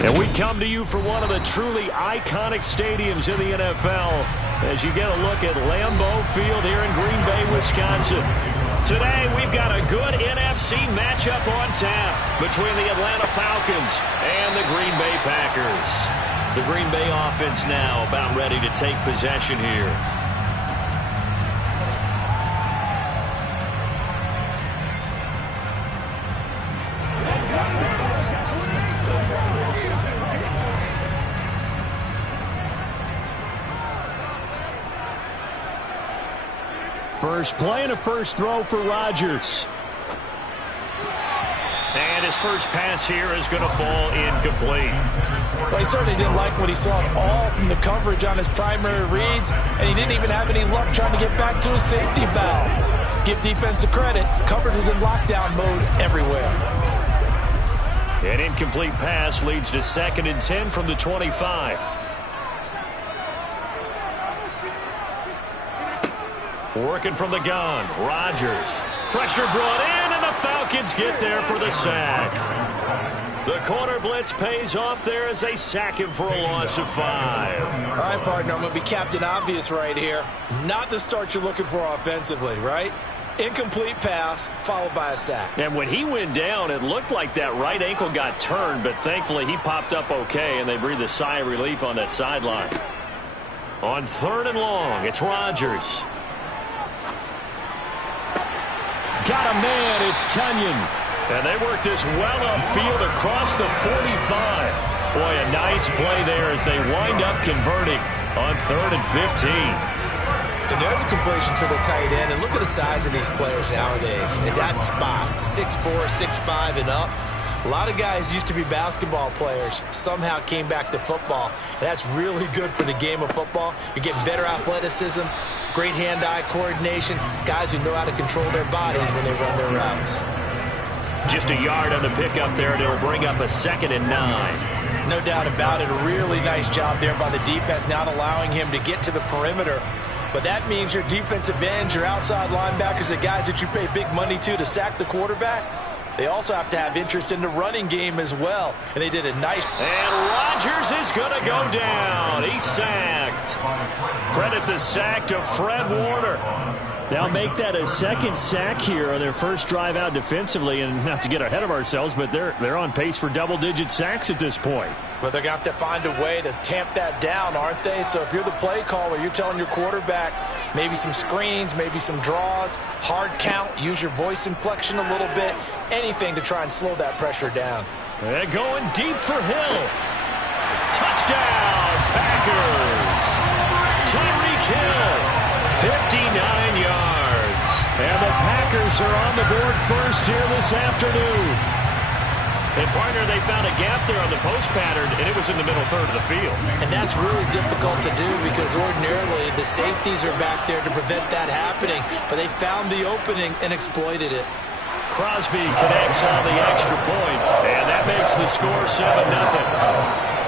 And we come to you from one of the truly iconic stadiums in the NFL as you get a look at Lambeau Field here in Green Bay, Wisconsin. Today, we've got a good NFC matchup on tap between the Atlanta Falcons and the Green Bay Packers. The Green Bay offense now about ready to take possession here. First play and a first throw for Rodgers. And his first pass here is going to fall incomplete. Well, he certainly didn't like what he saw at all from the coverage on his primary reads, and he didn't even have any luck trying to get back to his safety valve. Give defense a credit. Coverage was in lockdown mode everywhere. An incomplete pass leads to 2nd and 10 from the 25. Working from the gun, Rodgers. Pressure brought in, and the Falcons get there for the sack. The corner blitz pays off there as they sack him for a loss of 5. All right, partner, I'm going to be Captain Obvious right here. Not the start you're looking for offensively, right? Incomplete pass, followed by a sack. And when he went down, it looked like that right ankle got turned, but thankfully he popped up okay, and they breathed a sigh of relief on that sideline. On 3rd and long, it's Rodgers. Got a man, it's Tunyon. And they work this well upfield across the 45. Boy, a nice play there as they wind up converting on 3rd and 15. And there's a completion to the tight end. And look at the size of these players nowadays. In that spot, 6'4", 6'5", and up. A lot of guys used to be basketball players, somehow came back to football. And that's really good for the game of football. You're getting better athleticism, great hand-eye coordination, guys who know how to control their bodies when they run their routes. Just a yard on the pickup there, and it'll bring up a 2nd and 9. No doubt about it. A really nice job there by the defense, not allowing him to get to the perimeter. But that means your defensive ends, your outside linebackers, the guys that you pay big money to sack the quarterback, they also have to have interest in the running game as well. And they did a nice... And Rodgers is going to go down. He's sacked. Credit the sack to Fred Warner. Now make that a 2nd sack here on their first drive out defensively. And not to get ahead of ourselves, but they're on pace for double-digit sacks at this point. But they're going to have to find a way to tamp that down, aren't they? So if you're the play caller, you're telling your quarterback maybe some screens, maybe some draws, hard count, use your voice inflection a little bit, anything to try and slow that pressure down. They're going deep for Hill. Touchdown, Packers. Tyreek Hill, 59 yards. And the Packers are on the board first here this afternoon. And, partner, they found a gap there on the post pattern, and it was in the middle third of the field. And that's really difficult to do because ordinarily the safeties are back there to prevent that happening. But they found the opening and exploited it. Crosby connects on the extra point, and that makes the score 7-0.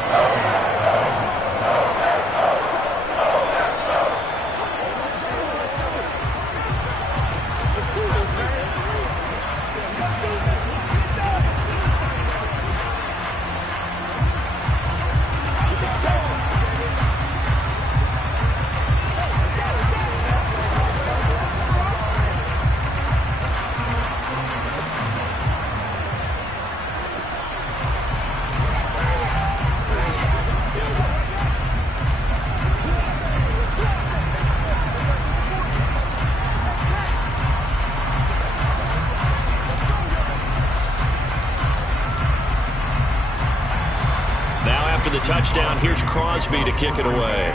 After the touchdown, here's Crosby to kick it away.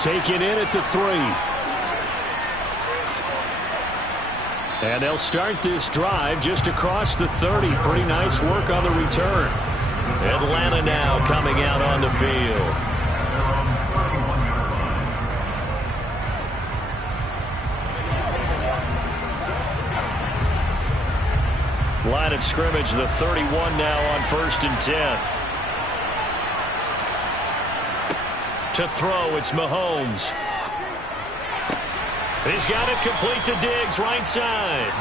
Taken in at the 3. And they'll start this drive just across the 30. Pretty nice work on the return. Atlanta now coming out on the field. Line of scrimmage, the 31 now on 1st and 10. To throw, it's Mahomes. He's got it complete to Diggs, right side.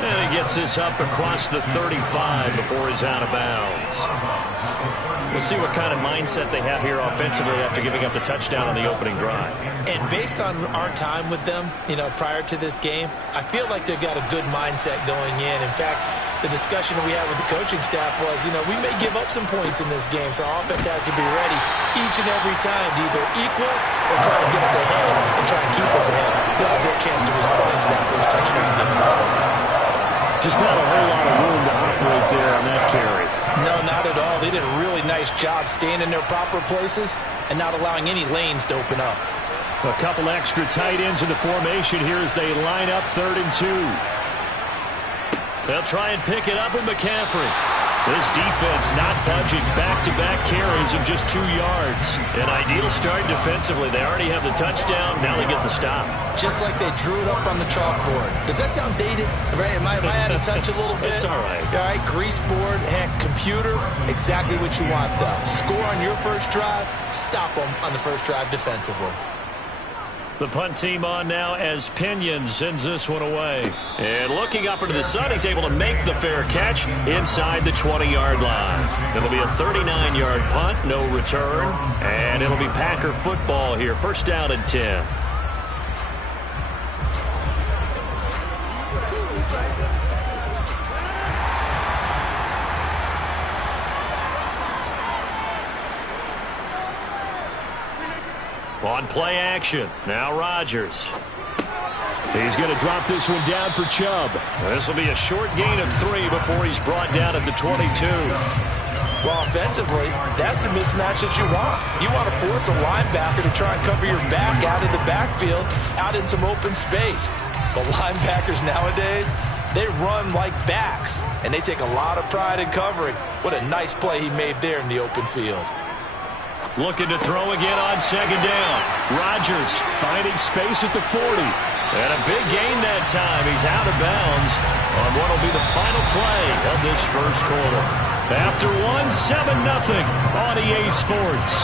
And he gets this up across the 35 before he's out of bounds. We'll see what kind of mindset they have here offensively after giving up the touchdown on the opening drive. And based on our time with them, prior to this game, I feel like they've got a good mindset going in. In fact, the discussion we had with the coaching staff was, we may give up some points in this game, so our offense has to be ready each and every time to either equal or try and get us ahead and try and keep us ahead. This is their chance to respond to that first touchdown given up. Just not a whole lot of room to operate there on that carry. No, not at all. They did a really nice job staying in their proper places and not allowing any lanes to open up. A couple extra tight ends into formation here as they line up 3rd and 2. They'll try and pick it up with McCaffrey. This defense not budging. Back-to-back carries of just 2 yards. An ideal start defensively. They already have the touchdown. Now they get the stop. Just like they drew it up on the chalkboard. Does that sound dated? Right? Am I out of touch a little bit? It's all right. All right, grease board, heck, computer, exactly what you want, though. Score on your first drive, stop them on the first drive defensively. The punt team on now as Pinion sends this one away. And looking up into the sun, he's able to make the fair catch inside the 20-yard line. It'll be a 39-yard punt, no return. And it'll be Packer football here. 1st down and 10. On play action, now Rodgers. He's going to drop this one down for Chubb. This will be a short gain of 3 before he's brought down at the 22. Well, offensively, that's the mismatch that you want. You want to force a linebacker to try and cover your back out of the backfield, out in some open space. But linebackers nowadays, they run like backs, and they take a lot of pride in covering. What a nice play he made there in the open field. Looking to throw again on 2nd down. Rodgers finding space at the 40. And a big gain that time. He's out of bounds on what will be the final play of this first quarter. After 7-0 on EA Sports.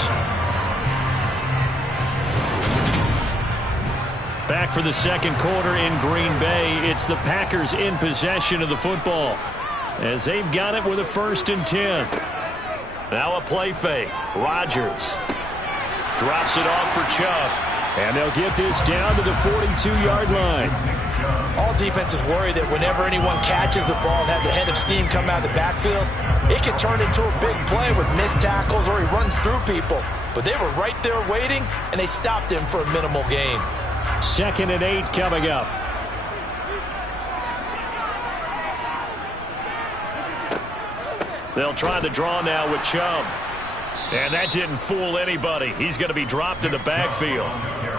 Back for the second quarter in Green Bay. It's the Packers in possession of the football as they've got it with a 1st and 10. Now a play fake. Rodgers drops it off for Chubb. And they'll get this down to the 42-yard line. All defenses worry that whenever anyone catches the ball and has a head of steam come out of the backfield, it can turn into a big play with missed tackles or he runs through people. But they were right there waiting, and they stopped him for a minimal gain. 2nd and 8 coming up. They'll try the draw now with Chubb. And that didn't fool anybody. He's going to be dropped in the backfield.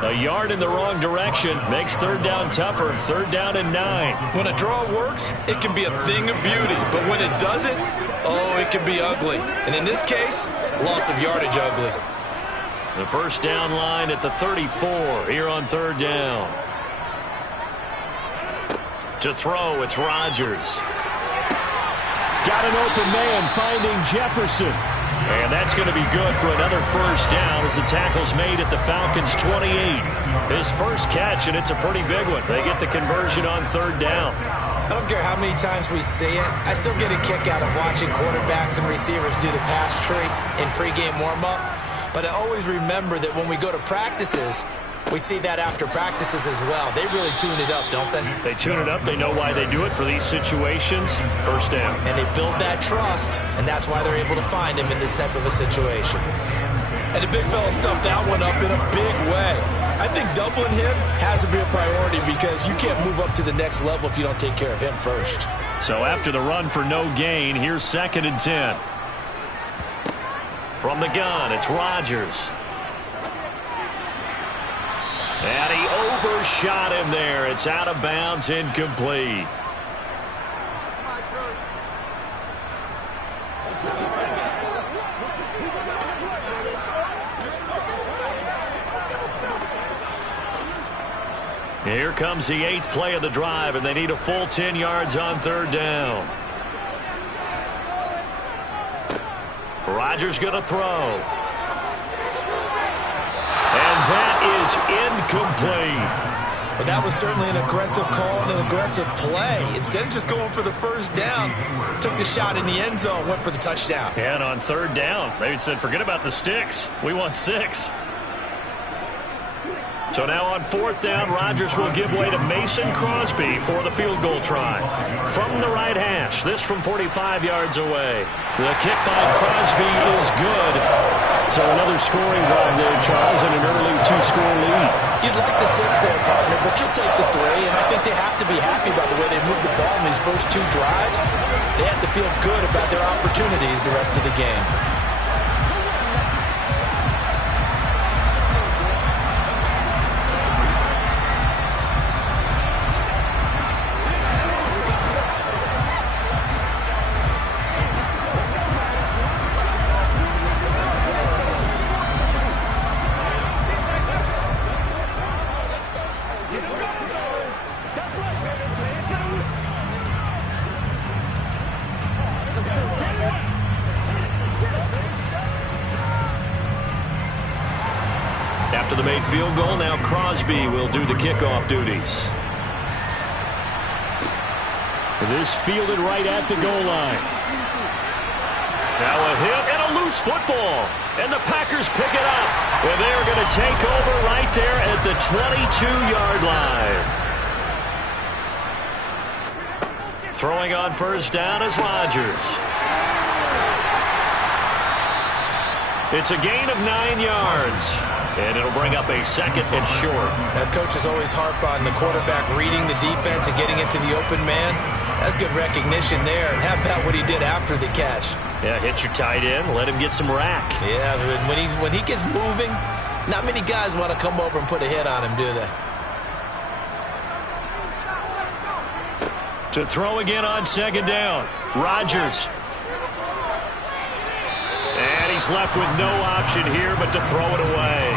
A yard in the wrong direction makes 3rd down tougher. 3rd down and 9. When a draw works, it can be a thing of beauty. But when it doesn't, it can be ugly. And in this case, loss of yardage ugly. The 1st down line at the 34 here on 3rd down. To throw, it's Rodgers. Got an open man finding Jefferson. And that's going to be good for another 1st down as the tackle's made at the Falcons' 28. His first catch, and it's a pretty big one. They get the conversion on 3rd down. I don't care how many times we see it. I still get a kick out of watching quarterbacks and receivers do the pass tree in pregame warm-up. But I always remember that when we go to practices, we see that after practices as well. They really tune it up, don't they? They tune it up. They know why they do it for these situations. 1st down. And they build that trust, and that's why they're able to find him in this type of a situation. And the big fella stuffed that one up in a big way. I think doubling him has to be a priority because you can't move up to the next level if you don't take care of him first. So after the run for no gain, here's 2nd and 10. From the gun, it's Rodgers. And he overshot him there. It's out of bounds, incomplete. Here comes the 8th play of the drive, and they need a full 10 yards on 3rd down. Rodgers going to throw. And that is incomplete. But that was certainly an aggressive call and an aggressive play. Instead of just going for the first down, took the shot in the end zone, went for the touchdown. And on third down, they said, forget about the sticks. We want 6. So now on fourth down, Rodgers will give way to Mason Crosby for the field goal try. From the right hash, this from 45 yards away. The kick by Crosby is good. So another scoring drive there, Charles, and an early 2-score lead. You'd like the 6 there, partner, but you'll take the 3, and I think they have to be happy about the way they moved the ball in these first 2 drives. They have to feel good about their opportunities the rest of the game. After the made field goal, now Crosby will do the kickoff duties. This fielded right at the goal line. Now a hit and a loose football. And the Packers pick it up. And they're going to take over right there at the 22-yard line. Throwing on first down is Rodgers. It's a gain of 9 yards. And it'll bring up a 2nd and short. Coaches always harp on the quarterback reading the defense and getting into the open man. That's good recognition there. And how about what he did after the catch? Yeah, hit your tight end, let him get some rack. Yeah, when he gets moving, not many guys want to come over and put a hit on him, do they? To throw again on 2nd down, Rodgers. And he's left with no option here but to throw it away.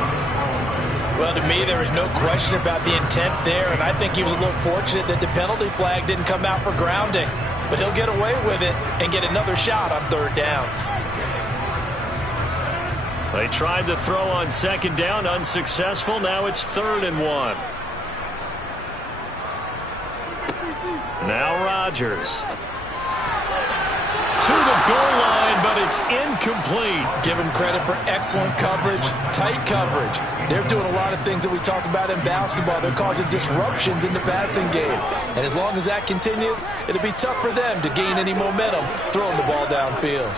Well, to me, there was no question about the intent there, and I think he was a little fortunate that the penalty flag didn't come out for grounding. But he'll get away with it and get another shot on 3rd down. They tried to throw on 2nd down, unsuccessful. Now it's 3rd and 1. Now Rodgers. To the goal line, but it's incomplete. Give him credit for excellent coverage, tight coverage. They're doing a lot of things that we talk about in basketball. They're causing disruptions in the passing game. And as long as that continues, it'll be tough for them to gain any momentum throwing the ball downfield.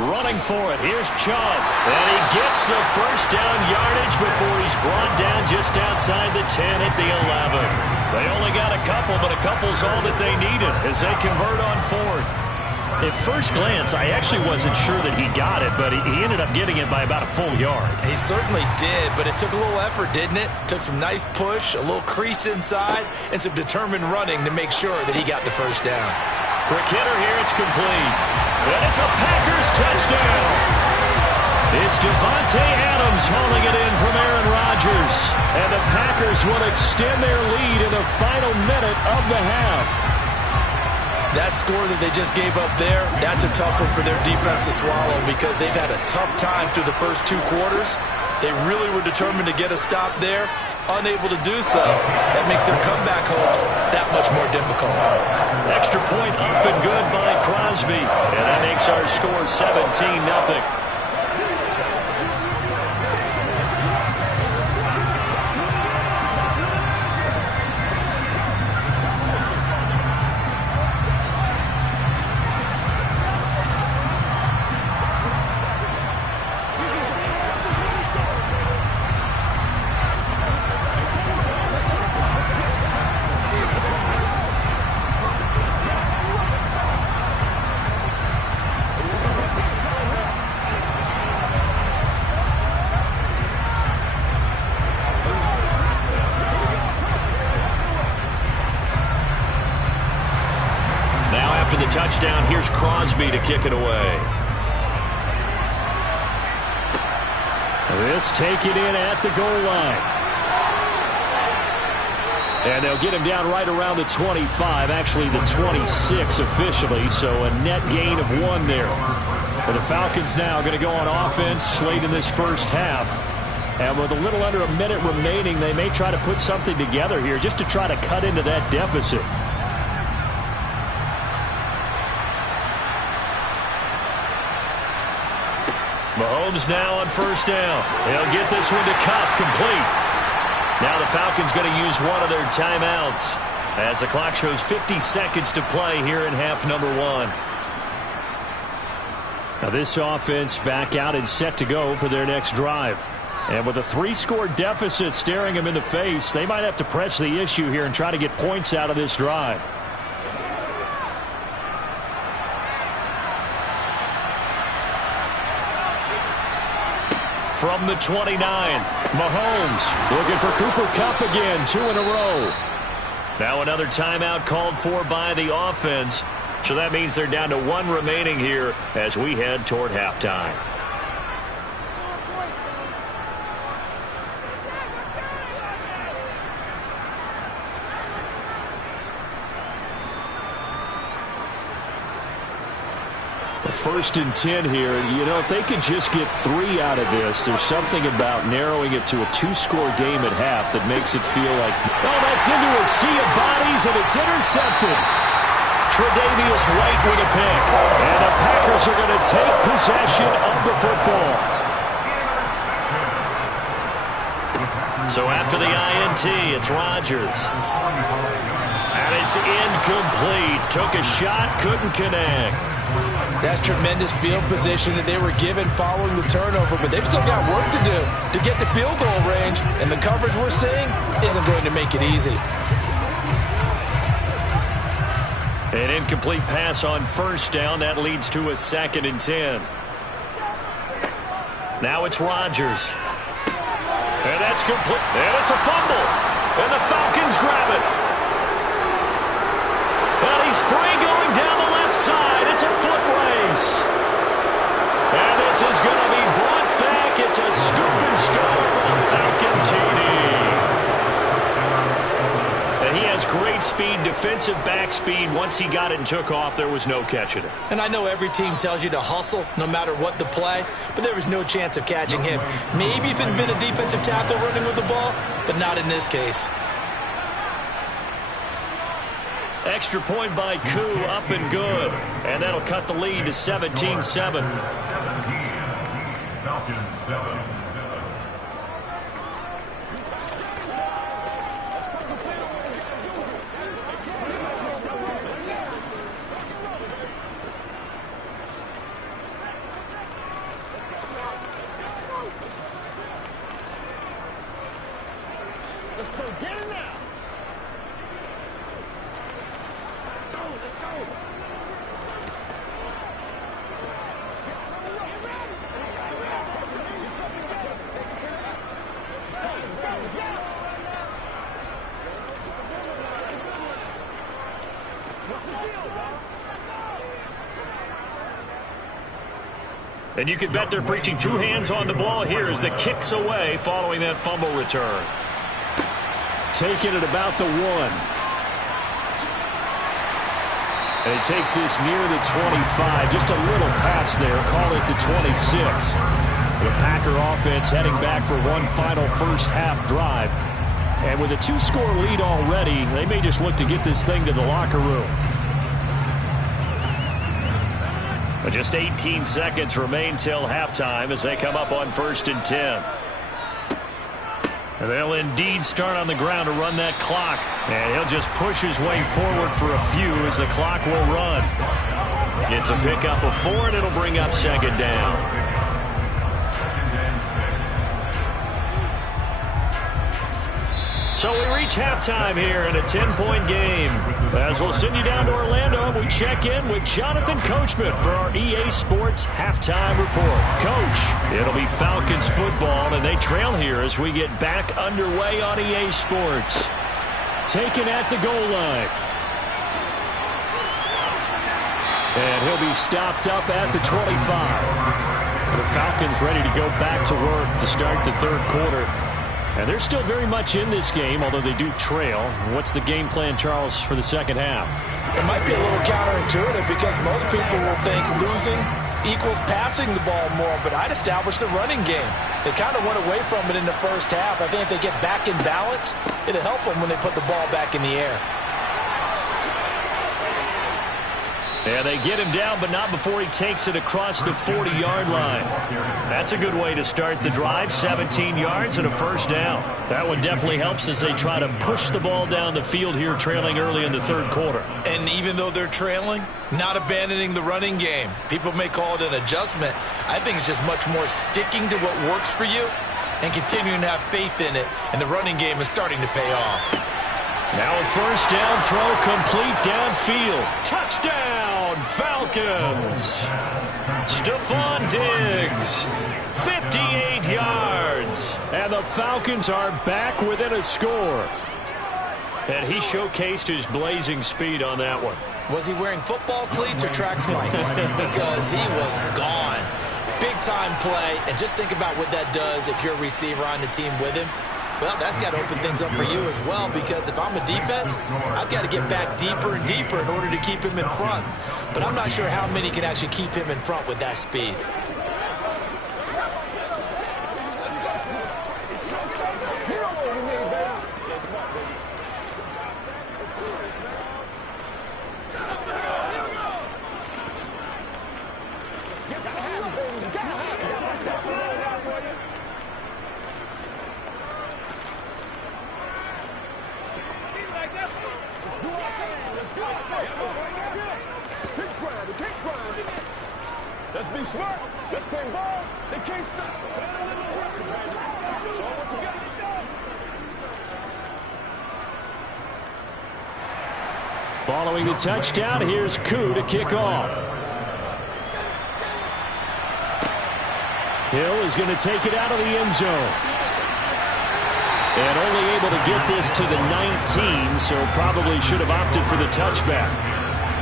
Running for it. Here's Chubb. And he gets the first down yardage before he's brought down just outside the 10 at the 11. They only got a couple, but a couple's all that they needed as they convert on 4th. At first glance, I actually wasn't sure that he got it, but he ended up getting it by about a full yard. He certainly did, but it took a little effort, didn't it? Took some nice push, a little crease inside, and some determined running to make sure that he got the first down. Quick hitter here, it's complete. And it's a Packers touchdown. It's Devontae Adams hauling it in from Aaron Rodgers. And the Packers will extend their lead in the final minute of the half. That score that they just gave up there, that's a tough one for their defense to swallow because they've had a tough time through the first 2 quarters. They really were determined to get a stop there. Unable to do so, that makes their comeback hopes that much more difficult. Extra point up and good by Crosby. And that makes our score 17-0. After the touchdown, here's Crosby to kick it away. This taken in at the goal line. And they'll get him down right around the 25, actually the 26 officially, so a net gain of 1 there. Well, the Falcons now going to go on offense late in this first half. And with a little under a minute remaining, they may try to put something together here just to try to cut into that deficit. Mahomes now on first down. He'll get this one to Kupp, complete. Now the Falcons going to use one of their timeouts as the clock shows 50 seconds to play here in half number 1. Now this offense back out and set to go for their next drive. And with a 3-score deficit staring them in the face, they might have to press the issue here and try to get points out of this drive. From the 29, Mahomes looking for Cooper Kupp again, 2 in a row. Now another timeout called for by the offense. So that means they're down to 1 remaining here as we head toward halftime. First and 10 here. You know, if they could just get 3 out of this, there's something about narrowing it to a 2-score game at half that makes it feel like, oh, that's into a sea of bodies, and it's intercepted. Tre'Davious White with a pick. And the Packers are going to take possession of the football. So after the INT, it's Rodgers. And it's incomplete. Took a shot, couldn't connect. That's tremendous field position that they were given following the turnover, but they've still got work to do to get the field goal range, and the coverage we're seeing isn't going to make it easy. An incomplete pass on first down. That leads to a 2nd and 10. Now it's Rodgers. And that's complete. And it's a fumble. And the Falcons grab it. And he's free going down the left side. It's a foot race. And this is going to be brought back. It's a scoop and score for the Falcon TD. And he has great speed, defensive back speed. Once he got it and took off, there was no catching it. And I know every team tells you to hustle no matter what the play, but there was no chance of catching him. Maybe if it had been a defensive tackle running with the ball, but not in this case. Extra point by Koo, up and good. And that'll cut the lead to 17-7. 17, Falcons 7. Let's go. Get it now. And you can bet they're preaching 2 hands on the ball here as the kick's away following that fumble return. Taking it about the 1. And he takes this near the 25. Just a little pass there. Call it the 26. The Packer offense heading back for one final first half drive. And with a 2-score lead already, they may just look to get this thing to the locker room. But just 18 seconds remain till halftime as they come up on 1st and 10. And they'll indeed start on the ground to run that clock. And he'll just push his way forward for a few as the clock will run. It's a pickup of 4, and it'll bring up 2nd down. So we reach halftime here in a 10-point game. As we'll send you down to Orlando, and we check in with Jonathan Coachman for our EA Sports Halftime Report. Coach, it'll be Falcons football, and they trail here as we get back underway on EA Sports. Taken at the goal line. And he'll be stopped up at the 25. The Falcons ready to go back to work to start the 3rd quarter. And they're still very much in this game, although they do trail. What's the game plan, Charles, for the 2nd half? It might be a little counterintuitive because most people will think losing equals passing the ball more, but I'd establish the running game. They kind of went away from it in the first half. I think if they get back in balance, it'll help them when they put the ball back in the air. And they get him down, but not before he takes it across the 40-yard line. That's a good way to start the drive. 17 yards and a first down. That one definitely helps as they try to push the ball down the field here, trailing early in the third quarter. And even though they're trailing, not abandoning the running game. People may call it an adjustment. I think it's just much more sticking to what works for you and continuing to have faith in it. And the running game is starting to pay off. Now a first down throw, complete downfield. Touchdown, Falcons. Stephon Diggs, 58 yards. And the Falcons are back within a score. And he showcased his blazing speed on that one. Was he wearing football cleats or track spikes? Because he was gone. Big-time play. And just think about what that does if you're a receiver on the team with him. Well, that's got to open things up for you as well, because if I'm a defense, I've got to get back deeper and deeper in order to keep him in front. But I'm not sure how many can actually keep him in front with that speed. Let's be smart. Let's play ball. They can't stop. Show what you got. Following the touchdown, here's Koo to kick off. Hill is going to take it out of the end zone. And only able to get this to the 19, so probably should have opted for the touchback.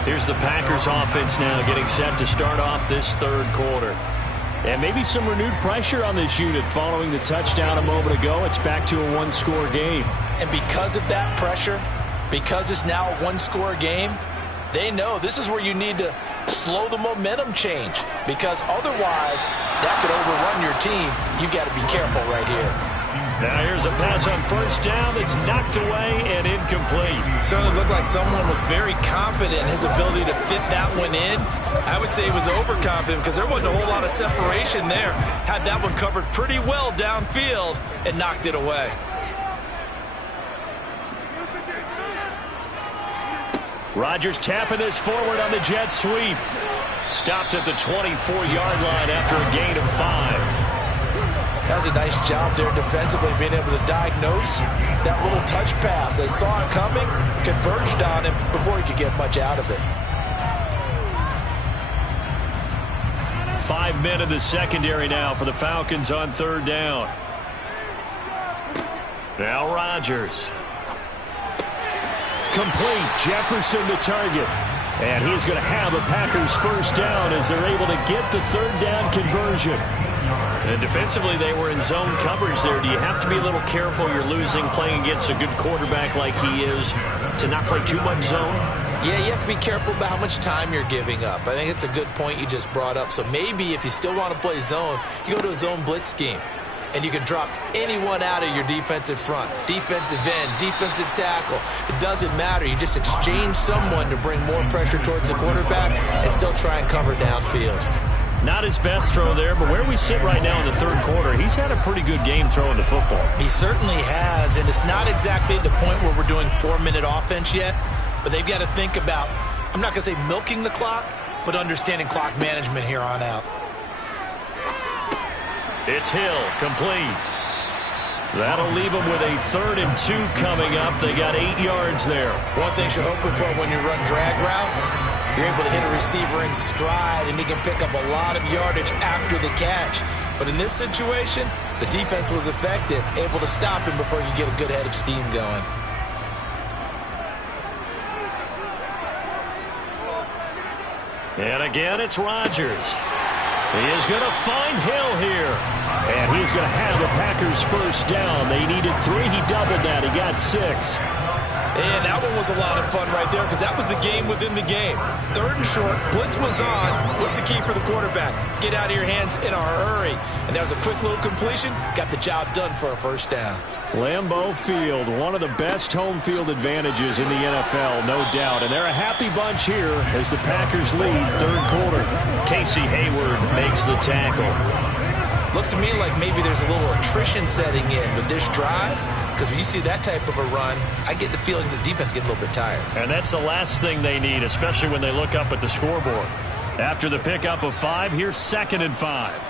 Here's the Packers offense now getting set to start off this third quarter. And maybe some renewed pressure on this unit following the touchdown a moment ago. It's back to a one-score game. And because of that pressure, because it's now a one-score game, they know this is where you need to slow the momentum change, because otherwise that could overrun your team. You've got to be careful right here. Now here's a pass on first down that's knocked away and incomplete. Certainly looked like someone was very confident in his ability to fit that one in. I would say he was overconfident because there wasn't a whole lot of separation there. Had that one covered pretty well downfield and knocked it away. Rodgers tapping this forward on the jet sweep. Stopped at the 24-yard line after a gain of 5. That was a nice job there defensively, being able to diagnose that little touch pass. They saw it coming, converged on him before he could get much out of it. 5 men in the secondary now for the Falcons on third down. Now Rodgers. Complete. Jefferson the target. And he's going to have the Packers first down as they're able to get the third down conversion. And defensively, they were in zone coverage there. Do you have to be a little careful? You're losing playing against a good quarterback like he is to not play too much zone? Yeah, you have to be careful about how much time you're giving up. I think it's a good point you just brought up. So maybe if you still want to play zone, you go to a zone blitz scheme. And you can drop anyone out of your defensive front. Defensive end, defensive tackle. It doesn't matter. You just exchange someone to bring more pressure towards the quarterback and still try and cover downfield. Not his best throw there, but where we sit right now in the third quarter, he's had a pretty good game throwing the football. He certainly has, and it's not exactly the point where we're doing 4-minute offense yet, but they've got to think about, I'm not going to say milking the clock, but understanding clock management here on out. It's Hill, complete. That'll leave them with a 3rd and 2 coming up. They got 8 yards there. One thing you're hoping for when you run drag routes, you're able to hit a receiver in stride, and he can pick up a lot of yardage after the catch. But in this situation, the defense was effective, able to stop him before you get a good head of steam going. And again, it's Rodgers. He is going to find Hill here. And he's going to have the Packers first down. They needed 3. He doubled that. He got 6. And that one was a lot of fun right there because that was the game within the game. 3rd and short, blitz was on. What's the key for the quarterback? Get out of your hands in a hurry. And that was a quick little completion. Got the job done for a first down. Lambeau Field, one of the best home field advantages in the NFL, no doubt. And they're a happy bunch here as the Packers lead 3rd quarter. Casey Hayward makes the tackle. Looks to me like maybe there's a little attrition setting in with this drive. Because when you see that type of a run, I get the feeling the defense getting a little bit tired. And that's the last thing they need, especially when they look up at the scoreboard. After the pickup of 5, here's 2nd and 5.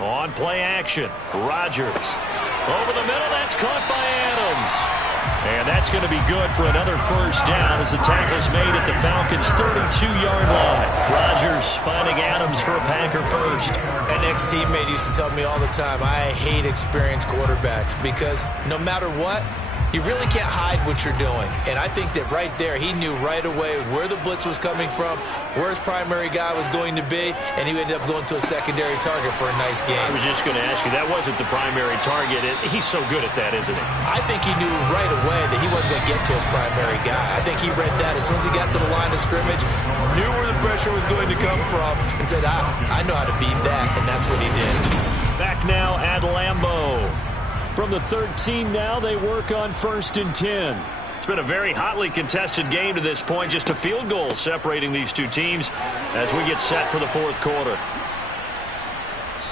On play action, Rodgers. Over the middle, that's caught by Adams. And that's going to be good for another first down as the tackle's made at the Falcons' 32-yard line. Rodgers finding Adams for a Packer first. An ex-teammate used to tell me all the time, I hate experienced quarterbacks because no matter what, you really can't hide what you're doing. And I think that right there, he knew right away where the blitz was coming from, where his primary guy was going to be, and he ended up going to a secondary target for a nice game. I was just going to ask you, that wasn't the primary target. He's so good at that, isn't he? I think he knew right away that he wasn't going to get to his primary guy. I think he read that as soon as he got to the line of scrimmage, knew where the pressure was going to come from, and said, I know how to beat that, and that's what he did. Back now at Lambeau. From the 13 now, they work on 1st and 10. It's been a very hotly contested game to this point. Just a field goal separating these two teams as we get set for the 4th quarter.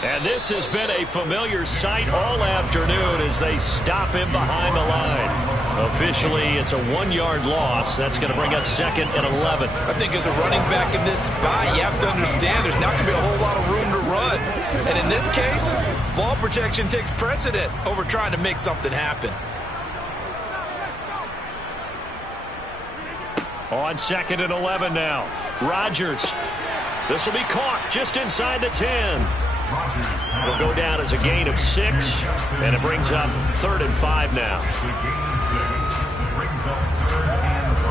And this has been a familiar sight all afternoon as they stop him behind the line. Officially, it's a 1-yard loss. That's going to bring up 2nd and 11. I think as a running back in this spot, you have to understand there's not going to be a whole lot of room to run. And in this case, ball protection takes precedent over trying to make something happen. On 2nd and 11 now. Rodgers. This will be caught just inside the 10. It'll go down as a gain of 6, and it brings up 3rd and 5 now. Brings up 3rd and 5.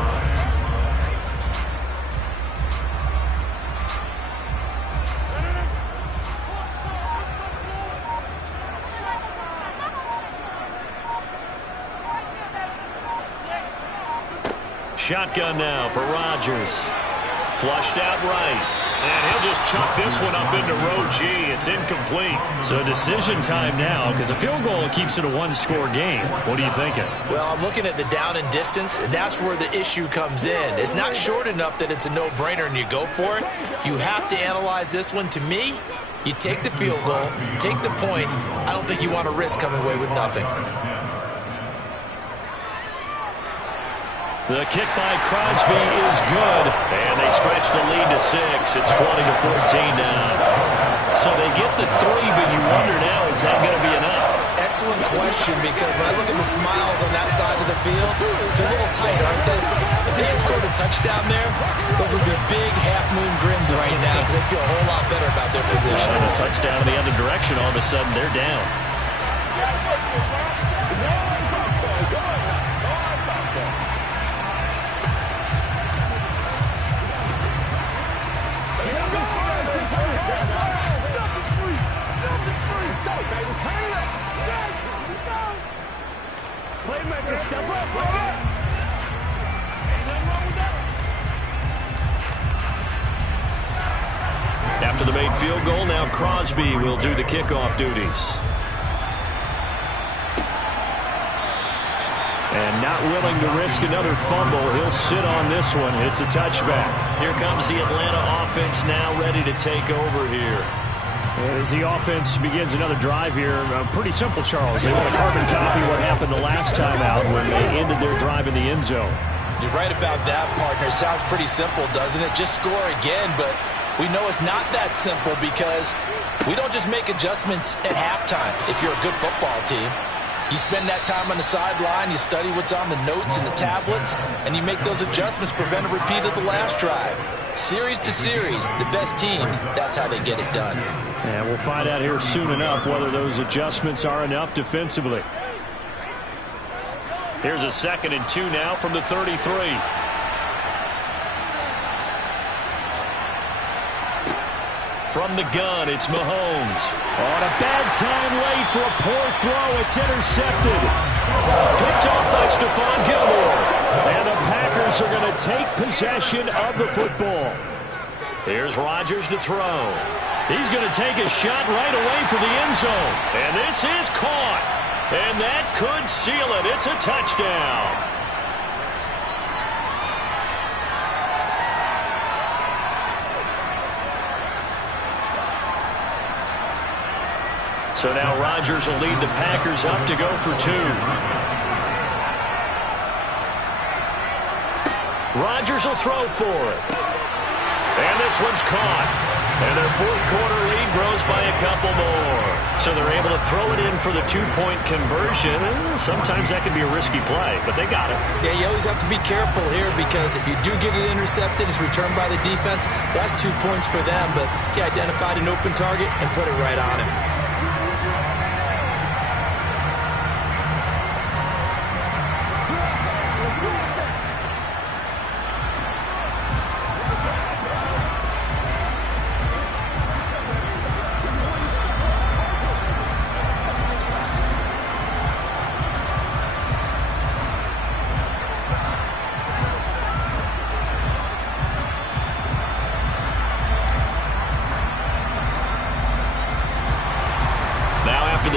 Shotgun now for Rodgers. Flushed out right. And he'll just chuck this one up into row G. It's incomplete. So decision time now because a field goal keeps it a 1-score game. What are you thinking? Well, I'm looking at the down and distance, and that's where the issue comes in. It's not short enough that it's a no-brainer and you go for it. You have to analyze this one. To me, you take the field goal, take the points. I don't think you want to risk coming away with nothing. The kick by Crosby is good, and they stretch the lead to 6. It's 20-14 now. So they get the 3, but you wonder now, is that going to be enough? Excellent question, because when I look at the smiles on that side of the field, they're a little tight, aren't they? If they had scored a touchdown there, those would be big half-moon grins right now because they feel a whole lot better about their position. And a touchdown in the other direction, all of a sudden they're down. Playmaker, step up, brother! Ain't nothing wrong with that. After the made field goal, now Crosby will do the kickoff duties. And not willing to risk another fumble, he'll sit on this one. It's a touchback. Here comes the Atlanta offense now ready to take over here. And as the offense begins another drive here, pretty simple, Charles. They want to carbon copy what happened the last time out when they ended their drive in the end zone. You're right about that, partner. Sounds pretty simple, doesn't it? Just score again, but we know it's not that simple because we don't just make adjustments at halftime if you're a good football team. You spend that time on the sideline, you study what's on the notes and the tablets, and you make those adjustments, prevent a repeat of the last drive. Series to series, the best teams, that's how they get it done. And we'll find out here soon enough whether those adjustments are enough defensively. Here's a 2nd and 2 now from the 33. From the gun, it's Mahomes. On a bad time late for a poor throw. It's intercepted. Picked off by Stephon Gilmore. And the Packers are going to take possession of the football. Here's Rodgers to throw. He's going to take a shot right away for the end zone. And this is caught. And that could seal it. It's a touchdown. So now Rodgers will lead the Packers up to go for 2. Rodgers will throw for it. And this one's caught. And their fourth quarter lead grows by a couple more. So they're able to throw it in for the 2-point conversion. Sometimes that can be a risky play, but they got it. Yeah, you always have to be careful here because if you do get it intercepted, it's returned by the defense. That's 2 points for them, but he identified an open target and put it right on him.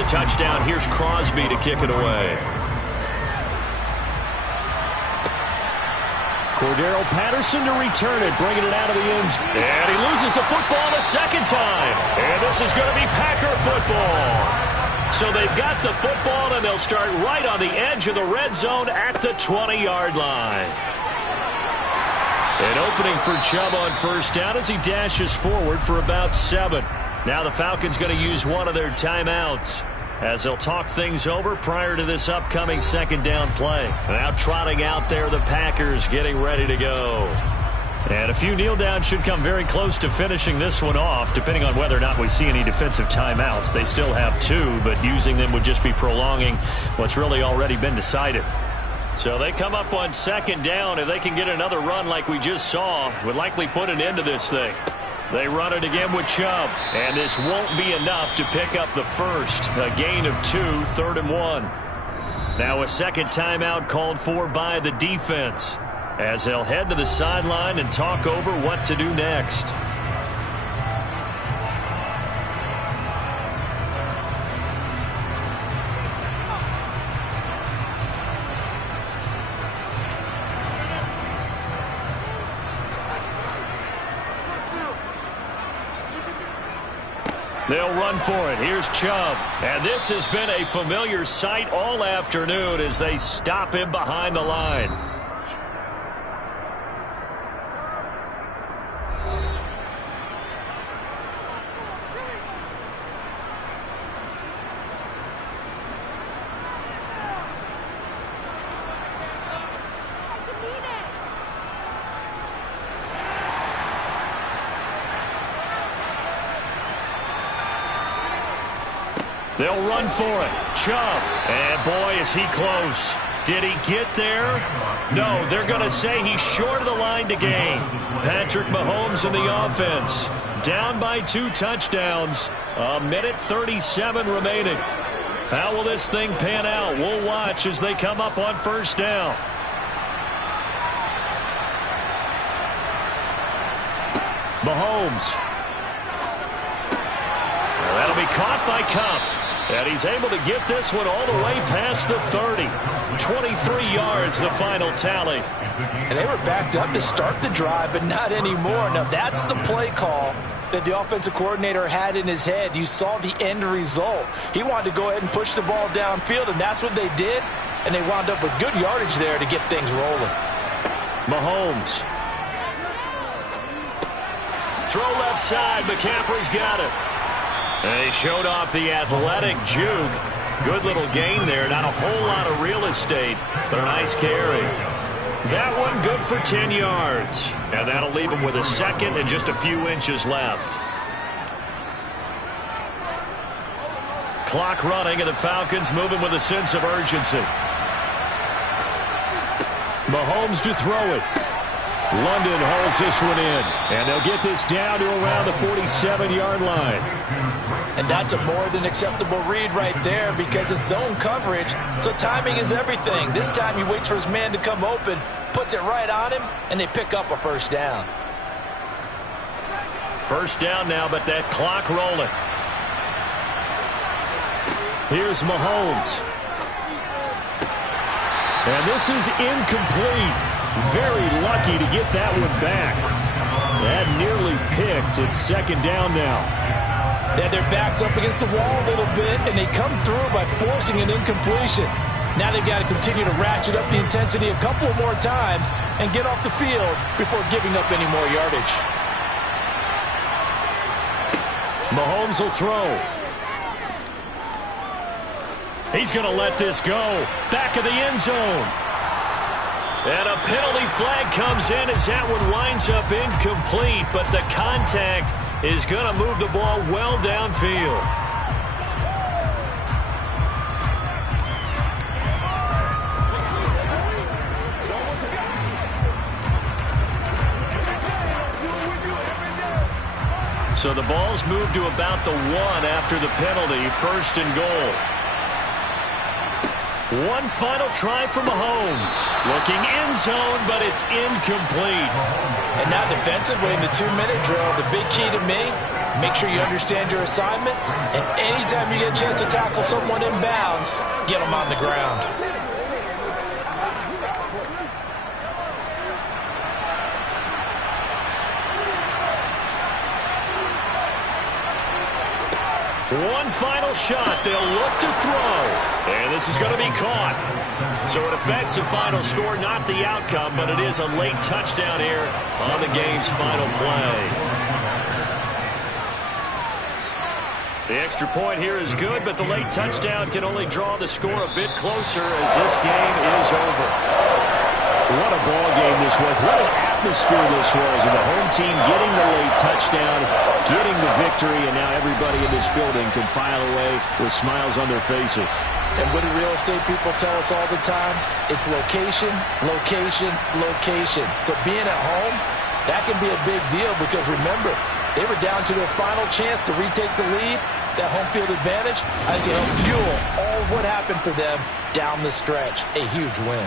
Touchdown. Here's Crosby to kick it away. Cordero Patterson to return it, bringing it out of the end zone. And he loses the football a second time. And this is going to be Packer football. So they've got the football, and they'll start right on the edge of the red zone at the 20-yard line. An opening for Chubb on first down as he dashes forward for about 7. Now the Falcons going to use one of their timeouts as they'll talk things over prior to this upcoming second down play. Now trotting out there, the Packers getting ready to go. And a few kneel downs should come very close to finishing this one off, depending on whether or not we see any defensive timeouts. They still have 2, but using them would just be prolonging what's really already been decided. So they come up on second down. If they can get another run like we just saw, would likely put an end to this thing. They run it again with Chubb, and this won't be enough to pick up the first. A gain of 2, 3rd and 1. Now a second timeout called for by the defense as they'll head to the sideline and talk over what to do next. They'll run for it. Here's Chubb. And this has been a familiar sight all afternoon as they stop him behind the line. They'll run for it. Chubb. And boy, is he close. Did he get there? No, they're going to say he's short of the line to gain. Patrick Mahomes in the offense. Down by 2 touchdowns. 1:37 remaining. How will this thing pan out? We'll watch as they come up on first down. Mahomes. That'll be caught by Kupp. And he's able to get this one all the way past the 30. 23 yards, the final tally. And they were backed up to start the drive, but not anymore. Now, that's the play call that the offensive coordinator had in his head. You saw the end result. He wanted to go ahead and push the ball downfield, and that's what they did. And they wound up with good yardage there to get things rolling. Mahomes. Throw left side. McCaffrey's got it. And he showed off the athletic juke. Good little gain there. Not a whole lot of real estate, but a nice carry. That one good for 10 yards. And that'll leave him with a second and just a few inches left. Clock running, and the Falcons moving with a sense of urgency. Mahomes to throw it. London holds this one in, and they'll get this down to around the 47-yard line. And that's a more than acceptable read right there because it's zone coverage, so timing is everything. This time he waits for his man to come open, puts it right on him, and they pick up a first down. First down now, but that clock rolling. Here's Mahomes. And this is incomplete. Very lucky to get that one back. That nearly picked. It's second down now. They had their backs up against the wall a little bit, and they come through by forcing an incompletion. Now they've got to continue to ratchet up the intensity a couple more times and get off the field before giving up any more yardage. Mahomes will throw. He's going to let this go. Back of the end zone. And a penalty flag comes in as that one winds up incomplete, but the contact is going to move the ball well downfield. So the ball's moved to about the 1 after the penalty, first and goal. One final try for Mahomes. Looking end zone, but it's incomplete. And now defensively in the 2-minute drill, the big key to me, make sure you understand your assignments, and anytime you get a chance to tackle someone in bounds, get them on the ground. One final shot. They'll look to throw. And this is going to be caught. So it affects the final score, not the outcome, but it is a late touchdown here on the game's final play. The extra point here is good, but the late touchdown can only draw the score a bit closer as this game is over. What a ball game this was. What an atmosphere this was. And the home team getting the late touchdown, getting the victory, and now everybody in this building can file away with smiles on their faces. And what do real estate people tell us all the time? It's location, location, location. So being at home, that can be a big deal because remember, they were down to their final chance to retake the lead. That home field advantage, I think it helped fuel all of what happened for them down the stretch. A huge win.